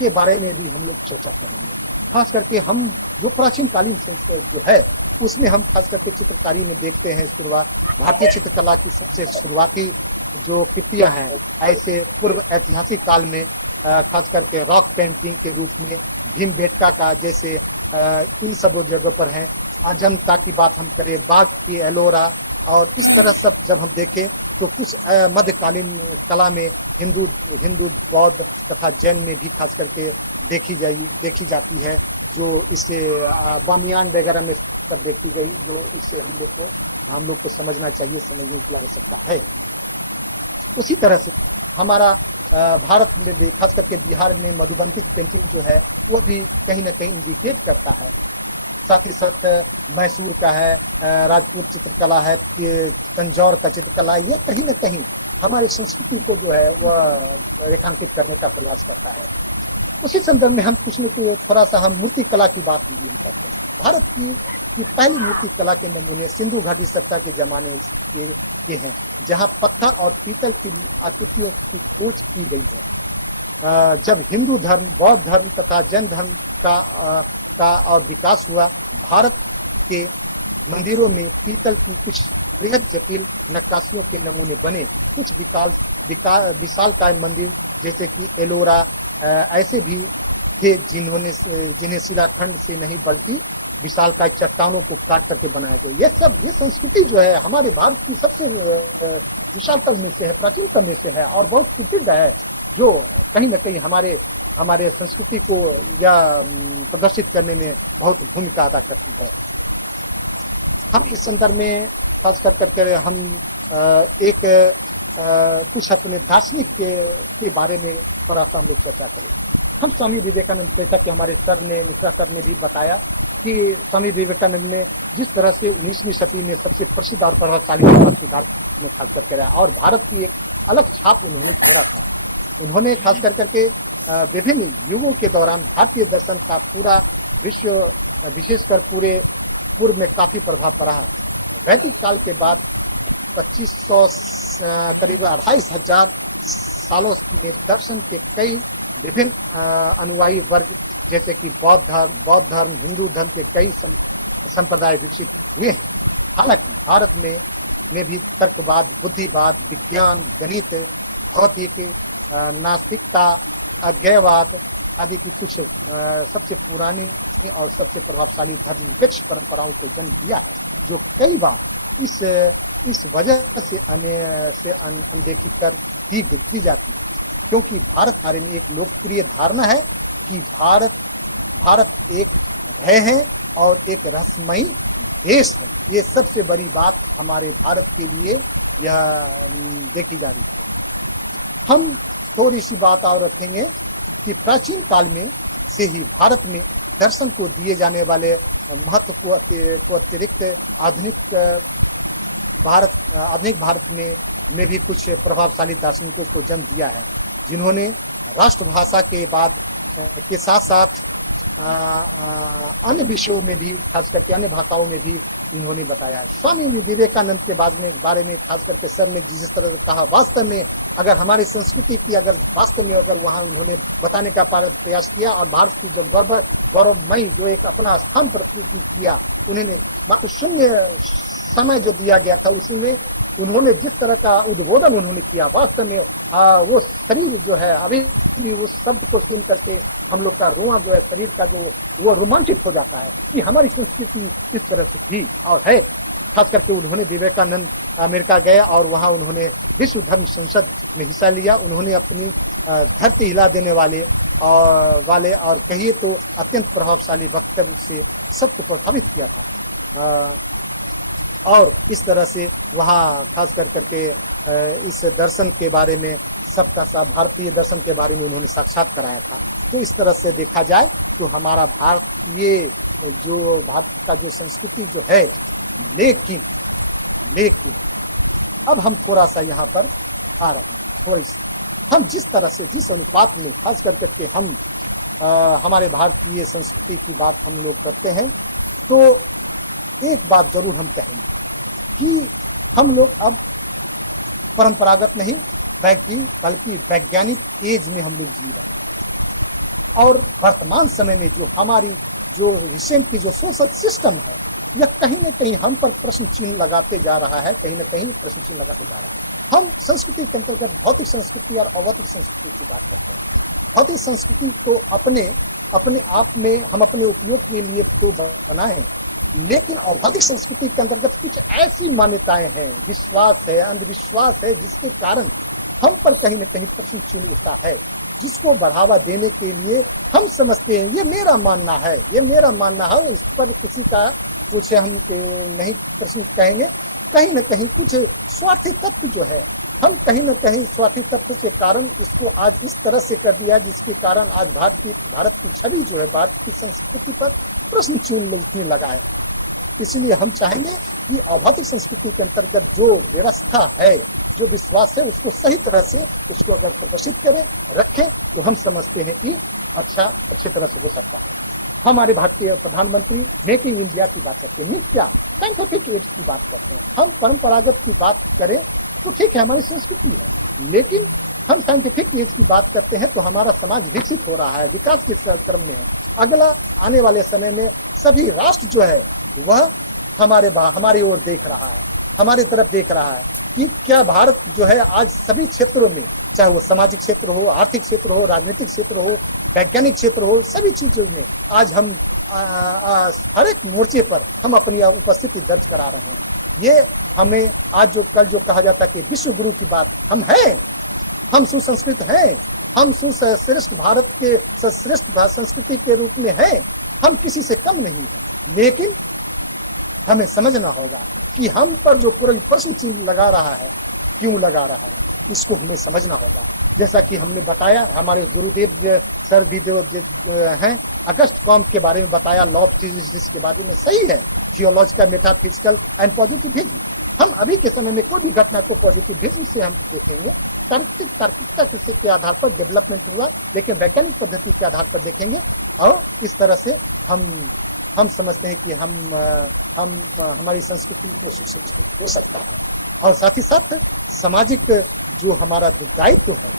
के बारे में भी हम लोग चर्चा करेंगे। खास करके हम जो प्राचीन कालीन जो है उसमें हम खास करके चित्रकारी में देखते हैं भारतीय चित्रकला की सबसे शुरुआती जो कृतियां हैं ऐसे पूर्व ऐतिहासिक काल में खास करके रॉक पेंटिंग के रूप में भीमबेटका का जैसे इन सब जगह पर है। अजंता की बात हम करें, बाघ की एलोरा और इस तरह सब जब हम देखें तो कुछ मध्यकालीन कला में हिंदू बौद्ध तथा जैन में भी खास करके देखी जाती है, जो इससे बामियान वगैरह में कर देखी गई, जो इससे हम लोग को समझना चाहिए, समझने की आवश्यकता है। उसी तरह से हमारा भारत में भी खास करके बिहार में मधुबनी की पेंटिंग जो है वो भी कहीं ना कहीं इंडिकेट करता है। साथ ही साथ मैसूर का है, राजपूत चित्रकला है, तंजौर का चित्रकला, ये कहीं ना कहीं हमारी संस्कृति को जो है वह रेखांकित करने का प्रयास करता है। उसी संदर्भ में हम थोड़ा सा हम मूर्ति कला की बात भी करते हैं। भारत की पहली मूर्ति कला के नमूने सिंधु घाटी सभ्यता के जमाने के हैं, जहां पत्थर और पीतल की आकृतियों की खोज की गई है। जब हिंदू धर्म, बौद्ध धर्म तथा जैन धर्म का और विकास हुआ, भारत के मंदिरों में पीतल की कुछ बृहद जटिल नक्काशियों के नमूने बने। कुछ विशालकाय मंदिर जैसे कि एलोरा ऐसे भी थे जिन्हें शिलाखंड से नहीं बल्कि विशालकाय चट्टानों को काट करके बनाया गया। ये संस्कृति जो है हमारे भारत की सबसे विशालतम में से है, प्राचीनतम में से है और बहुत प्रसिद्ध है, जो कहीं ना कहीं हमारे संस्कृति को या प्रदर्शित करने में बहुत भूमिका अदा करती है। हम इस संदर्भ में खास कर हम कुछ अपने दार्शनिक के बारे में थोड़ा सा हम लोग चर्चा करें। हम स्वामी विवेकानंद, जैसा कि हमारे मिश्रा सर ने भी बताया कि स्वामी विवेकानंद ने जिस तरह से 19वीं सदी में सबसे प्रसिद्ध और प्रभावशाली समाज सुधार में खास करके और भारत की एक अलग छाप उन्होंने छोड़ा था। उन्होंने खास करके विभिन्न युगों के दौरान भारतीय दर्शन का पूरा विश्व, विशेषकर पूरे पूर्व में काफी प्रभाव पड़ा है। वैदिक काल के बाद 2500 करीब 25,000 सालों में दर्शन के कई विभिन्न अनुयायी वर्ग जैसे कि बौद्ध धर्म, हिंदू धर्म के कई संप्रदाय विकसित हुए हैं। हालांकि भारत में भी तर्कवाद, बुद्धिवाद, विज्ञान, गणित, भौतिक, नास्तिकता, अज्ञेयवाद आदि की कुछ सबसे पुरानी और सबसे प्रभावशाली धर्मनिरपेक्ष परंपराओं को जन्म दिया है, जो कई बार इस वजह से अनदेखी कर दी जाती है, क्योंकि भारत बारे में एक लोकप्रिय धारणा है कि भारत एक भय है और एक रहस्यमयी देश है। ये सबसे बड़ी बात हमारे भारत के लिए यह देखी जा रही है। हम थोड़ी सी बात और रखेंगे कि प्राचीन काल में से ही भारत में दर्शन को दिए जाने वाले महत्व को अतिरिक्त आधुनिक भारत में भी कुछ प्रभावशाली दार्शनिकों को जन्म दिया है, जिन्होंने राष्ट्रभाषा के साथ साथ अन्य विषयों में भी, खास करके अन्य भाषाओं में भी इन्होंने बताया। स्वामी विवेकानंद के बारे में खास करके सर ने जिस तरह से कहा, वास्तव में अगर हमारी संस्कृति की वास्तव में वहाँ उन्होंने बताने का प्रयास किया और भारत की जो गौरवमयी जो एक अपना स्थान प्रस्तुत किया, उन्होंने मात्र शून्य समय जो दिया गया था उसमें उन्होंने जिस तरह का उद्बोधन उन्होंने किया, वास्तव में वो शरीर जो है अभी भी उस शब्द को सुन करके हम लोग का रोआ जो है शरीर का जो वो रोमांचित हो जाता है कि हमारी संस्कृति इस तरह से थी और है। खास करके उन्होंने विवेकानंद अमेरिका गए और वहां उन्होंने विश्व धर्म संसद में हिस्सा लिया। उन्होंने अपनी धरती हिला देने वाले और कहिए तो अत्यंत प्रभावशाली वक्तव्य से सबको प्रभावित किया था। और इस तरह से वहाँ खास करके इस दर्शन के बारे में सबका सब भारतीय दर्शन के बारे में उन्होंने साक्षात कराया था। तो इस तरह से देखा जाए तो हमारा भारत का जो संस्कृति जो है, लेकिन अब हम थोड़ा सा यहाँ पर आ रहे हैं। थोड़ी हम जिस अनुपात में खास करके हम हमारे भारतीय संस्कृति की बात हम लोग करते हैं, तो एक बात जरूर हम कहेंगे कि हम लोग अब परंपरागत नहीं बल्कि वैज्ञानिक एज में हम लोग जी रहे हैं। और वर्तमान समय में जो हमारी जो रिसेंट की जो सोशल सिस्टम है, यह कहीं न कहीं हम पर प्रश्न चिन्ह लगाते जा रहा है, हम संस्कृति के अंतर्गत भौतिक संस्कृति और अभौतिक संस्कृति की बात करते हैं। भौतिक संस्कृति को अपने अपने आप में हम अपने उपयोग के लिए तो बनाए, लेकिन अभौतिक संस्कृति के अंतर्गत कुछ ऐसी मान्यताएं हैं, विश्वास है, अंधविश्वास है, जिसके कारण हम पर कहीं न कहीं प्रश्न चिन्ह उठता है, जिसको बढ़ावा देने के लिए हम समझते हैं ये मेरा मानना है, ये मेरा मानना है, इस पर किसी का कुछ हम नहीं प्रश्न कहेंगे। कहीं न कहीं कुछ स्वार्थी तत्व जो है, हम कहीं न कहीं स्वार्थी तत्व के कारण इसको आज इस तरह से कर दिया, जिसके कारण आज भारत की छवि जो है, भारत की संस्कृति पर प्रश्न चिन्ह उठने लगा है। इसलिए हम चाहेंगे कि अभौतिक संस्कृति के अंतर्गत जो व्यवस्था है, जो विश्वास है, उसको सही तरह से उसको अगर प्रदर्शित करें, रखें, तो हम समझते हैं कि अच्छी तरह से हो सकता है। हमारे भारतीय प्रधानमंत्री मेक इन इंडिया की बात करते हैं, मीन्स क्या, साइंटिफिक एज की बात करते हैं। हम परंपरागत की बात करें तो ठीक है, हमारी संस्कृति है, लेकिन हम साइंटिफिक एज की बात करते हैं तो हमारा समाज विकसित हो रहा है, विकास के क्रम में है। अगला आने वाले समय में सभी राष्ट्र जो है वह हमारी ओर देख रहा है, हमारी तरफ देख रहा है कि क्या भारत जो है आज सभी क्षेत्रों में, चाहे वो सामाजिक क्षेत्र हो, आर्थिक क्षेत्र हो, राजनीतिक क्षेत्र हो, वैज्ञानिक क्षेत्र हो, सभी चीजों में आज हम हर एक मोर्चे पर हम अपनी उपस्थिति दर्ज करा रहे हैं। ये हमें आज जो कल जो कहा जाता है कि विश्व गुरु की बात, हम हैं, हम सुसंस्कृत हैं, हम श्रेष्ठ भारत के श्रेष्ठ संस्कृति के रूप में हैं, हम किसी से कम नहीं है। लेकिन हमें समझना होगा कि हम पर जो कोई प्रश्न चिन्ह लगा रहा है, क्यों लगा रहा है, इसको हमें समझना होगा। जैसा कि हमने बताया, हमारे गुरुदेव सर भी जो हैं, अगस्त कॉम के बारे में बताया, लॉ ऑफ फिजिक्स के बारे में, सही है, थियोलॉजिकल, मेटाफिजिकल एंड पॉजिटिविज्म। हम अभी के समय में कोई भी घटना को पॉजिटिविज्म से हम देखेंगे, तार्किकता के आधार पर डेवलपमेंट हुआ, लेकिन वैज्ञानिक पद्धति के आधार पर देखेंगे, और इस तरह से हम समझते हैं कि हमारी संस्कृति को सुसंस्कृत हो सकता है। और साथ ही साथ सामाजिक जो हमारा दायित्व है,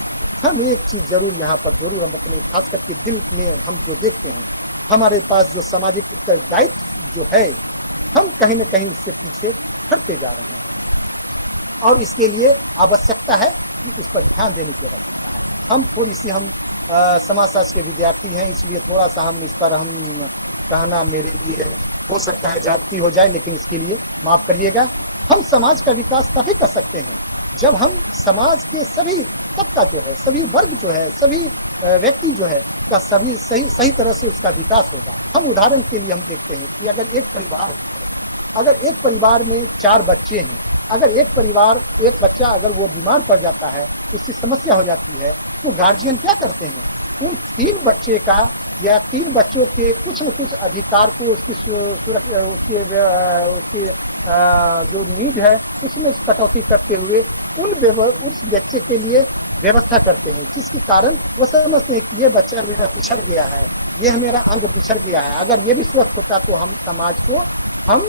हम एक चीज जरूर यहाँ पर जरूर हम अपने खास करके दिल में हम जो देखते हैं, हमारे पास जो सामाजिक उत्तरदायित्व जो है, हम कहीं न कहीं उससे पीछे हटते जा रहे हैं, और इसके लिए आवश्यकता है कि उस पर ध्यान देने की आवश्यकता है। हम थोड़ी सी समाजशास्त्र के विद्यार्थी हैं, इसलिए थोड़ा सा हम इस पर हम कहना मेरे लिए हो सकता है जाती हो जाए, लेकिन इसके लिए माफ करिएगा। हम समाज का विकास तभी कर सकते हैं जब हम समाज के सभी तबका जो है, सभी वर्ग जो है, सभी व्यक्ति जो है का सभी सही तरह से उसका विकास होगा। हम उदाहरण के लिए हम देखते हैं कि अगर एक परिवार में 4 बच्चे हैं, अगर एक बच्चा अगर वो बीमार पड़ जाता है, उससे समस्या हो जाती है, तो गार्जियन क्या करते हैं, उन 3 बच्चे का या 3 बच्चों के कुछ न कुछ अधिकार को उसकी जो नीड है उसमें कटौती करते हुए उस बच्चे के लिए व्यवस्था करते हैं, जिसके कारण वो समझते हैं कि ये बच्चा मेरा पिछड़ गया है, ये मेरा अंग पिछड़ गया है। अगर ये भी स्वस्थ होता तो हम समाज को हम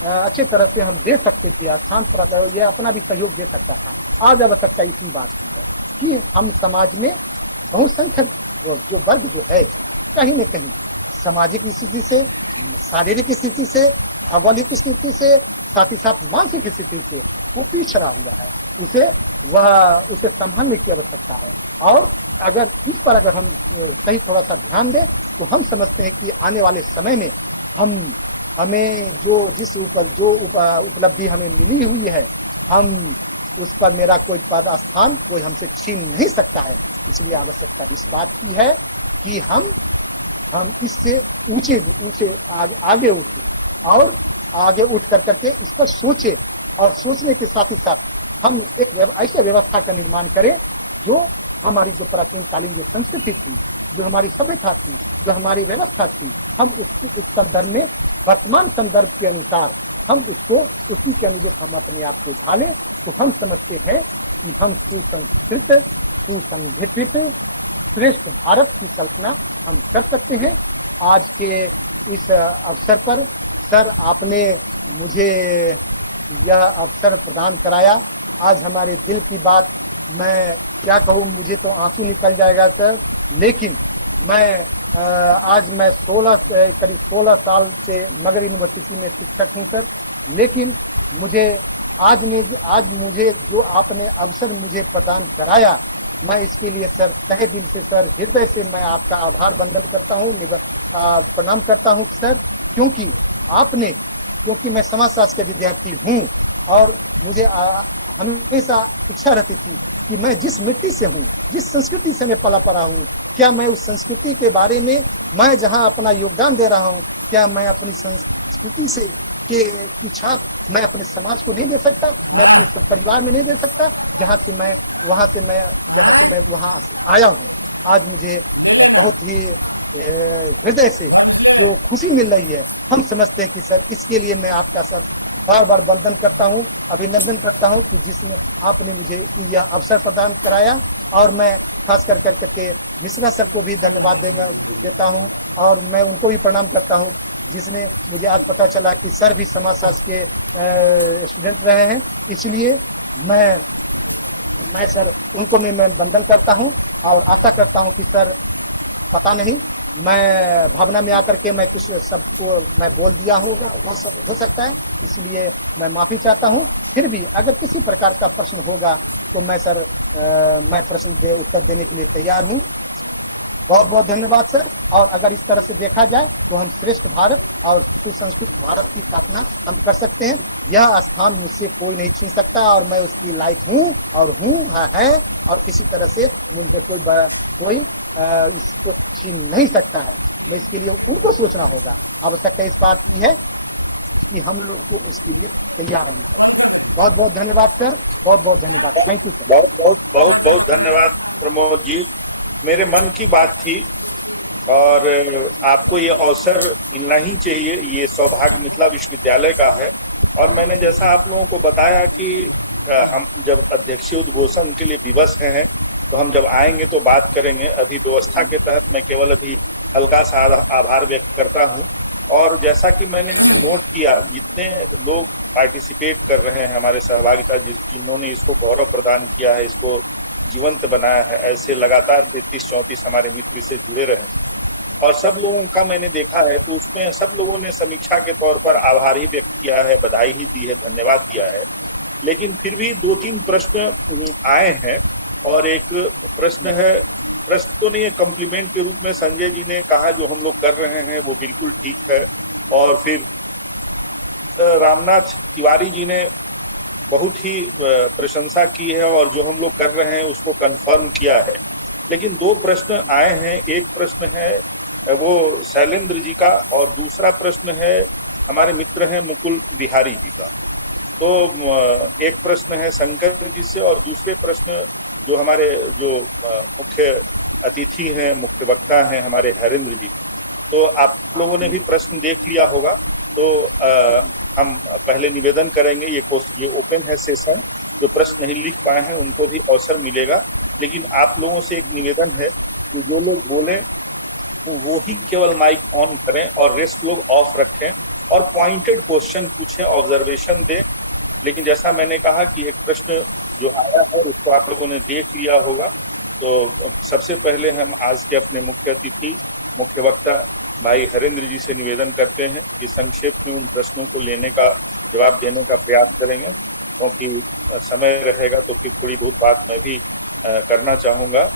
अच्छे तरह से हम दे सकते थे, स्थान पर ये अपना भी सहयोग दे सकता था। आज आवश्यकता इसी बात की है कि हम समाज में बहुसंख्यक जो वर्ग जो है, कहीं न कहीं सामाजिक स्थिति से, शारीरिक स्थिति से, भौगोलिक स्थिति से, साथ ही साथ मानसिक स्थिति से वो पिछड़ा हुआ है, उसे संभालने की आवश्यकता है। और अगर इस पर अगर हम सही थोड़ा सा ध्यान दें तो हम समझते हैं कि आने वाले समय में हमें जिस उपलब्धि हमें मिली हुई है, हम उस पर मेरा कोई पद स्थान कोई हमसे छीन नहीं सकता है। इसलिए आवश्यकता इस बात की है कि हम इससे ऊंचे आगे उठे और आगे उठ करके इस पर सोचे, और सोचने के साथ ही साथ हम एक ऐसे व्यवस्था का निर्माण करें जो हमारी जो प्राचीन कालीन जो संस्कृति थी, जो हमारी सभ्यता थी, जो हमारी व्यवस्था थी, हम उस संदर्भ में वर्तमान संदर्भ के अनुसार हम उसी के अनुरूप हम अपने आप को ढालें, तो हम समझते हैं कि हम सुसंस्कृत, सुसंगठित, श्रेष्ठ भारत की कल्पना हम कर सकते हैं। आज के इस अवसर पर सर आपने मुझे यह अवसर प्रदान कराया। आज हमारे दिल की बात, मैं क्या कहूँ, मुझे तो आंसू निकल जाएगा सर, लेकिन आज मैं करीब 16 साल से मगर यूनिवर्सिटी में शिक्षक हूँ सर, लेकिन मुझे आज मुझे जो आपने अवसर मुझे प्रदान कराया, मैं इसके लिए सर तहे दिल से, सर हृदय से मैं आपका आभार बंदन करता हूँ, प्रणाम करता हूँ सर। क्योंकि मैं समाजशास्त्र का विद्यार्थी हूँ और मुझे हमेशा इच्छा रहती थी कि मैं जिस मिट्टी से हूँ, जिस संस्कृति से मैं पला पड़ा हूँ, क्या मैं उस संस्कृति के बारे में, मैं जहाँ अपना योगदान दे रहा हूँ, क्या मैं अपनी संस्कृति से की छाप मैं अपने समाज को नहीं दे सकता, मैं अपने परिवार में नहीं दे सकता, जहाँ से मैं वहाँ से आया हूँ। आज मुझे बहुत ही हृदय से जो खुशी मिल रही है, हम समझते हैं कि सर इसके लिए मैं आपका सर बार बार वंदन करता हूँ, अभिनंदन करता हूँ कि जिसमें आपने मुझे यह अवसर प्रदान कराया। और मैं खास कर करके मिश्रा सर को भी धन्यवाद देता हूँ और मैं उनको भी प्रणाम करता हूँ, जिसने मुझे आज पता चला कि सर भी समाजशास्त्र के स्टूडेंट रहे हैं। इसलिए मैं सर उनको मैं वंदन करता हूँ और आशा करता हूँ कि सर पता नहीं, मैं भावना में आकर के मैं कुछ सबको मैं बोल दिया हो सकता है, इसलिए मैं माफी चाहता हूँ। फिर भी अगर किसी प्रकार का प्रश्न होगा तो मैं सर मैं उत्तर देने के लिए तैयार हूँ। बहुत बहुत धन्यवाद सर। और अगर इस तरह से देखा जाए तो हम श्रेष्ठ भारत और सुसंस्कृत भारत की स्थापना हम कर सकते हैं। यह स्थान मुझसे कोई नहीं छीन सकता और मैं उसकी लायक हूँ है और किसी तरह से मुझे कोई इसको छीन नहीं सकता है। मैं इसके लिए उनको सोचना होगा। आवश्यकता इस बात की है कि हम लोग को उसके लिए तैयार होना है। बहुत बहुत धन्यवाद सर, बहुत बहुत धन्यवाद। Thank you sir. बहुत बहुत धन्यवाद प्रमोद जी। मेरे मन की बात थी और आपको ये अवसर मिलना ही चाहिए। ये सौभाग्य मिथिला विश्वविद्यालय का है और मैंने जैसा आप लोगों को बताया कि हम जब अध्यक्षीय उद्घोषण के लिए विवश हैं तो हम जब आएंगे तो बात करेंगे। अभी व्यवस्था के तहत मैं केवल अभी हल्का सा आभार व्यक्त करता हूँ। और जैसा कि मैंने नोट किया, जितने लोग पार्टिसिपेट कर रहे हैं, हमारे सहभागिता जिन्होंने इसको गौरव प्रदान किया है, इसको जीवंत बनाया है, ऐसे लगातार 33-34 हमारे मित्र से जुड़े रहे और सब लोगों का मैंने देखा है तो उसमें सब लोगों ने समीक्षा के तौर पर आभार ही व्यक्त किया है, बधाई ही दी है, धन्यवाद दिया है। लेकिन फिर भी 2-3 प्रश्न आए हैं और एक प्रश्न है, प्रश्न तो नहीं है, कॉम्प्लीमेंट के रूप में संजय जी ने कहा जो हम लोग कर रहे हैं वो बिल्कुल ठीक है। और फिर रामनाथ तिवारी जी ने बहुत ही प्रशंसा की है और जो हम लोग कर रहे हैं उसको कंफर्म किया है। लेकिन 2 प्रश्न आए हैं। एक प्रश्न है वो शैलेंद्र जी का और दूसरा प्रश्न है हमारे मित्र हैं मुकुल बिहारी जी का। तो एक प्रश्न है शंकर जी से और दूसरे प्रश्न जो हमारे मुख्य अतिथि हैं, मुख्य वक्ता हैं हमारे हरेंद्र जी। तो आप लोगों ने भी प्रश्न देख लिया होगा। तो हम पहले निवेदन करेंगे, ये ओपन है सेशन, जो प्रश्न नहीं लिख पाए हैं उनको भी अवसर मिलेगा। लेकिन आप लोगों से एक निवेदन है कि जो लोग बोले वो ही केवल माइक ऑन करें और रेस्ट लोग ऑफ रखें और पॉइंटेड क्वेश्चन पूछें, ऑब्जर्वेशन दें। लेकिन जैसा मैंने कहा कि एक प्रश्न जो आया है उसको आप लोगों ने देख लिया होगा। तो सबसे पहले हम आज के अपने मुख्य अतिथि, मुख्य वक्ता भाई हरेंद्र जी से निवेदन करते हैं कि संक्षेप में उन प्रश्नों को लेने का जवाब देने का प्रयास करेंगे, क्योंकि समय रहेगा तो फिर थोड़ी बहुत बात मैं भी करना चाहूंगा।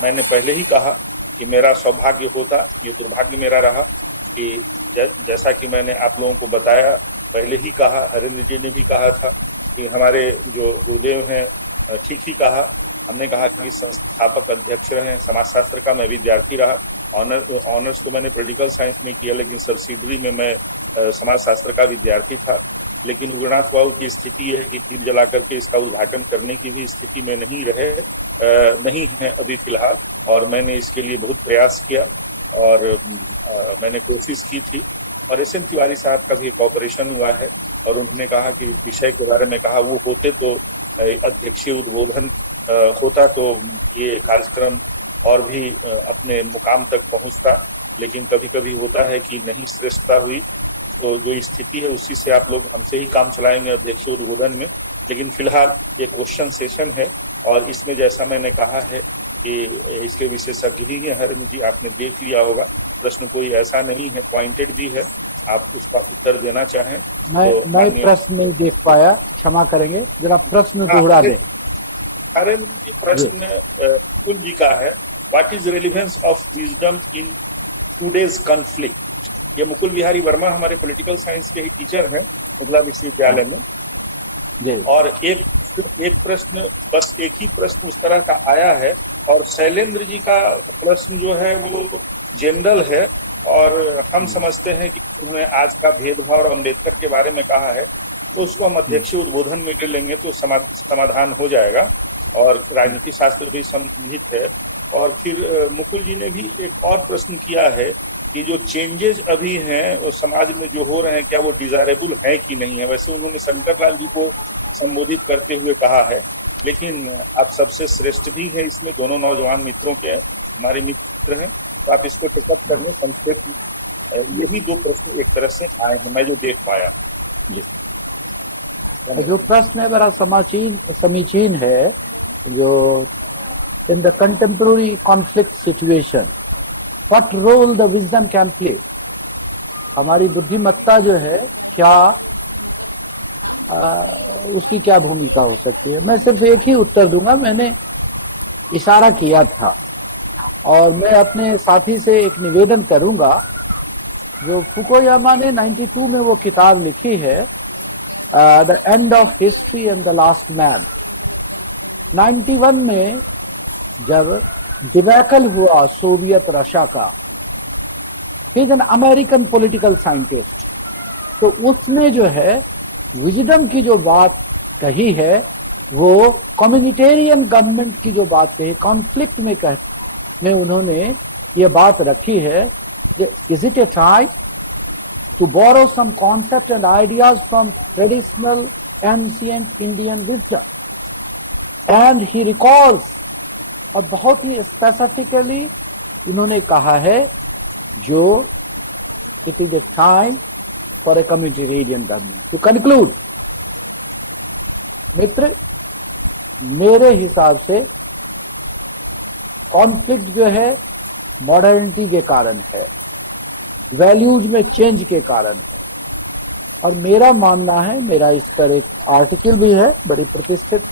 मैंने पहले ही कहा कि मेरा सौभाग्य होता, ये दुर्भाग्य मेरा रहा कि जैसा कि मैंने आप लोगों को बताया, पहले ही कहा, हरेंद्र जी ने भी कहा था कि हमारे जो गुरुदेव हैं ठीक ही कहा। हमने कहा कि संस्थापक अध्यक्ष रहे, समाजशास्त्र का मैं विद्यार्थी रहा, ऑनर्स तो मैंने पॉलिटिकल साइंस में किया, लेकिन सब्सिडरी में मैं समाजशास्त्र का विद्यार्थी था। लेकिन उग्रनाथ बाबू की स्थिति है कि दीप जला करके इसका उद्घाटन करने की भी स्थिति में नहीं है अभी फिलहाल, और मैंने इसके लिए बहुत प्रयास किया और मैंने कोशिश की थी। और एस एन तिवारी साहब का भी कॉपरेशन हुआ है और उन्होंने कहा कि विषय के बारे में कहा, वो होते तो अध्यक्षीय उद्बोधन होता तो ये कार्यक्रम और भी अपने मुकाम तक पहुंचता। लेकिन कभी कभी होता है कि नहीं श्रेष्ठता हुई, तो जो स्थिति है उसी से आप लोग हमसे ही काम चलाएंगे अध्यक्षीय उद्बोधन में। लेकिन फिलहाल ये क्वेश्चन सेशन है और इसमें जैसा मैंने कहा है कि इसके विशेषज्ञ ही हैं हरेंद्र जी, आपने देख लिया होगा। प्रश्न कोई ऐसा नहीं है, पॉइंटेड भी है, आप उसका उत्तर देना चाहें मैं तो मैं प्रश्न नहीं देख पाया, क्षमा करेंगे, जरा प्रश्न दोहरा दें। हरेन जी प्रश्न कुल जी का है, what is relevance of wisdom in today's conflict. ये मुकुल बिहारी वर्मा हमारे पॉलिटिकल साइंस के ही टीचर हैं मिथिला विश्वविद्यालय में, जी और एक प्रश्न, बस एक ही प्रश्न उस तरह का आया है, और शैलेंद्र जी का प्रश्न जो है वो जनरल है, और हम समझते हैं कि उन्होंने आज का भेदभाव और अम्बेडकर के बारे में कहा है, तो उसको हम अध्यक्षीय उद्बोधन में ले लेंगे तो समाधान हो जाएगा, और राजनीति शास्त्र भी संबंधित है। और फिर मुकुल जी ने भी एक और प्रश्न किया है कि जो चेंजेस अभी हैं वो समाज में जो हो रहे हैं, क्या वो डिजायरेबल है कि नहीं है। वैसे उन्होंने शंकर लाल जी को संबोधित करते हुए कहा है, लेकिन आप सबसे श्रेष्ठ भी है इसमें, दोनों नौजवान मित्रों के हमारे मित्र हैं, तो आप इसको टिकअप कर लें संक्षेप। यही दो प्रश्न एक तरह से आए हैं, मैं जो देख पाया जी। जो प्रश्न है बड़ा समीचीन है, जो in the contemporary conflict situation what role the wisdom can play, हमारी बुद्धिमत्ता जो है क्या उसकी क्या भूमिका हो सकती है। मैं सिर्फ एक ही उत्तर दूंगा, मैंने इशारा किया था, और मैं अपने साथी से एक निवेदन करूंगा, जो फुकुयामा ने 92 में वो किताब लिखी है, the end of history and the last man. 91 में जब डिबैकल हुआ सोवियत रशिया का, he is an American political scientist, तो उसने जो है विजडम की जो बात कही है वो कम्युनिटेरियन गवर्नमेंट की जो बात कही, कॉन्फ्लिक्ट में उन्होंने ये बात रखी है, is it A time to borrow some concept and ideas from traditional ancient Indian wisdom, and he recalls, और बहुत ही स्पेसिफिकली उन्होंने कहा है, जो it is a time for a communitarian government. To conclude, मित्र, मेरे हिसाब से कॉन्फ्लिक्ट जो है मॉडर्निटी के कारण है, वैल्यूज में चेंज के कारण है, और मेरा मानना है, मेरा इस पर एक आर्टिकल भी है, बड़ी प्रतिष्ठित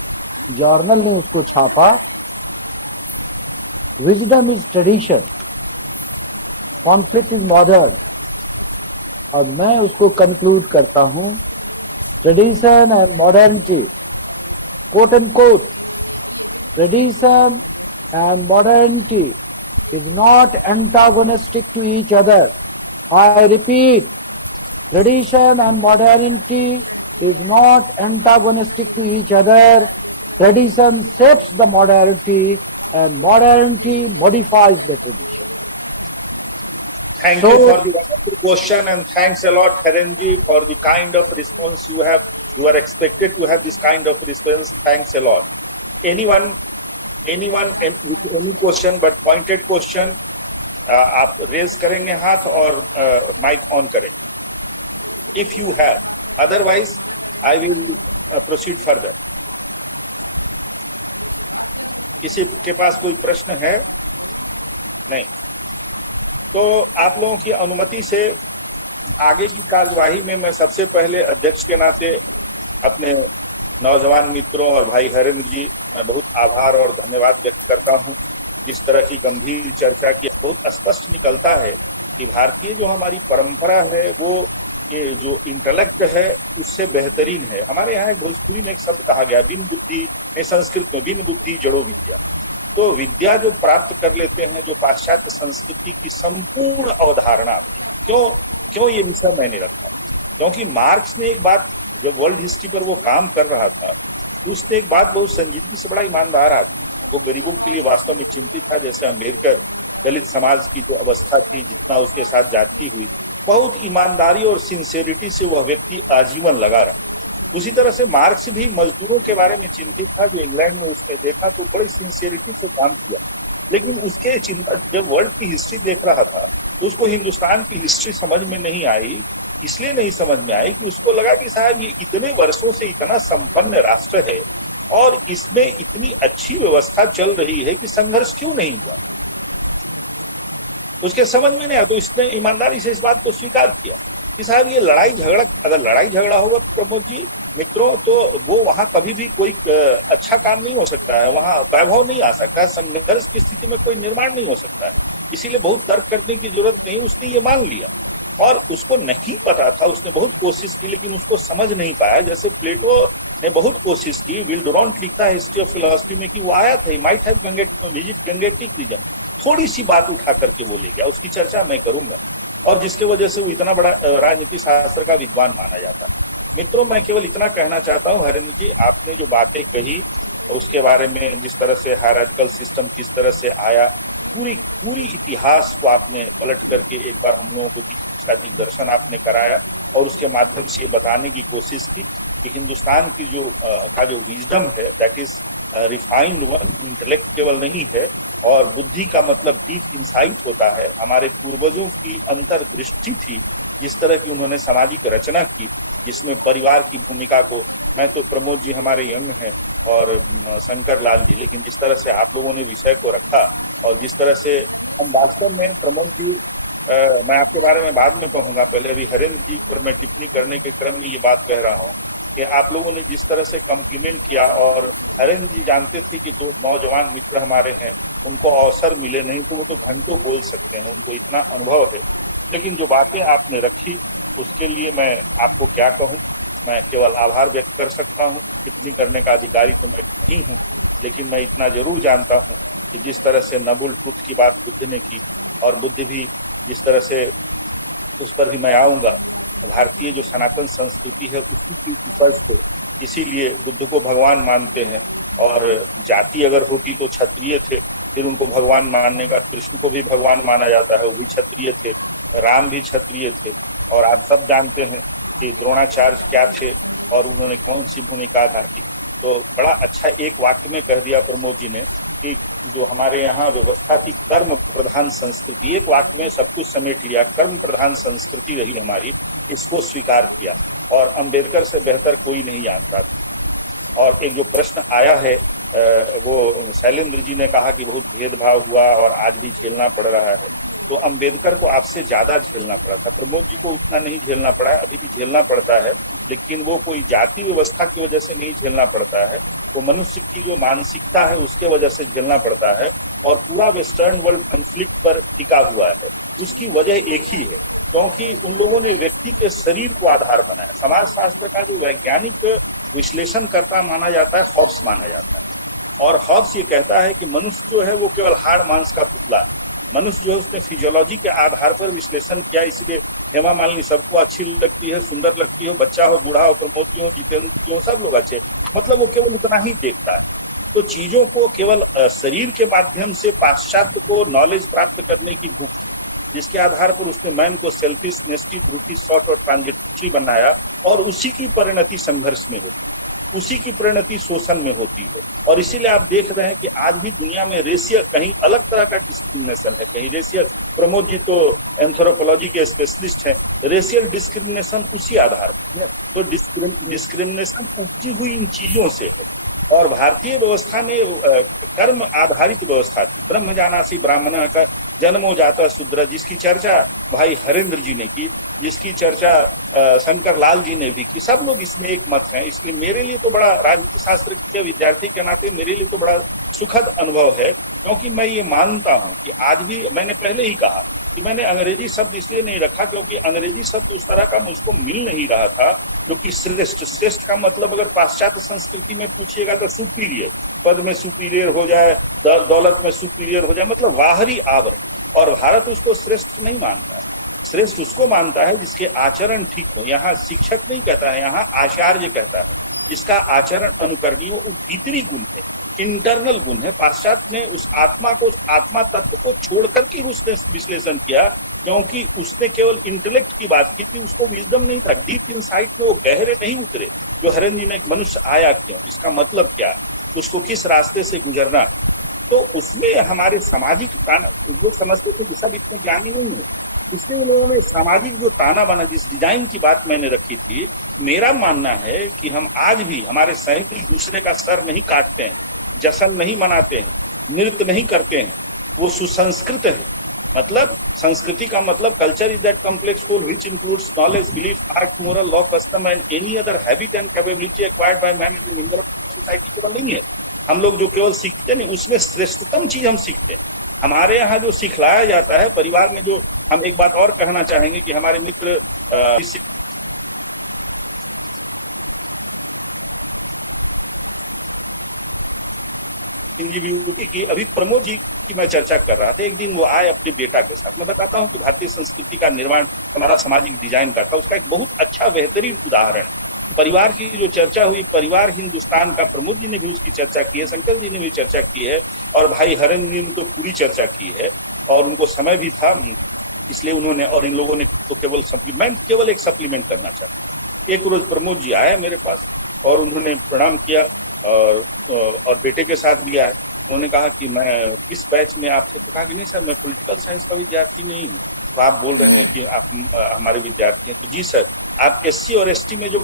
जर्नल ने उसको छापा, wisdom is tradition, conflict is modern, और मैं उसको कंक्लूड करता हूं, tradition and modernity, quote and quote, tradition and modernity is not antagonistic to each other. I repeat, tradition and modernity is not antagonistic to each other. Tradition shapes the modernity and modernity modifies the tradition. Thank you for the wonderful question, and thanks a lot, Harenji, for the kind of response you have. You are expected to have this kind of response. Thanks a lot. Anyone with any question but pointed question, आप रेज करेंगे हाथ और माइक ऑन करें if you have, otherwise I will proceed further. किसी के पास कोई प्रश्न है? नहीं, तो आप लोगों की अनुमति से आगे की कार्यवाही में मैं सबसे पहले अध्यक्ष के नाते अपने नौजवान मित्रों और भाई हरेंद्र जी मैं बहुत आभार और धन्यवाद व्यक्त करता हूं। जिस तरह की गंभीर चर्चा की, बहुत स्पष्ट निकलता है कि भारतीय जो हमारी परंपरा है वो ये जो इंटेलेक्ट है उससे बेहतरीन है। हमारे यहाँ एक भोजपुरी में एक शब्द कहा गया, बिन बुद्धि, संस्कृत में बिन बुद्धि जड़ो विद्या। तो विद्या जो प्राप्त कर लेते हैं, जो पाश्चात्य संस्कृति की संपूर्ण अवधारणा आपकी, क्यों ये विषय मैंने रखा, क्योंकि मार्क्स ने एक बात, जब वर्ल्ड हिस्ट्री पर वो काम कर रहा था तो उसने एक बात बहुत संजीदगी से, बड़ा ईमानदार आदमी था, वो गरीबों के लिए वास्तव में चिंतित था। जैसे अम्बेडकर दलित समाज की जो अवस्था थी, जितना उसके साथ जाती हुई, बहुत ईमानदारी और सिंसेरिटी से वह व्यक्ति आजीवन लगा रहा। उसी तरह से मार्क्स भी मजदूरों के बारे में चिंतित था, जो इंग्लैंड में उसने देखा तो बड़ी सिंसियरिटी से काम किया। लेकिन उसके चिंता, जब वर्ल्ड की हिस्ट्री देख रहा था तो उसको हिंदुस्तान की हिस्ट्री समझ में नहीं आई। इसलिए नहीं समझ में आई कि उसको लगा कि साहब ये इतने वर्षों से इतना संपन्न राष्ट्र है और इसमें इतनी अच्छी व्यवस्था चल रही है कि संघर्ष क्यों नहीं हुआ। उसके समझ में नहीं आया, तो इसने ईमानदारी से इस बात को स्वीकार किया कि साहब ये लड़ाई झगड़ा, अगर लड़ाई झगड़ा होगा प्रमोद जी मित्रों, तो वो वहां कभी भी कोई अच्छा काम नहीं हो सकता है, वहां वैभव नहीं आ सकता है, संघर्ष की स्थिति में कोई निर्माण नहीं हो सकता है। इसीलिए बहुत तर्क करने की जरूरत नहीं, उसने ये मान लिया। और उसको नहीं पता था, उसने बहुत कोशिश की लेकिन उसको समझ नहीं पाया। जैसे प्लेटो ने बहुत कोशिश की, विल डुरांट लिखता है हिस्ट्री ऑफ फिलॉसफी में कि वो आया था, might have visit Gangetic region, थोड़ी सी बात उठा करके बोले गया, उसकी चर्चा मैं करूंगा, और जिसके वजह से वो इतना बड़ा राजनीति शास्त्र का विद्वान माना जाता है। मित्रों, मैं केवल इतना कहना चाहता हूँ, हरेंद्र जी आपने जो बातें कही उसके बारे में, जिस तरह से हायरार्किकल सिस्टम किस तरह से आया, पूरी इतिहास को आपने पलट करके एक बार हम लोगों को उसका दिग्दर्शन आपने कराया, और उसके माध्यम से ये बताने की कोशिश की कि हिंदुस्तान की जो विजडम है, that is refined one, intellect केवल नहीं है, और बुद्धि का मतलब डीप इंसाइट होता है। हमारे पूर्वजों की अंतर्दृष्टि थी, जिस तरह की उन्होंने सामाजिक रचना की, जिसमें परिवार की भूमिका को, मैं तो प्रमोद जी हमारे यंग हैं और शंकर लाल जी, लेकिन जिस तरह से आप लोगों ने विषय को रखा और जिस तरह से हम वास्तव में, प्रमोद जी मैं आपके बारे में बाद में कहूंगा, पहले अभी हरेंद्र जी पर मैं टिप्पणी करने के क्रम में ये बात कह रहा हूँ कि आप लोगों ने जिस तरह से कॉम्प्लीमेंट किया, और हरेंद्र जी जानते थे कि दो नौजवान मित्र हमारे हैं, उनको अवसर मिले नहीं तो वो तो घंटों बोल सकते हैं, उनको इतना अनुभव है, लेकिन जो बातें आपने रखी उसके लिए मैं आपको क्या कहूं, मैं केवल आभार व्यक्त कर सकता हूं। टिप्पणी करने का अधिकारी तो मैं नहीं हूं, लेकिन मैं इतना जरूर जानता हूं कि जिस तरह से नबुल ट्रुथ की बात बुद्ध ने की, और बुद्ध भी जिस तरह से, उस पर भी मैं आऊंगा, भारतीय जो सनातन संस्कृति है उसी की उपज थे, इसीलिए बुद्ध को भगवान मानते हैं, और जाति अगर होती तो क्षत्रिय थे, फिर उनको भगवान मानने का, कृष्ण को भी भगवान माना जाता है, वो भी क्षत्रिय थे, राम भी क्षत्रिय थे, और आप सब जानते हैं कि द्रोणाचार्य क्या थे और उन्होंने कौन सी भूमिका अदा की। तो बड़ा अच्छा एक वाक्य में कह दिया प्रमोद जी ने कि जो हमारे यहाँ व्यवस्था थी कर्म प्रधान संस्कृति, एक वाक्य में सब कुछ समेट लिया, कर्म प्रधान संस्कृति रही हमारी, इसको स्वीकार किया, और अंबेडकर से बेहतर कोई नहीं जानता था। और एक जो प्रश्न आया है, वो शैलेंद्र जी ने कहा कि बहुत भेदभाव हुआ और आज भी झेलना पड़ रहा है, तो अंबेडकर को आपसे ज्यादा झेलना पड़ा था, प्रमोद जी को उतना नहीं झेलना पड़ा है, अभी भी झेलना पड़ता है, लेकिन वो कोई जाति व्यवस्था की वजह से नहीं झेलना पड़ता है, वो मनुष्य की जो मानसिकता है उसके वजह से झेलना पड़ता है, और पूरा वेस्टर्न वर्ल्ड कॉन्फ्लिक्ट पर टिका हुआ है। उसकी वजह एक ही है, क्योंकि उन लोगों ने व्यक्ति के शरीर को आधार बनाया। समाज शास्त्र का जो वैज्ञानिक विश्लेषण करता माना जाता है, हॉब्स माना जाता है, और हॉब्स ये कहता है कि मनुष्य जो है वो केवल हाड़ मांस का पुतला है। मनुष्य जो है उसने फिजियोलॉजी के आधार पर विश्लेषण किया, इसीलिए हेमा मालिनी सबको अच्छी लगती है, सुंदर लगती हो, बच्चा हो, बूढ़ा हो, प्रमोद जी हो, जितेंद्र जी हो, सब लोग अच्छे, मतलब वो केवल उतना ही देखता है। तो चीजों को केवल शरीर के माध्यम से पाश्चात्य को नॉलेज प्राप्त करने की भूख थी, जिसके आधार पर उसने मैन को सेल्फिश, नेस्टी, ब्रूटी, शॉर्ट और ट्रांजेक्टरी बनाया, और उसी की परिणति संघर्ष में होती, उसी की परिणति शोषण में होती है। और इसीलिए आप देख रहे हैं कि आज भी दुनिया में रेशियल, कहीं अलग तरह का डिस्क्रिमिनेशन है, कहीं रेशियल, प्रमोद जी तो एंथ्रोपोलॉजी के स्पेशलिस्ट हैं, रेशियल डिस्क्रिमिनेशन उसी आधार पर, तो डिस्क्रिमिनेशन उपजी हुई इन चीजों से है। और भारतीय व्यवस्था में कर्म आधारित व्यवस्था थी, ब्रह्म जानासी ब्राह्मण का जन्मो जाता शूद्र, जिसकी चर्चा भाई हरेंद्र जी ने की, जिसकी चर्चा शंकर लाल जी ने भी की, सब लोग इसमें एक मत हैं। इसलिए मेरे लिए तो बड़ा, राजनीति शास्त्र के विद्यार्थी के नाते मेरे लिए तो बड़ा सुखद अनुभव है, क्योंकि मैं ये मानता हूँ कि आज भी, मैंने पहले ही कहा कि मैंने अंग्रेजी शब्द इसलिए नहीं रखा क्योंकि अंग्रेजी शब्द उस तरह का मुझको मिल नहीं रहा था जो कि श्रेष्ठ, श्रेष्ठ का मतलब अगर पाश्चात्य संस्कृति में पूछिएगा तो सुपीरियर, पद में सुपीरियर हो जाए, दौलत में सुपीरियर हो जाए, मतलब बाहरी आवरण, और भारत उसको श्रेष्ठ नहीं मानता। श्रेष्ठ उसको मानता है जिसके आचरण ठीक हो। यहाँ शिक्षक नहीं कहता है, यहाँ आचार्य कहता है, जिसका आचरण अनुकरणीय हो, भीतरी गुण है, इंटरनल गुण है। पाश्चात्य ने उस आत्मा को, आत्मा तत्व को छोड़ करके उसने विश्लेषण किया, क्योंकि उसने केवल इंटेलेक्ट की बात की थी, उसको विजडम नहीं था, डीप इनसाइट में वो गहरे नहीं उतरे। जो हरेंद्र जी ने, मनुष्य आया क्यों, इसका मतलब क्या, उसको किस रास्ते से गुजरना, तो उसमें हमारे सामाजिक ताना, लोग समझते थे कि सब इतने ज्ञानी नहीं है, इसलिए उन्होंने सामाजिक जो ताना बाना, जिस डिजाइन की बात मैंने रखी थी, मेरा मानना है कि हम आज भी, हमारे सैनिक दूसरे का सर नहीं काटते हैं, जश्न नहीं मनाते हैं, नृत्य नहीं करते हैं, वो सुसंस्कृत है। मतलब संस्कृति का मतलब culture is that complex whole which includes knowledge, belief, art, moral, law, custom and any other habit and capability acquired by man as a member of society केवल नहीं है। हम लोग जो केवल सीखते हैं उसमें श्रेष्ठतम चीज हम सीखते हैं। हमारे यहाँ जो सिखलाया जाता है परिवार में, जो हम एक बात और कहना चाहेंगे कि हमारे मित्र ब्यूटी की अभी प्रमोद जी की मैं चर्चा कर रहा था। एक दिन वो आए अपने बेटा के साथ। मैं बताता हूँ कि भारतीय संस्कृति का निर्माण हमारा सामाजिक डिजाइन का था, उसका एक बहुत अच्छा बेहतरीन उदाहरण है। परिवार की जो चर्चा हुई, परिवार हिंदुस्तान का, प्रमोद जी ने भी उसकी चर्चा की है, शंकर जी ने भी चर्चा की है, और भाई हरन जी ने तो पूरी चर्चा की है, और उनको समय भी था इसलिए उन्होंने, और इन लोगों ने तो केवल एक सप्लीमेंट करना चाहा। एक रोज प्रमोद जी आए मेरे पास और उन्होंने प्रणाम किया और बेटे के साथ भी आए। उन्होंने कहा कि मैं किस बैच में आप थे? तो कहा कि नहीं सर, मैं पॉलिटिकल साइंस का विद्यार्थी नहीं हूँ। तो आप बोल रहे हैं कि आप हमारे विद्यार्थी हैं? तो जी सर, आप एससी और एसटी में जो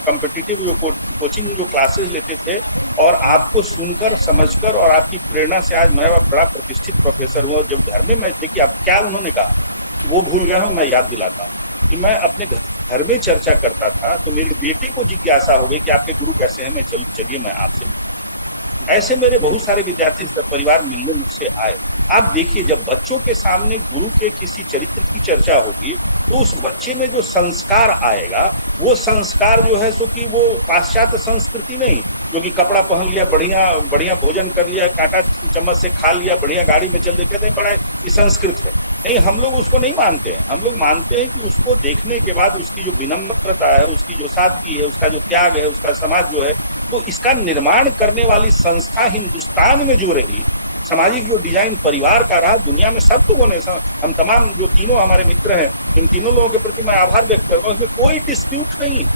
कॉम्पिटिटिव जो कोचिंग जो क्लासेस लेते थे, और आपको सुनकर समझकर और आपकी प्रेरणा से आज मैं बड़ा प्रतिष्ठित प्रोफेसर हुआ। जब घर में मैं देखिए आप क्या उन्होंने कहा वो भूल गया हूँ, मैं याद दिलाता हूँ कि मैं अपने घर में चर्चा करता था तो मेरे बेटे को जिज्ञासा हो गई कि आपके गुरु कैसे हैं, मैं चलिए मैं आपसे मिलता। ऐसे मेरे बहुत सारे विद्यार्थी परिवार मिलने मुझसे आए। आप देखिए, जब बच्चों के सामने गुरु के किसी चरित्र की चर्चा होगी तो उस बच्चे में जो संस्कार आएगा, वो संस्कार जो है सो कि वो पाश्चात्य संस्कृति नहीं, जो कि कपड़ा पहन लिया, बढ़िया बढ़िया भोजन कर लिया, कांटा चम्मच से खा लिया, बढ़िया गाड़ी में चल कहते हैं बड़ा ये संस्कृत है। नहीं, हम लोग उसको नहीं मानते हैं। हम लोग मानते हैं कि उसको देखने के बाद उसकी जो विनम्रता है, उसकी जो सादगी है, उसका जो त्याग है, उसका समाज जो है, तो इसका निर्माण करने वाली संस्था हिंदुस्तान में जो रही, सामाजिक जो डिजाइन परिवार का रहा, दुनिया में सब लोगों ने, हम तमाम जो तीनों हमारे मित्र हैं, इन तीनों लोगों के प्रति मैं आभार व्यक्त करता हूँ। इसमें कोई डिस्प्यूट नहीं है।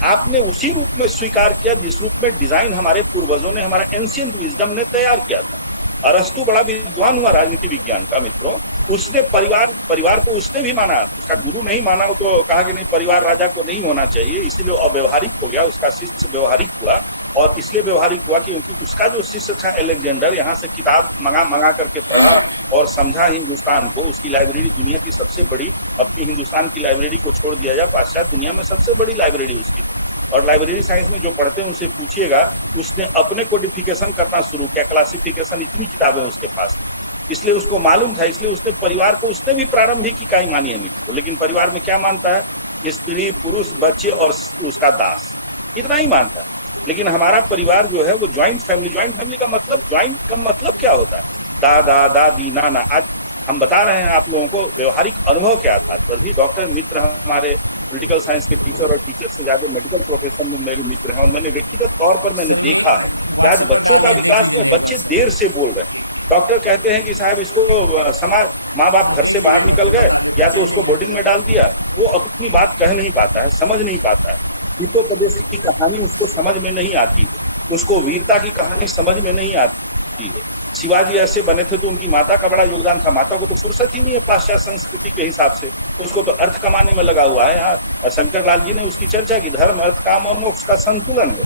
आपने उसी रूप में स्वीकार किया जिस रूप में डिजाइन हमारे पूर्वजों ने, हमारा एंशिएंट विजडम ने तैयार किया था। अरस्तु बड़ा विद्वान हुआ राजनीति विज्ञान का मित्रों, उसने परिवार को उसने भी माना, उसका गुरु नहीं माना। तो कहा कि नहीं, परिवार राजा को नहीं होना चाहिए, इसीलिए अव्यवहारिक हो गया, उसका शिष्य व्यवहारिक हुआ। और इसलिए व्यवहारिक हुआ क्योंकि उसका जो शिष्य था अलेक्जेंडर, यहाँ से किताब मंगा करके पढ़ा और समझा हिंदुस्तान को। उसकी लाइब्रेरी दुनिया की सबसे बड़ी, अपनी हिंदुस्तान की लाइब्रेरी को छोड़ दिया जाए, पाश्चात्य दुनिया में सबसे बड़ी लाइब्रेरी उसकी। और लाइब्रेरी साइंस में जो पढ़ते हैं उनसे पूछिएगा, उसने अपने कोडिफिकेशन करना शुरू किया, क्लासिफिकेशन, इतनी किताबें उसके पास है। इसलिए उसको मालूम था, इसलिए उसने परिवार को, उसने भी प्रारंभिक इकाई मानी है मित्र। लेकिन परिवार में क्या मानता है? स्त्री, पुरुष, बच्चे और उसका दास, इतना ही मानता है। लेकिन हमारा परिवार जो है वो ज्वाइंट फैमिली का मतलब क्या होता है? दादा, दादी, नाना। आज हम बता रहे हैं आप लोगों को व्यवहारिक अनुभव के आधार पर भी। डॉक्टर मित्र हमारे पॉलिटिकल साइंस के टीचर, और टीचर से ज्यादा मेडिकल प्रोफेशन में मेरे मित्र हैं, और मैंने व्यक्तिगत तौर पर मैंने देखा है कि आज बच्चों का विकास में बच्चे देर से बोल रहे हैं। डॉक्टर कहते हैं कि साहब इसको समाज, माँ बाप घर से बाहर निकल गए, या तो उसको बोर्डिंग में डाल दिया, वो अपनी बात कह नहीं पाता है, समझ नहीं पाता है। हितोपदेश की कहानी उसको समझ में नहीं आती है, उसको वीरता की कहानी समझ में नहीं आती है। शिवाजी ऐसे बने थे तो उनकी माता का बड़ा योगदान था। माता को तो फुर्सत ही नहीं है पाश्चात्य संस्कृति के हिसाब से, उसको तो अर्थ कमाने में लगा हुआ है। यहाँ शंकर लाल जी ने उसकी चर्चा की, धर्म, अर्थ, काम और मोक्ष का संतुलन है,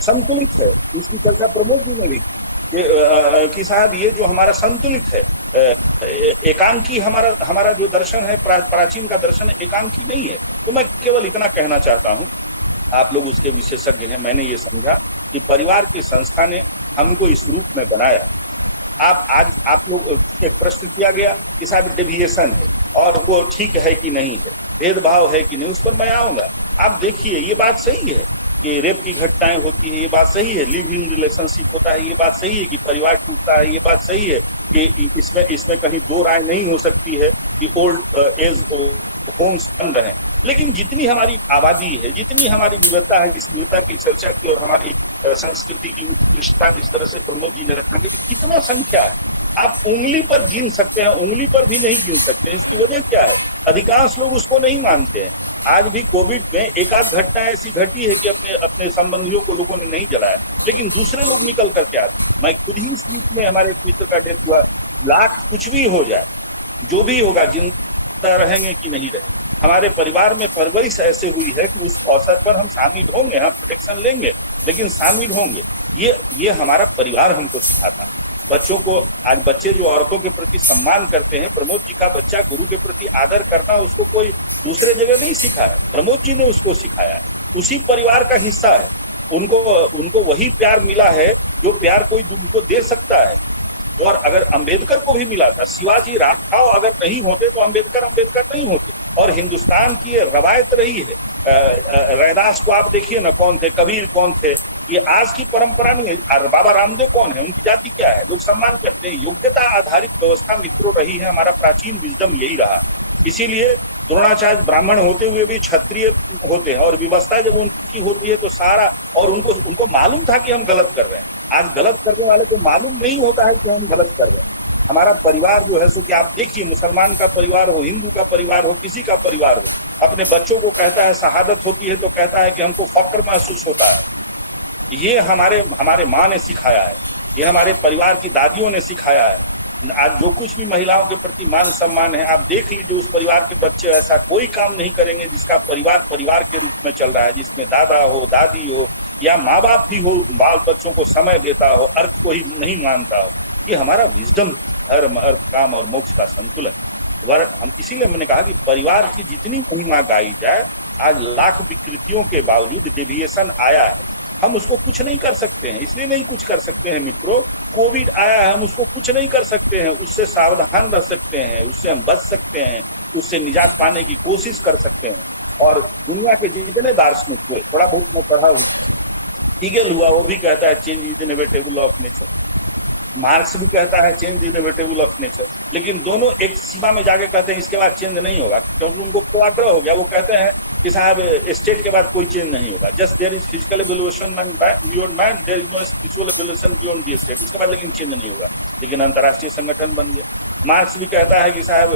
संतुलित है। इसकी चर्चा प्रमोद जी ने भी की कि साहब ये जो हमारा संतुलित है, एकांकी हमारा जो दर्शन है, प्राचीन का दर्शन है, एकांकी नहीं है। तो मैं केवल इतना कहना चाहता हूँ, आप लोग उसके विशेषज्ञ हैं। मैंने ये समझा कि परिवार की संस्था ने हमको इस रूप में बनाया। आप लोग, एक प्रश्न किया गया कि साहब डेविएशन है और वो ठीक है कि नहीं है, भेदभाव है कि नहीं, उस पर मैं आऊंगा। आप देखिए, ये बात सही है कि रेप की घटनाएं होती है, ये बात सही है, लिव इन रिलेशनशिप होता है, ये बात सही है कि परिवार टूटता है, ये बात सही है कि इसमें कहीं दो राय नहीं हो सकती है कि ओल्ड एज होम्स बन रहे हैं। लेकिन जितनी हमारी आबादी है, जितनी हमारी विविधता है, इस विविधता की चर्चा की और हमारी संस्कृति की उत्कृष्टता जिस तरह से प्रमोद जी ने रखा कि कितना संख्या है, आप उंगली पर गिन सकते हैं, उंगली पर भी नहीं गिन सकते। इसकी वजह क्या है? अधिकांश लोग उसको नहीं मानते हैं। आज भी कोविड में एक आध घटना ऐसी घटी है कि अपने संबंधियों को लोगों ने नहीं जलाया, लेकिन दूसरे लोग निकल करके आते हैं। मैं खुद ही इस वीक में, हमारे एक मित्र का डेथ हुआ, लाख कुछ भी हो जाए, जो भी होगा, जिंदा रहेंगे कि नहीं रहेंगे, हमारे परिवार में परवरिश ऐसे हुई है कि उस अवसर पर हम शामिल होंगे, हम प्रोटेक्शन लेंगे, लेकिन शामिल होंगे। ये हमारा परिवार हमको सिखाता है। बच्चों को, आज बच्चे जो औरतों के प्रति सम्मान करते हैं, प्रमोद जी का बच्चा गुरु के प्रति आदर करना उसको कोई दूसरे जगह नहीं सिखाया, प्रमोद जी ने उसको सिखाया, उसी परिवार का हिस्सा है। उनको वही प्यार मिला है जो प्यार कोई उनको दे सकता है। और अगर अंबेडकर को भी मिला था, शिवाजी राव अगर नहीं होते तो अंबेडकर नहीं होते। और हिंदुस्तान की ये रवायत रही है। रैदास को आप देखिए ना, कौन थे, कबीर कौन थे, ये आज की परंपरा नहीं है। और बाबा रामदेव कौन है, उनकी जाति क्या है, लोग सम्मान करते हैं। योग्यता आधारित व्यवस्था मित्रों रही है, हमारा प्राचीन विजडम यही रहा। इसीलिए द्रोणाचार्य ब्राह्मण होते हुए भी क्षत्रिय होते हैं, और व्यवस्था जब उनकी होती है तो सारा, और उनको मालूम था कि हम गलत कर रहे हैं। आज गलत करने वाले को मालूम नहीं होता है कि हम गलत कर रहे हैं। हमारा परिवार जो है सो कि आप देखिए, मुसलमान का परिवार हो, हिंदू का परिवार हो, किसी का परिवार हो, अपने बच्चों को कहता है, शहादत होती है तो कहता है कि हमको फक्र महसूस होता है। ये हमारे माँ ने सिखाया है, ये हमारे परिवार की दादियों ने सिखाया है। आज जो कुछ भी महिलाओं के प्रति मान सम्मान है, आप देख लीजिए, उस परिवार के बच्चे ऐसा कोई काम नहीं करेंगे जिसका परिवार के रूप में चल रहा है, जिसमें दादा हो, दादी हो, या माँ बाप ही हो, बाल बच्चों को समय देता हो, अर्थ को ही नहीं मानता हो। ये हमारा विजडम, धर्म, अर्थ, काम और मोक्ष का संतुलन। हम इसीलिए मैंने कहा कि परिवार की जितनी महिमा गाई जाए, आज लाख विकृतियों के बावजूद डेविएशन आया है, हम उसको कुछ नहीं कर सकते हैं। इसलिए नहीं कुछ कर सकते हैं मित्रों, कोविड आया है, हम उसको कुछ नहीं कर सकते हैं, उससे सावधान रह सकते हैं, उससे हम बच सकते हैं, उससे निजात पाने की कोशिश कर सकते हैं। और दुनिया के जितने दार्शनिक हुए, थोड़ा बहुत मैं पढ़ा हूँ, हीगेल हुआ, वो भी कहता है change is inevitable of nature, marks भी कहता है चेंज इनएविटेबल ऑफ नेचर, लेकिन दोनों एक सीमा में जाके कहते हैं इसके बाद चेंज नहीं होगा, क्योंकि उनको पूर्वाग्रह हो गया। वो कहते हैं कि साहब स्टेट के बाद कोई चेंज नहीं होगा, just there is physical evolution beyond man, there is no spiritual evolution beyond the state, उसके बाद लेकिन चेंज नहीं होगा। लेकिन अंतर्राष्ट्रीय संगठन बन गया। मार्क्स भी कहता है कि साहब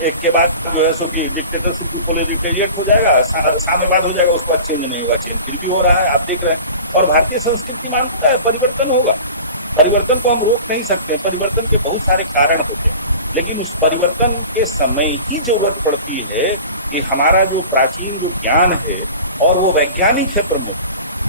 एक के बाद जो है सो कि डिक्टेटरशिप की प्रोलेटेरिएट हो जाएगा, साम्यवाद हो जाएगा, उसके बाद चेंज नहीं होगा। चेंज फिर भी हो रहा है, आप देख रहे हैं। और भारतीय संस्कृति मानता है परिवर्तन होगा, परिवर्तन को हम रोक नहीं सकते। परिवर्तन के बहुत सारे कारण होते हैं, लेकिन उस परिवर्तन के समय ही जरूरत पड़ती है कि हमारा जो प्राचीन जो ज्ञान है, और वो वैज्ञानिक है प्रमुख,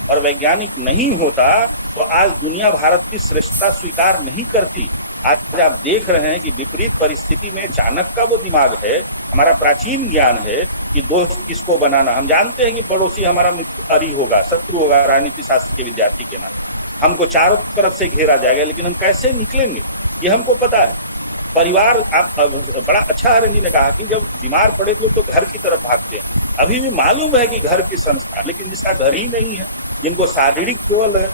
और वैज्ञानिक नहीं होता तो आज दुनिया भारत की श्रेष्ठता स्वीकार नहीं करती। आज आप देख रहे हैं कि विपरीत परिस्थिति में चाणक्य का वो दिमाग है, हमारा प्राचीन ज्ञान है कि दोस्त किसको बनाना। हम जानते हैं कि पड़ोसी हमारा मित्र अरी होगा, शत्रु होगा, राजनीति शास्त्र के विद्यार्थी के नाम हमको चारों तरफ से घेरा जाएगा, लेकिन हम कैसे निकलेंगे ये हमको पता है। परिवार, आप बड़ा अच्छा हरन जी ने कहा कि जब बीमार पड़े तो घर की तरफ भागते हैं। अभी भी मालूम है कि घर की संस्था, लेकिन जिसका घर ही नहीं है, जिनको शारीरिक केवल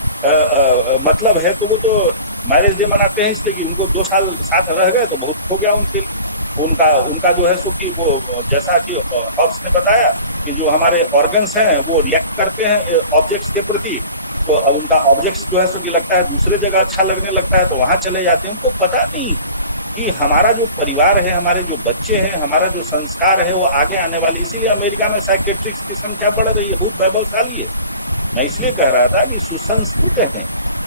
मतलब है, तो वो तो मैरिज डे मनाते हैं इसलिए कि उनको 2 साल साथ रह गए तो बहुत हो गया उनके लिए। उनका जो है सो कि वो, जैसा कि हॉब्स ने बताया कि जो हमारे ऑर्गन्स हैं वो रिएक्ट करते हैं ऑब्जेक्ट्स के प्रति, तो उनका ऑब्जेक्ट्स जो है सो कि लगता है दूसरे जगह अच्छा लगने लगता है तो वहां चले जाते हैं। उनको पता नहीं कि हमारा जो परिवार है, हमारे जो बच्चे हैं, हमारा जो संस्कार है, वो आगे आने वाले। इसीलिए अमेरिका में साइकेट्रिक्स की संख्या बढ़ रही है, बहुत वैभवशाली है। मैं इसलिए कह रहा था कि सुसंस्कृत है,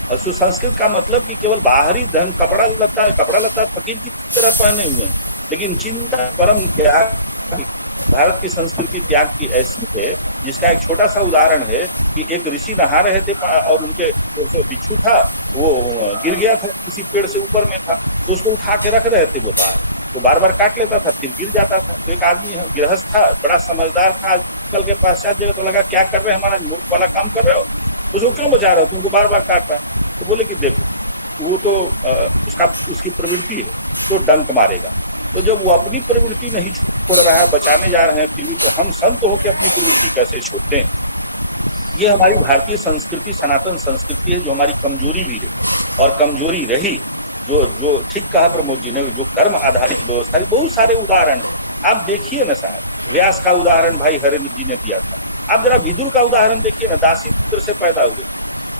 और सुसंस्कृत का मतलब कि केवल बाहरी धन, कपड़ा लत्ता फकीर की तरह पहने हुए हैं, लेकिन चिंता परम त्याग। भारत की संस्कृति त्याग की ऐसी है, जिसका एक छोटा सा उदाहरण है कि एक ऋषि नहा रहे थे और उनके बिच्छू था, वो गिर गया था, किसी पेड़ से ऊपर में था, तो उसको उठा के रख रहे थे वो बाहर, तो बार बार काट लेता था, फिर गिर जाता था। तो एक आदमी गृहस्थ था, बड़ा समझदार था, कल के पश्चात जगह तो लगा क्या कर रहे हैं, हमारा मूर्ख वाला काम कर रहे हो, तो उसको क्यों बचा रहे हो, तुमको बार बार काट रहा है। तो बोले कि देखो वो तो उसकी प्रवृत्ति है तो डंक मारेगा। तो जब वो अपनी प्रवृत्ति नहीं छोड़ रहा है, बचाने जा रहे हैं, फिर भी तो हम संत होकर अपनी प्रवृत्ति कैसे छोड़ते हैं। ये हमारी भारतीय संस्कृति, सनातन संस्कृति है, जो हमारी कमजोरी भी रही और कमजोरी रही। जो ठीक कहा प्रमोद जी ने, जो कर्म आधारित व्यवस्था, बहुत सारे उदाहरण आप देखिए ना साहब। व्यास का उदाहरण भाई हरेंद्र जी ने दिया था। आप जरा विदुर का उदाहरण देखिए ना, दासी पुत्र से पैदा हुए।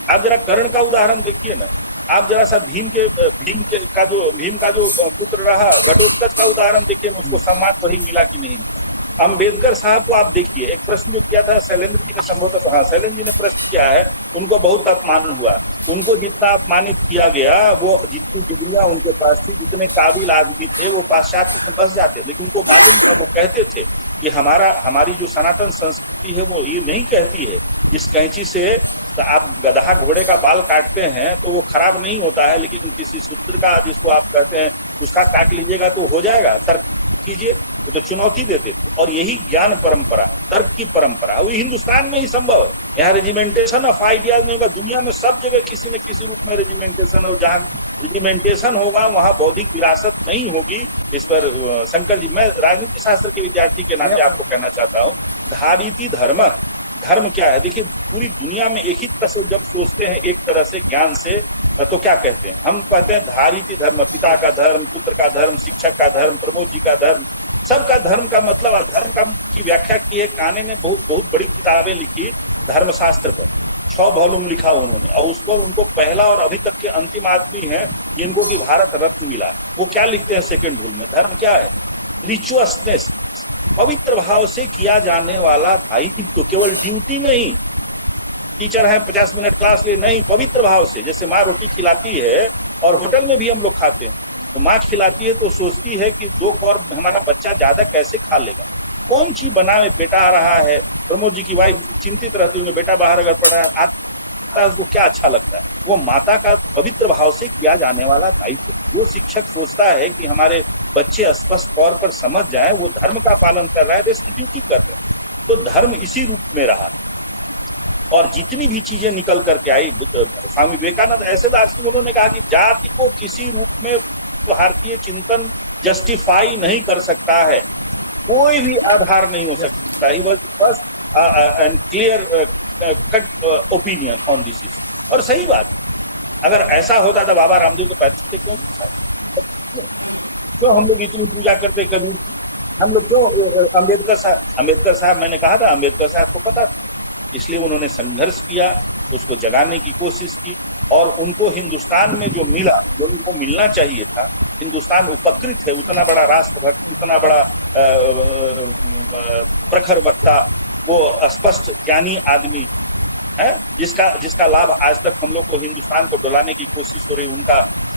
आप जरा कर्ण का उदाहरण देखिए ना। आप जरा सा भीम का जो पुत्र रहा, घटोत्कच का उदाहरण देखिए ना, उसको सम्मान वही मिला कि नहीं मिला। अम्बेडकर साहब को आप देखिए, एक प्रश्न जो किया था शैलेंद्र जी ने, संभवतः हाँ शैलेंद्र जी ने प्रश्न किया है, उनको बहुत अपमान हुआ। उनको जितना अपमानित किया गया, वो जितनी डिग्रियां उनके पास थी, जितने काबिल आदमी थे, वो पाश्चात्य में तो बस जाते, लेकिन उनको मालूम था, वो कहते थे कि हमारी जो सनातन संस्कृति है वो ये नहीं कहती है इस कैंची से तो आप गधा घोड़े का बाल काटते हैं तो वो खराब नहीं होता है, लेकिन किसी शूद्र का जिसको आप कहते हैं उसका काट लीजिएगा तो हो जाएगा। तर्क कीजिए, वो तो चुनौती देते थे। और यही ज्ञान परंपरा, तर्क की परंपरा, वो हिंदुस्तान में ही संभव है। यहाँ रेजिमेंटेशन ऑफ आइडियाज नहीं होगा। दुनिया में सब जगह किसी न किसी रूप में रेजिमेंटेशन हो, जहां रेजिमेंटेशन होगा वहां बौद्धिक विरासत नहीं होगी। इस पर शंकर जी, मैं राजनीति शास्त्र के विद्यार्थी के नाते आपको कहना चाहता हूँ, धारिति धर्म, धर्म क्या है? देखिए, पूरी दुनिया में एक ही तरह से जब सोचते हैं, एक तरह से ज्ञान से, तो क्या कहते हैं? हम कहते हैं धारिति धर्म, पिता का धर्म, पुत्र का धर्म, शिक्षक का धर्म, प्रमोद जी का धर्म, सबका धर्म का मतलब। धर्म का की व्याख्या की है काने ने, बहुत बहुत बड़ी किताबें लिखी धर्मशास्त्र पर, 6 वॉल्यूम लिखा उन्होंने, और उस पर उनको पहला और अभी तक के अंतिम आदमी है इनको की भारत रत्न मिला। वो क्या लिखते हैं सेकंड रूल में? धर्म क्या है? रिचुअसनेस, पवित्र भाव से किया जाने वाला दायित्व, तो केवल ड्यूटी नहीं, टीचर है 50 मिनट क्लास ले, नहीं, पवित्र भाव से। जैसे माँ रोटी खिलाती है, और होटल में भी हम लोग खाते हैं, तो माँ खिलाती है तो सोचती है कि 2 कौर हमारा बच्चा ज्यादा कैसे खा लेगा, कौन सी बनावे, बेटा आ रहा है, प्रमोद जी की वाइफ चिंतित रहती है, बेटा बाहर अगर पड़ा आता है उसको क्या अच्छा लगता है। वो माता का पवित्र भाव से किया जाने वाला दायित्व। वो शिक्षक सोचता है कि हमारे बच्चे स्पष्ट तौर पर समझ जाए, वो धर्म का पालन कर रहा है, रेस्ट ड्यूटी कर रहे हैं। तो धर्म इसी रूप में रहा, और जितनी भी चीजें निकल करके आई, स्वामी विवेकानंद ऐसे दार्शनिक, उन्होंने कहा कि जाति को किसी रूप में भारतीय चिंतन जस्टिफाई नहीं कर सकता है, कोई भी आधार नहीं हो सकता। He was first and clear cut opinion on this issue. और सही बात, अगर ऐसा होता तो बाबा रामदेव के पैर छूते क्यों? क्यों हम लोग इतनी पूजा करते कबीर की? हम लोग क्यों अम्बेडकर साहब, मैंने कहा था अम्बेडकर साहब को पता था, इसलिए उन्होंने संघर्ष किया, उसको जगाने की कोशिश की, और उनको हिंदुस्तान में जो मिला, जो उनको मिलना चाहिए था। हिंदुस्तान उपकृत है, उतना बड़ा राष्ट्रभक्त, उतना बड़ा प्रखर वक्ता, वो स्पष्ट ज्ञानी आदमी है, जिसका लाभ आज तक हम लोग को हिंदुस्तान को डुलाने की कोशिश हो रही।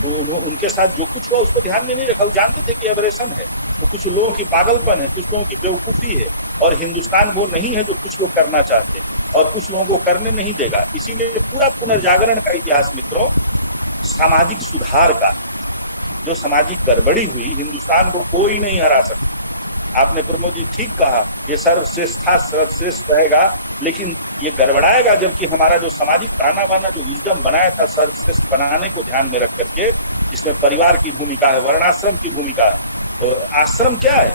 उनके साथ जो कुछ हुआ उसको ध्यान में नहीं रखा। वो जानते थे कि एबरेशन है, तो कुछ लोगों की पागलपन है, कुछ लोगों की बेवकूफी है, और हिंदुस्तान वो नहीं है जो कुछ लोग करना चाहते हैं, और कुछ लोगों को करने नहीं देगा। इसीलिए पूरा पुनर्जागरण का इतिहास मित्रों, सामाजिक सुधार का, जो सामाजिक गड़बड़ी हुई, हिंदुस्तान को कोई नहीं हरा सकता। आपने प्रमोद जी ठीक कहा, ये सर्वश्रेष्ठ था, सर्वश्रेष्ठ रहेगा, लेकिन ये गड़बड़ाएगा जबकि हमारा जो सामाजिक ताना बाना, जो विजडम बनाया था सर्वश्रेष्ठ बनाने को ध्यान में रख करके, इसमें परिवार की भूमिका है, वर्णाश्रम की भूमिका है। तो आश्रम क्या है?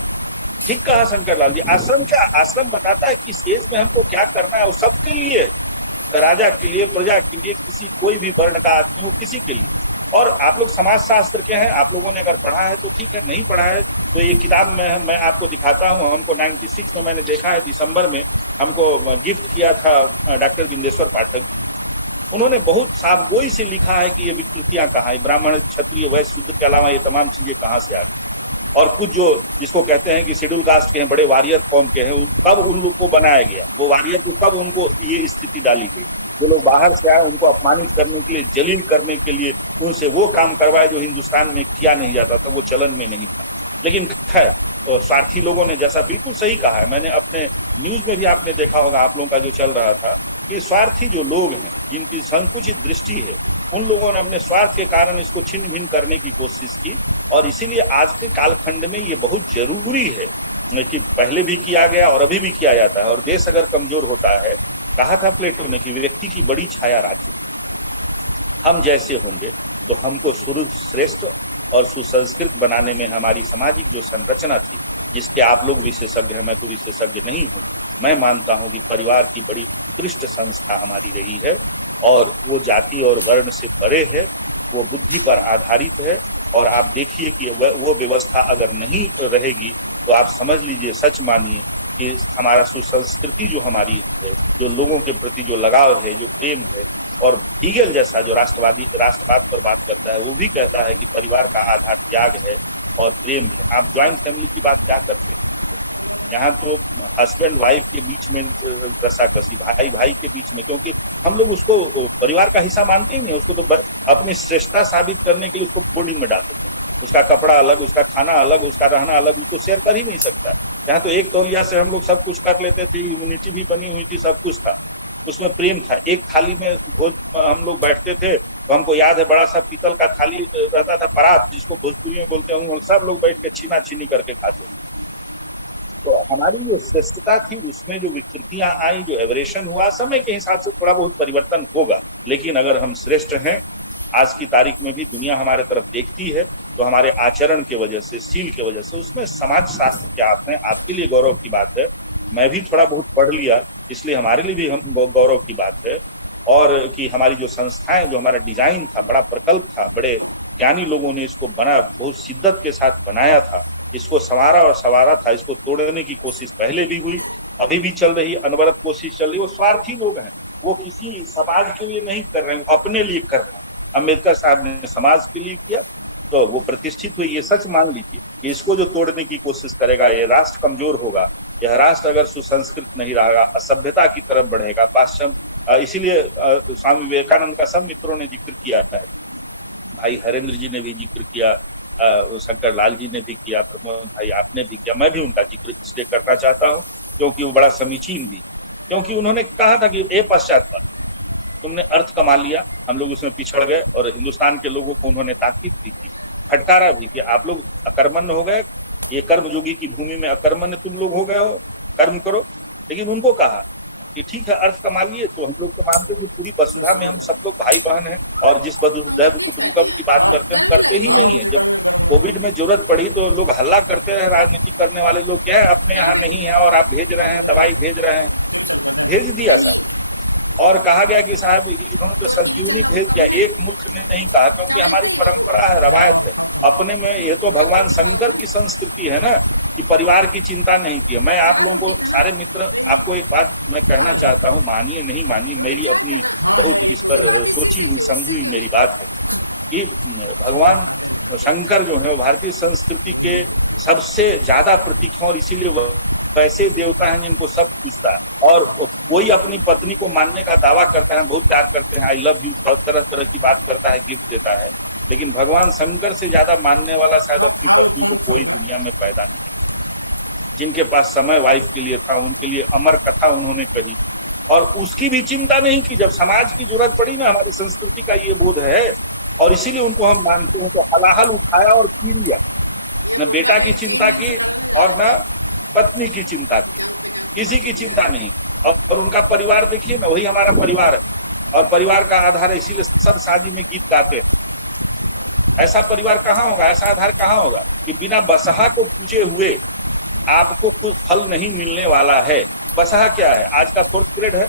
ठीक कहा शंकर लाल जी, आश्रम क्या? आश्रम बताता है कि इस देश में हमको क्या करना है, और सबके लिए, राजा के लिए, प्रजा के लिए, किसी कोई भी वर्ण का आदमी हो, किसी के लिए। और आप लोग समाज शास्त्र के हैं, आप लोगों ने अगर पढ़ा है तो ठीक है, नहीं पढ़ा है तो ये किताब में मैं आपको दिखाता हूँ। हमको 96 में मैंने देखा है, दिसंबर में हमको गिफ्ट किया था डॉक्टर बिंदेश्वर पाठक जी। उन्होंने बहुत साफगोई से लिखा है कि ये विकृतियां कहाँ है, ब्राह्मण, क्षत्रिय, वैश्य, शूद्र के अलावा ये तमाम चीजें कहाँ से आती, और कुछ जो जिसको कहते हैं कि शेड्यूल कास्ट के हैं, बड़े वारियर कौम के हैं, कब उन लोग को बनाया गया, वो वारियर को कब उनको ये स्थिति डाली गई, जो लोग बाहर से आए उनको अपमानित करने के लिए, जलील करने के लिए, उनसे वो काम करवाए जो हिंदुस्तान में किया नहीं जाता था, वो चलन में नहीं था। लेकिन है, स्वार्थी लोगों ने, जैसा बिल्कुल सही कहा है, मैंने अपने न्यूज में भी आपने देखा होगा, आप लोगों का जो चल रहा था, कि स्वार्थी जो लोग हैं, जिनकी संकुचित दृष्टि है, उन लोगों ने अपने स्वार्थ के कारण इसको छिन्न भिन्न करने की कोशिश की। और इसीलिए आज के कालखंड में ये बहुत जरूरी है कि पहले भी किया गया और अभी भी किया जाता है। और देश अगर कमजोर होता है, कहा था प्लेटो ने कि व्यक्ति की बड़ी छाया राज्य है, हम जैसे होंगे तो हमको श्रेष्ठ और सुसंस्कृत बनाने में हमारी सामाजिक जो संरचना थी, जिसके आप लोग विशेषज्ञ हैं, मैं तो विशेषज्ञ नहीं हूं, मैं मानता हूं कि परिवार की बड़ी उत्कृष्ट संस्था हमारी रही है, और वो जाति और वर्ण से परे है, वो बुद्धि पर आधारित है। और आप देखिए कि वो व्यवस्था अगर नहीं रहेगी तो आप समझ लीजिए, सच मानिए कि हमारा सुसंस्कृति जो हमारी है, जो लोगों के प्रति जो लगाव है, जो प्रेम है, और हीगल जैसा जो राष्ट्रवाद पर बात करता है, वो भी कहता है कि परिवार का आधार त्याग है और प्रेम है। आप ज्वाइंट फैमिली की बात क्या करते हैं? यहाँ तो हस्बैंड वाइफ के बीच में रस्साकसी, भाई भाई के बीच में, क्योंकि हम लोग उसको परिवार का हिस्सा मानते ही नहीं, उसको तो अपनी श्रेष्ठता साबित करने के लिए उसको बोर्डिंग में डाल देते हैं। उसका कपड़ा अलग, उसका खाना अलग, उसका रहना अलग, उसको शेयर कर ही नहीं सकता। यहाँ तो एक तौलिया से हम लोग सब कुछ कर लेते थे, इम्यूनिटी भी बनी हुई थी, सब कुछ था। उसमें प्रेम था। एक थाली में भोज हम लोग बैठते थे तो हमको याद है बड़ा सा पीतल का थाली रहता था, परात जिसको भोजपुरी में बोलते हैं, सब लोग बैठ के छीना छीनी करके खाते थे। तो हमारी जो श्रेष्ठता थी उसमें जो विकृतियां आई, जो एवरेशन हुआ, समय के हिसाब से थोड़ा बहुत परिवर्तन होगा, लेकिन अगर हम श्रेष्ठ हैं, आज की तारीख में भी दुनिया हमारे तरफ देखती है, तो हमारे आचरण के वजह से, सील के वजह से। उसमें समाज शास्त्र क्या आप हैं, आपके लिए गौरव की बात है। मैं भी थोड़ा बहुत पढ़ लिया, इसलिए हमारे लिए भी हम गौरव की बात है। और कि हमारी जो संस्थाएं, जो हमारा डिजाइन था, बड़ा प्रकल्प था, बड़े ज्ञानी लोगों ने इसको बना, बहुत शिद्दत के साथ बनाया था, इसको संवारा और संवारा था। इसको तोड़ने की कोशिश पहले भी हुई, अभी भी चल रही, अनवरत कोशिश चल रही। वो स्वार्थी लोग हैं, वो किसी समाज के लिए नहीं कर रहे हैं, अपने लिए कर रहे हैं। अम्बेडकर साहब ने समाज के लिए किया तो वो प्रतिष्ठित हुई। ये सच मान लीजिए कि इसको जो तोड़ने की कोशिश करेगा, ये राष्ट्र कमजोर होगा। यह राष्ट्र अगर सुसंस्कृत नहीं रहेगा, असभ्यता की तरफ बढ़ेगा, पाश्चात्य। इसीलिए स्वामी विवेकानंद का सब मित्रों ने जिक्र किया है, भाई हरेंद्र जी ने भी जिक्र किया, शंकर लाल जी ने भी किया, प्रमोद भाई आपने भी किया। मैं भी उनका जिक्र इसलिए करना चाहता हूँ क्योंकि वो बड़ा समीचीन भी, क्योंकि उन्होंने कहा था कि ए पश्चात्पद, तुमने अर्थ कमा लिया, हम लोग उसमें पिछड़ गए। और हिंदुस्तान के लोगों को उन्होंने ताकीद भी की, फटकारा भी कि आप लोग अकर्मण्य हो गए, ये कर्मयोगी की भूमि में अकर्मण्य तुम लोग हो गए हो, कर्म करो। लेकिन उनको कहा कि ठीक है, अर्थ कमा लिए तो हम लोग तो मानते हैं कि पूरी वसुधा में हम सब लोग भाई बहन हैं, और जिस वसुधैव कुटुंबकम की बात करते हैं हम करते ही नहीं है। जब कोविड में जरूरत पड़ी तो लोग हल्ला करते हैं, राजनीति करने वाले लोग, क्या है अपने यहाँ नहीं है और आप भेज रहे हैं, दवाई भेज रहे हैं। भेज दिया साहब, और कहा गया कि साहब इन्होंने तो संजीवनी भेज दिया। एक मुल्क ने नहीं कहा, क्योंकि हमारी परंपरा है, रवायत है अपने में। ये तो भगवान शंकर की संस्कृति है ना कि परिवार की चिंता नहीं की। मैं आप लोगों को, सारे मित्र, आपको एक बात मैं कहना चाहता हूँ, मानिए नहीं मानिए, मेरी अपनी बहुत इस पर सोची हुई समझी हुई मेरी बात है कि भगवान शंकर जो है भारतीय संस्कृति के सबसे ज्यादा प्रतीक है, और इसीलिए वह वैसे देवता हैं जिनको सब पूछता है। और कोई अपनी पत्नी को मानने का दावा करता है, बहुत प्यार करते हैं, आई लव यू, तरह तरह की बात करता है, गिफ्ट देता है, लेकिन भगवान शंकर से ज्यादा मानने वाला शायद अपनी पत्नी को कोई दुनिया में पैदा नहीं। जिनके पास समय वाइफ के लिए था, उनके लिए अमर कथा उन्होंने कही, और उसकी भी चिंता नहीं की। जब समाज की जरूरत पड़ी ना, हमारी संस्कृति का ये बोध है, और इसीलिए उनको हम मानते हैं। तो हलाहल उठाया और पी लिया, न बेटा की चिंता की और न पत्नी की चिंता की, किसी की चिंता नहीं। और उनका परिवार देखिए ना, वही हमारा परिवार है, और परिवार का आधार है, इसीलिए सब शादी में गीत गाते हैं। ऐसा परिवार कहाँ होगा, ऐसा आधार कहाँ होगा कि बिना बसहा को पूजे हुए आपको कुछ फल नहीं मिलने वाला है। बसहा क्या है, आज का 4th ग्रेड है,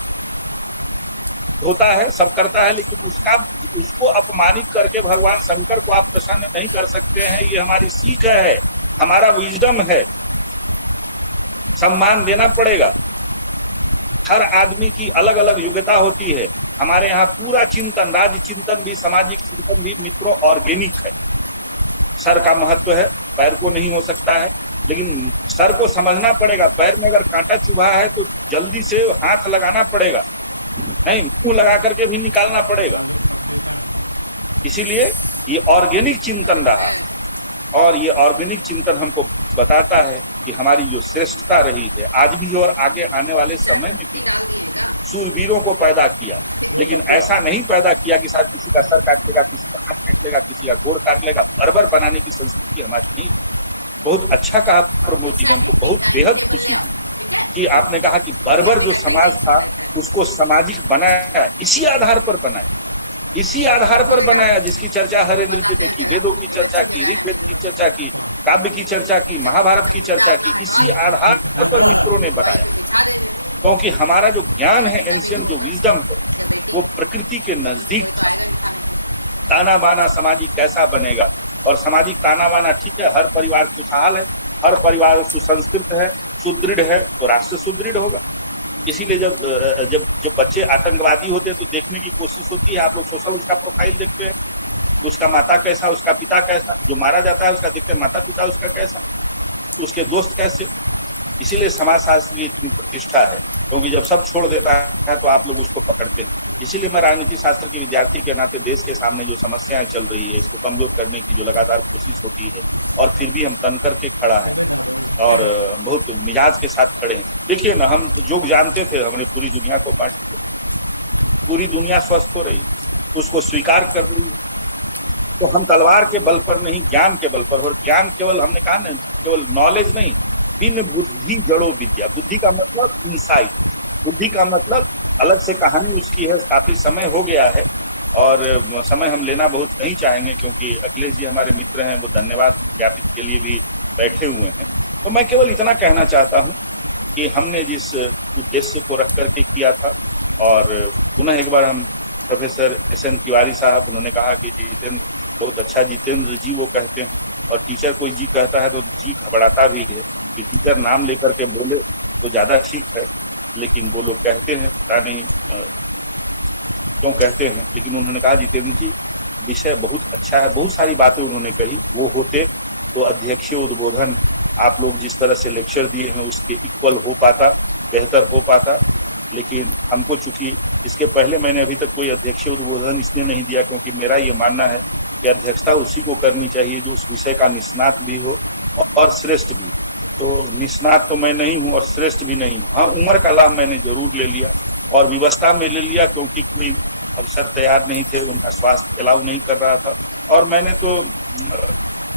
होता है, सब करता है, लेकिन उसको अपमानित करके भगवान शंकर को आप प्रसन्न नहीं कर सकते हैं। ये हमारी सीख है, हमारा विजडम है, सम्मान देना पड़ेगा। हर आदमी की अलग अलग योग्यता होती है। हमारे यहाँ पूरा चिंतन, राज्य चिंतन भी, सामाजिक चिंतन भी मित्रों ऑर्गेनिक है। सर का महत्व है, पैर को नहीं हो सकता है, लेकिन सर को समझना पड़ेगा। पैर में अगर कांटा चुभा है तो जल्दी से हाथ लगाना पड़ेगा, नहीं मुंह लगा करके भी निकालना पड़ेगा। इसीलिए ये ऑर्गेनिक चिंतन रहा, और ये ऑर्गेनिक चिंतन हमको बताता है कि हमारी जो श्रेष्ठता रही है आज भी और आगे आने वाले समय में भी है। सूरवीरों को पैदा किया, लेकिन ऐसा नहीं पैदा किया कि शायद किसी का सर काट लेगा, किसी का हाथ काट लेगा, किसी का गोड़ काट लेगा। बर्बर बनाने की संस्कृति हमारी नहीं। बहुत अच्छा कहा प्रमोद जी ने, हमको बहुत बेहद खुशी हुई कि आपने कहा कि बर्बर जो समाज था उसको सामाजिक बनाया, इसी आधार पर बनाया, इसी आधार पर बनाया जिसकी चर्चा हरेंद्र जी ने की। वेदों की चर्चा की, ऋग्वेद की चर्चा की, काव्य की चर्चा की, महाभारत की चर्चा की, इसी आधार पर मित्रों ने बनाया। क्योंकि हमारा जो ज्ञान है, एंशियंट जो विजडम है, वो प्रकृति के नजदीक था। ताना बाना सामाजिक कैसा बनेगा, और सामाजिक ताना बाना ठीक है, हर परिवार खुशहाल है, हर परिवार सुसंस्कृत है, सुदृढ़ है, तो राष्ट्र सुदृढ़ होगा। इसीलिए जब बच्चे आतंकवादी होते हैं तो देखने की कोशिश होती है, आप लोग सोशल उसका प्रोफाइल देखते हैं, उसका माता कैसा, उसका पिता कैसा, जो मारा जाता है उसका देखते हैं माता पिता उसका कैसा, उसके दोस्त कैसे। इसीलिए समाजशास्त्र की इतनी प्रतिष्ठा है, क्योंकि जब सब छोड़ देता है तो आप लोग उसको पकड़ते हैं। इसीलिए मैं राजनीति शास्त्र के विद्यार्थी के नाते देश के सामने जो समस्याएं चल रही है, इसको कमजोर करने की जो लगातार कोशिश होती है, और फिर भी हम तन करके खड़ा है और बहुत मिजाज के साथ खड़े हैं। देखिए ना, हम जो जानते थे हमने पूरी दुनिया को बांट दिया। पूरी दुनिया स्वस्थ हो रही, उसको स्वीकार कर रही है। तो हम तलवार के बल पर नहीं, ज्ञान के बल पर, और ज्ञान केवल हमने कहा ना, केवल नॉलेज नहीं, बिन बुद्धि जड़ो विद्या। बुद्धि का मतलब इंसाइट, बुद्धि का मतलब अलग से कहानी उसकी है, काफी समय हो गया है और समय हम लेना बहुत नहीं चाहेंगे क्योंकि अखिलेश जी हमारे मित्र हैं, वो धन्यवाद ज्ञापित के लिए भी बैठे हुए हैं। तो मैं केवल इतना कहना चाहता हूं कि हमने जिस उद्देश्य को रख करके किया था, और पुनः एक बार हम प्रोफेसर SN तिवारी साहब, उन्होंने कहा कि जितेंद्र बहुत अच्छा, जितेंद्र जी वो कहते हैं, और टीचर कोई जी कहता है तो जी घबराता भी है कि टीचर नाम लेकर के बोले तो ज्यादा ठीक है, लेकिन वो लोग कहते हैं, पता नहीं क्यों कहते हैं। लेकिन उन्होंने कहा जितेंद्र जी विषय बहुत अच्छा है, बहुत सारी बातें उन्होंने कही, वो होते तो अध्यक्षीय उद्बोधन आप लोग जिस तरह से लेक्चर दिए हैं उसके इक्वल हो पाता, बेहतर हो पाता। लेकिन हमको चूंकि इसके पहले मैंने अभी तक कोई अध्यक्षीय उद्बोधन इसलिए नहीं दिया क्योंकि मेरा ये मानना है कि अध्यक्षता उसी को करनी चाहिए जो उस विषय का निष्णात भी हो और श्रेष्ठ भी। तो निष्णात तो मैं नहीं हूँ और श्रेष्ठ भी नहीं हूँ। हाँ, उम्र का लाभ मैंने जरूर ले लिया और व्यवस्था में ले लिया क्योंकि कोई अवसर तैयार नहीं थे, उनका स्वास्थ्य अलाउ नहीं कर रहा था। और मैंने तो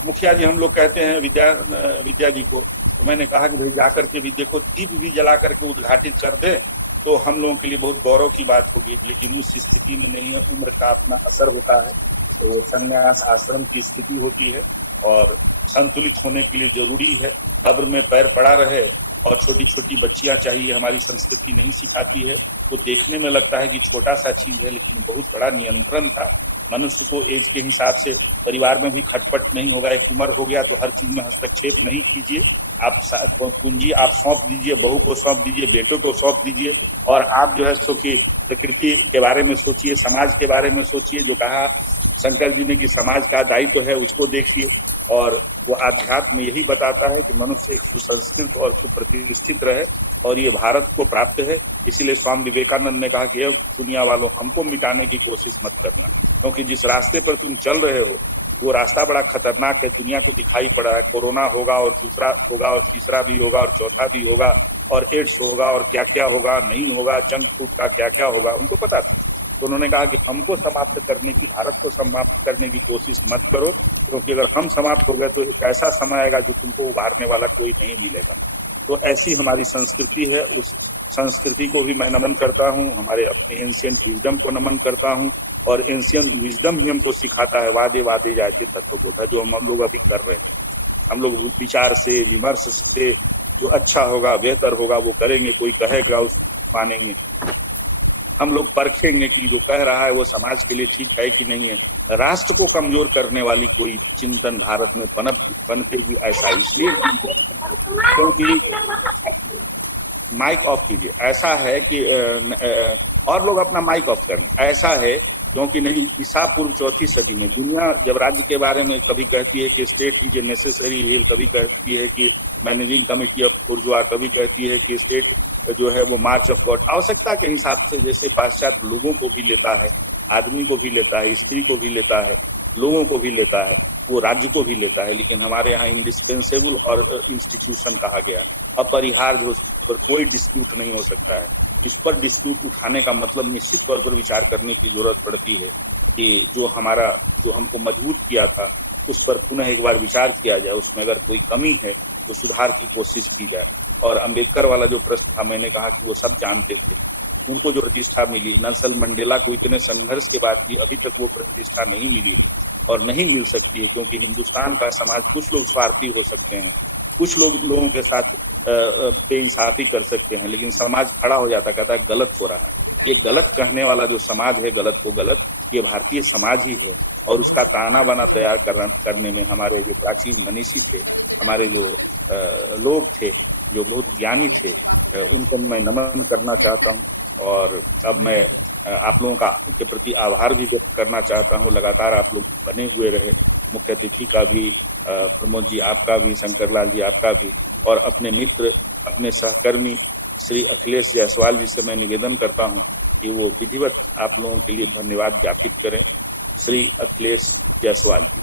मुखिया जी, हम लोग कहते हैं विद्या जी को, तो मैंने कहा कि भाई जाकर के भी देखो, दीप भी जला करके उद्घाटित कर दे तो हम लोगों के लिए बहुत गौरव की बात होगी। लेकिन उस स्थिति में नहीं है, उम्र का अपना असर होता है, तो संन्यास आश्रम की स्थिति होती है और संतुलित होने के लिए जरूरी है कब्र में पैर पड़ा रहे। और छोटी छोटी बच्चियां चाहिए, हमारी संस्कृति नहीं सिखाती है। वो देखने में लगता है कि छोटा सा चीज है लेकिन बहुत बड़ा नियंत्रण था। मनुष्य को एज के हिसाब से परिवार में भी खटपट नहीं होगा। एक उम्र हो गया तो हर चीज में हस्तक्षेप नहीं कीजिए। आप कुंजी आप सौंप दीजिए, बहू को सौंप दीजिए, बेटों को सौंप दीजिए, और आप जो है सो कि प्रकृति के बारे में सोचिए, समाज के बारे में सोचिए। जो कहा शंकर जी ने कि समाज का दायित्व है, उसको देखिए। और वो आध्यात्म यही बताता है कि मनुष्य एक सुसंस्कृत और सुप्रतिष्ठित रहे, और ये भारत को प्राप्त है। इसीलिए स्वामी विवेकानंद ने कहा कि दुनिया वालों, हमको मिटाने की कोशिश मत करना, क्योंकि जिस रास्ते पर तुम चल रहे हो वो रास्ता बड़ा खतरनाक है। दुनिया को दिखाई पड़ा है, कोरोना होगा और दूसरा होगा और तीसरा भी होगा और चौथा भी होगा, और एड्स होगा और क्या क्या होगा, नहीं होगा, जंक फूड का क्या क्या होगा, उनको पता था। तो उन्होंने कहा कि हमको समाप्त करने की, भारत को समाप्त करने की कोशिश मत करो, क्योंकि अगर हम समाप्त हो गए तो एक ऐसा समय आएगा जो तुमको उभारने वाला कोई नहीं मिलेगा। तो ऐसी हमारी संस्कृति है, उस संस्कृति को भी मैं नमन करता हूँ, हमारे अपने एंशिएंट विजडम को नमन करता हूँ। और एंशिएंट विजडम ही हमको सिखाता है वादे वादे जाते तत्वबोधा, जो हम लोग अभी कर रहे हैं। हम लोग विचार से, विमर्श से जो अच्छा होगा, बेहतर होगा वो करेंगे। कोई कहेगा उस मानेंगे। हम लोग परखेंगे कि जो कह रहा है वो समाज के लिए ठीक है कि नहीं है। राष्ट्र को कमजोर करने वाली कोई चिंतन भारत में पनपे भी ऐसा इसलिए क्योंकि माइक ऑफ कीजिए। ऐसा है कि और लोग अपना माइक ऑफ कर, ऐसा है क्योंकि नहीं, ईसा पूर्व 4वीं सदी में दुनिया जब राज्य के बारे में कभी कहती है कि स्टेट इज ए नेसेसरी हिल, कभी कहती है कि मैनेजिंग कमेटी ऑफ बुर्जुआ, कभी कहती है कि स्टेट जो है वो मार्च ऑफ गॉड, आवश्यकता के हिसाब से जैसे पाश्चात्य लोगों को भी लेता है, आदमी को भी लेता है, स्त्री को भी लेता है, लोगों को भी लेता है, वो राज्य को भी लेता है। लेकिन हमारे यहाँ इंडिस्पेंसेबल और इंस्टीट्यूशन कहा गया, अपरिहार्य, जो पर कोई डिस्प्यूट नहीं हो सकता है। इस पर डिस्प्यूट उठाने का मतलब निश्चित तौर पर विचार करने की जरूरत पड़ती है कि जो हमको मजबूत किया था उस पर पुनः एक बार विचार किया जाए, उसमें अगर कोई कमी है तो सुधार की कोशिश की जाए। और अंबेडकर वाला जो प्रश्न था, मैंने कहा कि वो सब जानते थे, उनको जो प्रतिष्ठा मिली, नेल्सन मंडेला को इतने संघर्ष के बाद भी अभी तक वो प्रतिष्ठा नहीं मिली है और नहीं मिल सकती है, क्योंकि हिंदुस्तान का समाज, कुछ लोग स्वार्थी हो सकते हैं, कुछ लोगों के साथ बेइंसाफी कर सकते हैं, लेकिन समाज खड़ा हो जाता, कहता है गलत हो रहा है। ये गलत कहने वाला जो समाज है, गलत को गलत, ये भारतीय समाज ही है। और उसका ताना बाना तैयार करने में हमारे जो प्राचीन मनीषी थे, हमारे जो लोग थे, जो बहुत ज्ञानी थे, उनको मैं नमन करना चाहता हूँ। और अब मैं आप लोगों का के प्रति आभार भी व्यक्त करना चाहता हूँ। लगातार आप लोग बने हुए रहे, मुख्य अतिथि का भी, प्रमोद जी आपका भी, शंकर लाल जी आपका भी, और अपने मित्र, अपने सहकर्मी श्री अखिलेश जायसवाल जी से मैं निवेदन करता हूं कि वो विधिवत आप लोगों के लिए धन्यवाद ज्ञापित करें। श्री अखिलेश जायसवाल जी।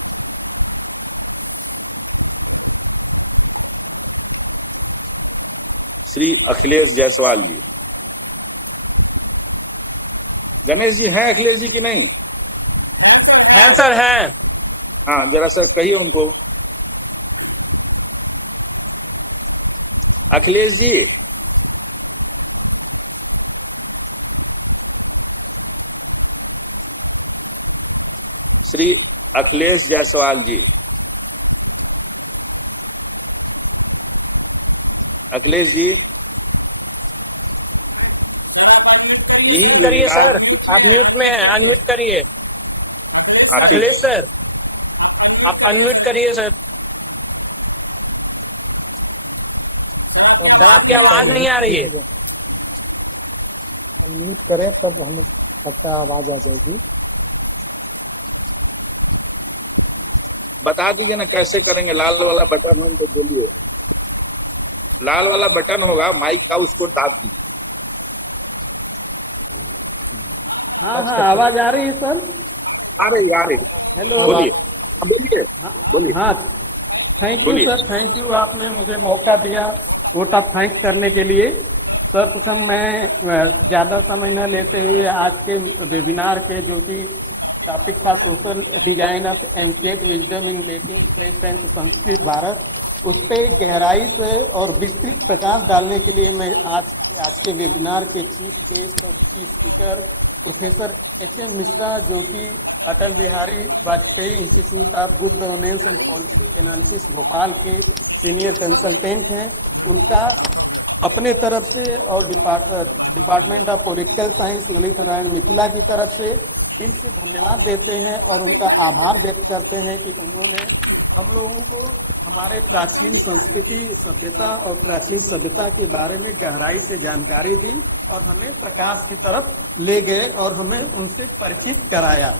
श्री अखिलेश जायसवाल जी। गणेश जी हैं अखिलेश जी की नहीं? हैं सर हैं। हाँ जरा सर कहिए उनको। अखिलेश जी, श्री अखिलेश जायसवाल जी, अखिलेश जी यही करिए वेबिनार सर, आप म्यूट में हैं, अनम्यूट करिए। आप अखिलेश सर, आप अनम्यूट करिए सर। सर आपकी आवाज नहीं आ रही है। म्यूट करें तब हमें लगता है आवाज आ जाएगी। बता दीजिए ना कैसे करेंगे। लाल वाला बटन हो तो बोलिए, लाल वाला बटन होगा माइक का, उसको दाब दीजिए। हाँ हाँ आवाज आ रही है सर। आ रही हेलो। बोलिए, बोलिए हाँ बोलिए हाँ, थैंक यू बोलिए। सर, थैंक यू, आपने मुझे मौका दिया वोट ऑफ थैंक्स करने के लिए। सर्वप्रथम मैं ज़्यादा समय न लेते हुए आज के वेबिनार के जो कि टॉपिक था social design of ancient wisdom in making श्रेष्ठ एंड सुसंस्कृत भारत, उस पर गहराई से और विस्तृत प्रकाश डालने के लिए मैं आज के वेबिनार के चीफ गेस्ट और की स्पीकर प्रोफेसर एच.एन. मिश्रा, जो कि Atal Bihari Vajpayee institute of good governance and policy analysis Bhopal के सीनियर कंसल्टेंट हैं, उनका अपने तरफ से और department of political science Lalit Narayan Mithila की तरफ से दिल से धन्यवाद देते हैं और उनका आभार व्यक्त करते हैं कि उन्होंने हम लोगों को हमारे प्राचीन संस्कृति सभ्यता और प्राचीन सभ्यता के बारे में गहराई से जानकारी दी और हमें प्रकाश की तरफ ले गए और हमें उनसे परिचित कराया।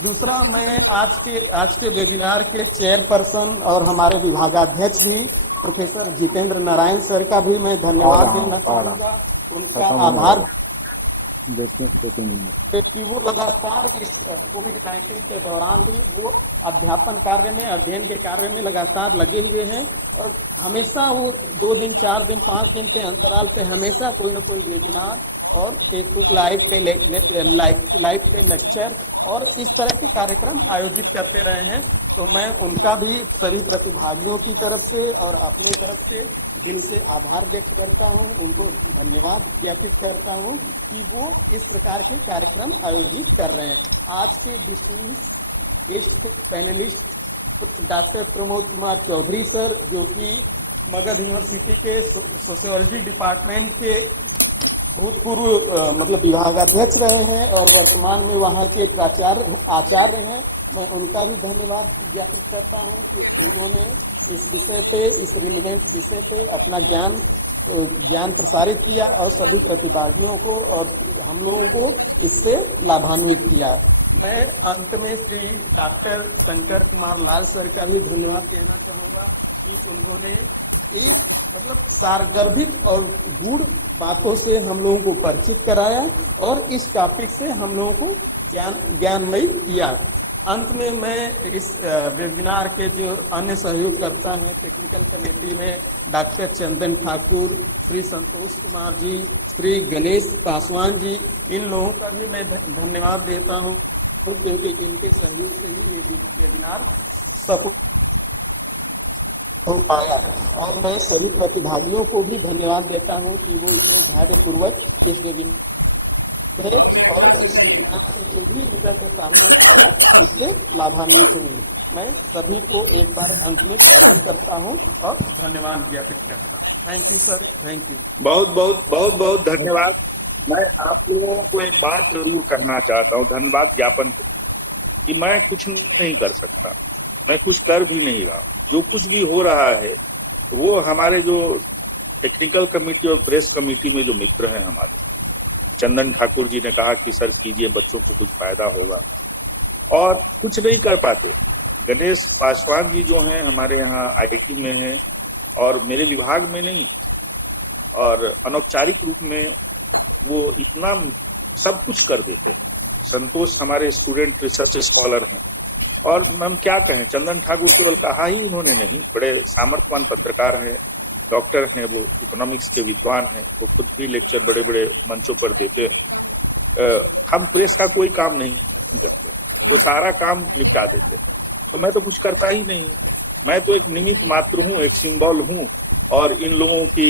दूसरा, मैं आज के वेबिनार के चेयरपर्सन और हमारे विभागाध्यक्ष भी प्रोफेसर जितेंद्र नारायण सर का भी मैं धन्यवाद देना चाहूँगा, उनका आभार कि वो लगातार इस कोविड-19 के दौरान भी वो अध्यापन कार्य में, अध्ययन के कार्य में लगातार लगे हुए हैं और हमेशा वो 2 दिन 4 दिन 5 दिन के अंतराल पे हमेशा कोई न कोई वेबिनार और फेसबुक लाइव पे लेक्चर और इस तरह के कार्यक्रम आयोजित करते रहे हैं। तो मैं उनका भी सभी प्रतिभागियों की तरफ से और अपने तरफ से दिल से आभार व्यक्त करता हूं, उनको धन्यवाद ज्ञापित करता हूं कि वो इस प्रकार के कार्यक्रम आयोजित कर रहे हैं। आज के distinguished guest panelist doctor Pramod Kumar Chaudhary sir, जो कि मगध यूनिवर्सिटी के सोशियोलॉजी डिपार्टमेंट के भूतपूर्व विभागाध्यक्ष रहे हैं और वर्तमान में वहाँ के आचार्य हैं, मैं उनका भी धन्यवाद ज्ञापित करता हूँ कि उन्होंने इस विषय पे, इस रिलेवेंट विषय पे अपना ज्ञान प्रसारित किया और सभी प्रतिभागियों को और हम लोगों को इससे लाभान्वित किया। मैं अंत में श्री डॉक्टर शंकर कुमार लाल सर का भी धन्यवाद देना चाहूँगा कि उन्होंने एक सारगर्भित और गूढ़ बातों से हम लोगों को परिचित कराया और इस टॉपिक से हम लोगों को ज्ञानमयी किया। अंत में मैं इस वेबिनार के जो अन्य सहयोगकर्ता हैं टेक्निकल कमेटी में डॉक्टर चंदन ठाकुर, श्री संतोष कुमार जी, श्री गणेश पासवान जी, इन लोगों का भी मैं धन्यवाद देता हूं क्योंकि इनके सहयोग से ही ये वेबिनार सफल हो पाया और मैं सभी प्रतिभागियों को भी धन्यवाद देता हूं कि वो इतने धैर्यपूर्वक इस वेबिनार है और इस वेबिनार से जो भी निकल के सामने आया उससे लाभान्वित हुए। मैं सभी को एक बार अंत में प्रणाम करता हूं और धन्यवाद ज्ञापित करता हूं। Thank you sir, thank you. बहुत धन्यवाद। मैं आप लोगों को एक बात जरूर कहना चाहता हूँ धन्यवाद ज्ञापन कि मैं कुछ नहीं कर सकता, मैं कुछ कर भी नहीं रहा। जो कुछ भी हो रहा है वो हमारे जो टेक्निकल कमेटी और प्रेस कमेटी में जो मित्र हैं हमारे, चंदन ठाकुर जी ने कहा कि सर कीजिए, बच्चों को कुछ फायदा होगा, और कुछ नहीं कर पाते। गणेश पासवान जी जो हैं हमारे यहाँ आईटी में हैं और मेरे विभाग में नहीं, और अनौपचारिक रूप में वो इतना सब कुछ कर देते हैं। संतोष हमारे स्टूडेंट रिसर्च स्कॉलर हैं और हम क्या कहें, चंदन ठाकुर केवल कहा ही उन्होंने नहीं, बड़े सामर्थ्यवान पत्रकार हैं, डॉक्टर हैं, वो इकोनॉमिक्स के विद्वान हैं, वो खुद भी लेक्चर बड़े बड़े मंचों पर देते हैं हम प्रेस का कोई काम नहीं करते, वो सारा काम निपटा देते। तो मैं तो कुछ करता ही नहीं, मैं तो एक निमित्त मात्र हूँ, एक सिंबल हूँ। और इन लोगों की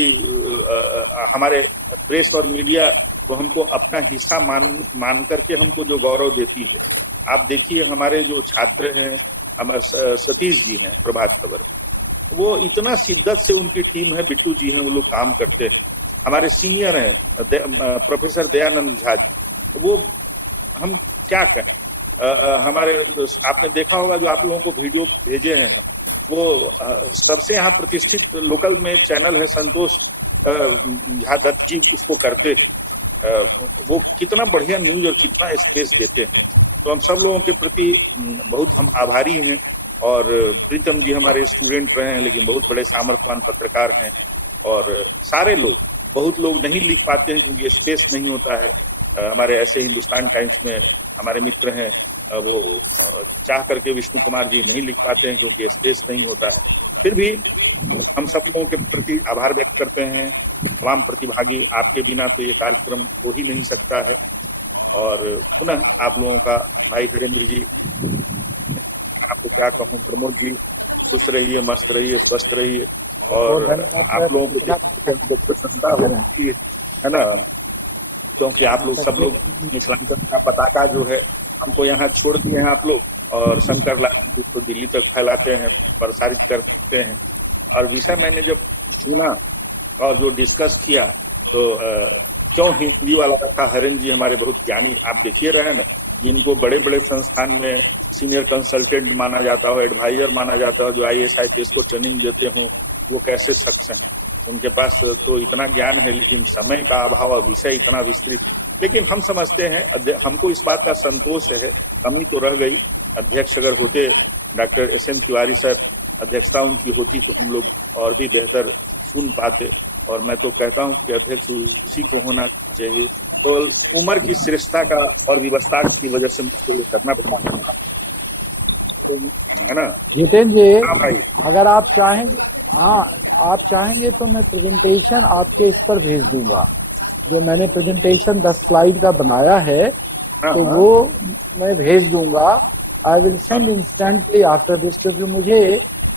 हमारे प्रेस और मीडिया तो हमको अपना हिस्सा मान करके हमको जो गौरव देती है। आप देखिए हमारे जो छात्र हैं, हम सतीश जी हैं प्रभात खबर, वो इतना शिद्दत से उनकी टीम है, बिट्टू जी हैं, वो लोग काम करते हैं। हमारे सीनियर हैं प्रोफेसर दयानंद झा, वो हम क्या कहें। हमारे आपने देखा होगा जो आप लोगों को वीडियो भेजे हैं, वो सबसे यहाँ प्रतिष्ठित लोकल में चैनल है संतोष झा दत्त जी, उसको करते। वो कितना बढ़िया न्यूज और कितना स्पेस देते हैं। तो हम सब लोगों के प्रति बहुत हम आभारी हैं। और प्रीतम जी हमारे स्टूडेंट रहे हैं, लेकिन बहुत बड़े सामर्थ्यवान पत्रकार हैं। और सारे लोग, बहुत लोग नहीं लिख पाते हैं क्योंकि स्पेस नहीं होता है। हमारे ऐसे हिंदुस्तान टाइम्स में हमारे मित्र हैं, वो चाह करके विष्णु कुमार जी नहीं लिख पाते हैं क्योंकि स्पेस नहीं होता है। फिर भी हम सब लोगों के प्रति आभार व्यक्त करते हैं। तमाम प्रतिभागी, आपके बिना तो ये कार्यक्रम हो ही नहीं सकता है। और पुनः आप लोगों का, भाई धीरेन्द्र जी, आपको क्या कहूँ, प्रमोद जी, खुश रहिए, मस्त रहिए, स्वस्थ रहिए। और आप लोगों को प्रसन्नता होती है ना, क्योंकि आप लोग सब लोग मिथिलांचल का पताका जो है हमको यहाँ छोड़ दिए हैं आप लोग, और शंकर लाल जी को दिल्ली तक फैलाते हैं, प्रसारित करते हैं। और विषय मैंने जब चुना और जो डिस्कस किया, तो क्यों हिंदी वाला रखा। हरेन जी हमारे बहुत ज्ञानी, आप देखिए रहे ना, जिनको बड़े बड़े संस्थान में सीनियर कंसल्टेंट माना जाता हो, एडवाइजर माना जाता हो, जो IAS IPS को ट्रेनिंग देते हो, वो कैसे शख्स हैं। उनके पास तो इतना ज्ञान है, लेकिन समय का अभाव, विषय इतना विस्तृत। लेकिन हम समझते हैं, हमको इस बात का संतोष है, कमी तो रह गई। अध्यक्ष अगर होते डॉक्टर SM तिवारी सर, अध्यक्षता उनकी होती तो हम लोग और भी बेहतर सुन पाते। और मैं तो कहता हूं कि अध्यक्ष उसी को होना चाहिए। तो उम्र की श्रेष्ठता का और व्यवस्था की वजह से मुझको ये करना पड़ा, है ना जितेंद्र जी। हाँ भाई, अगर आप चाहेंगे, हाँ आप चाहेंगे तो मैं प्रेजेंटेशन आपके इस पर भेज दूंगा। जो मैंने प्रेजेंटेशन 10 स्लाइड का बनाया है, तो वो मैं भेज दूंगा। I will send instantly after this, क्योंकि मुझे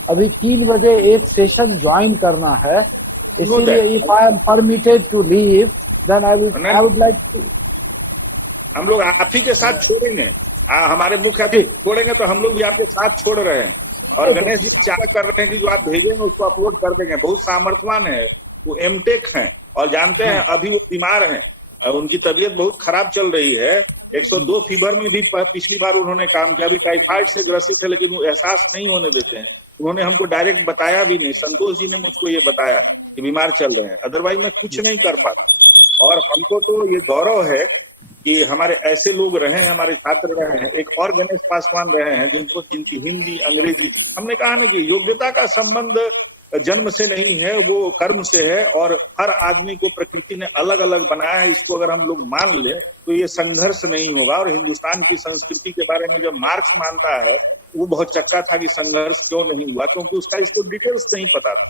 अभी 3 बजे एक सेशन ज्वाइन करना है। इसीलिए if I am permitted to leave, then I would like to. हम लोग आप ही के साथ छोड़ेंगे, हमारे मुख्य अतिथि छोड़ेंगे तो हम लोग भी आपके साथ छोड़ रहे हैं। और गणेश जी चाह कर रहे हैं कि जो आप भेजेंगे उसको अपलोड कर देंगे। बहुत सामर्थ्यवान है, वो एमटेक हैं, और जानते हैं अभी वो बीमार हैं, उनकी तबीयत बहुत खराब चल रही है। 102 फीवर में भी पिछली बार उन्होंने काम किया, अभी टाइफाइड से ग्रसित है, लेकिन वो एहसास नहीं होने देते हैं। उन्होंने हमको डायरेक्ट बताया भी नहीं, संतोष जी ने मुझको ये बताया कि बीमार चल रहे हैं, अदरवाइज मैं कुछ नहीं कर पाता। और हमको तो ये गौरव है कि हमारे ऐसे लोग रहे हैं, हमारे छात्र रहे हैं। एक और गणेश पासवान रहे हैं जिनकी हिंदी, अंग्रेजी, हमने कहा ना कि योग्यता का संबंध जन्म से नहीं है, वो कर्म से है। और हर आदमी को प्रकृति ने अलग अलग बनाया है, इसको अगर हम लोग मान ले तो ये संघर्ष नहीं होगा। और हिंदुस्तान की संस्कृति के बारे में जब मार्क्स मानता है, वो बहुत चक्का था कि संघर्ष क्यों नहीं हुआ, क्योंकि उसका इसको डिटेल्स नहीं पता था।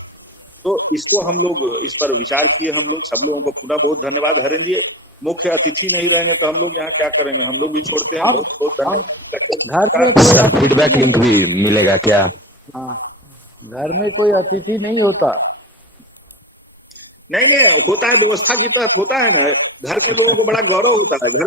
तो इसको हम लोग, इस पर विचार किए हम लोग। सब लोगों को पुनः बहुत धन्यवाद। हरेन जी मुख्य अतिथि नहीं रहेंगे तो हम लोग यहाँ क्या करेंगे, हम लोग भी छोड़ते हैं। बहुत बहुत धन्यवाद। सर फीडबैक लिंक भी मिलेगा क्या? हाँ, घर में कोई अतिथि नहीं होता। नहीं होता है, व्यवस्था की तहत होता है ना। घर के लोगों को बड़ा गौरव होता है। घर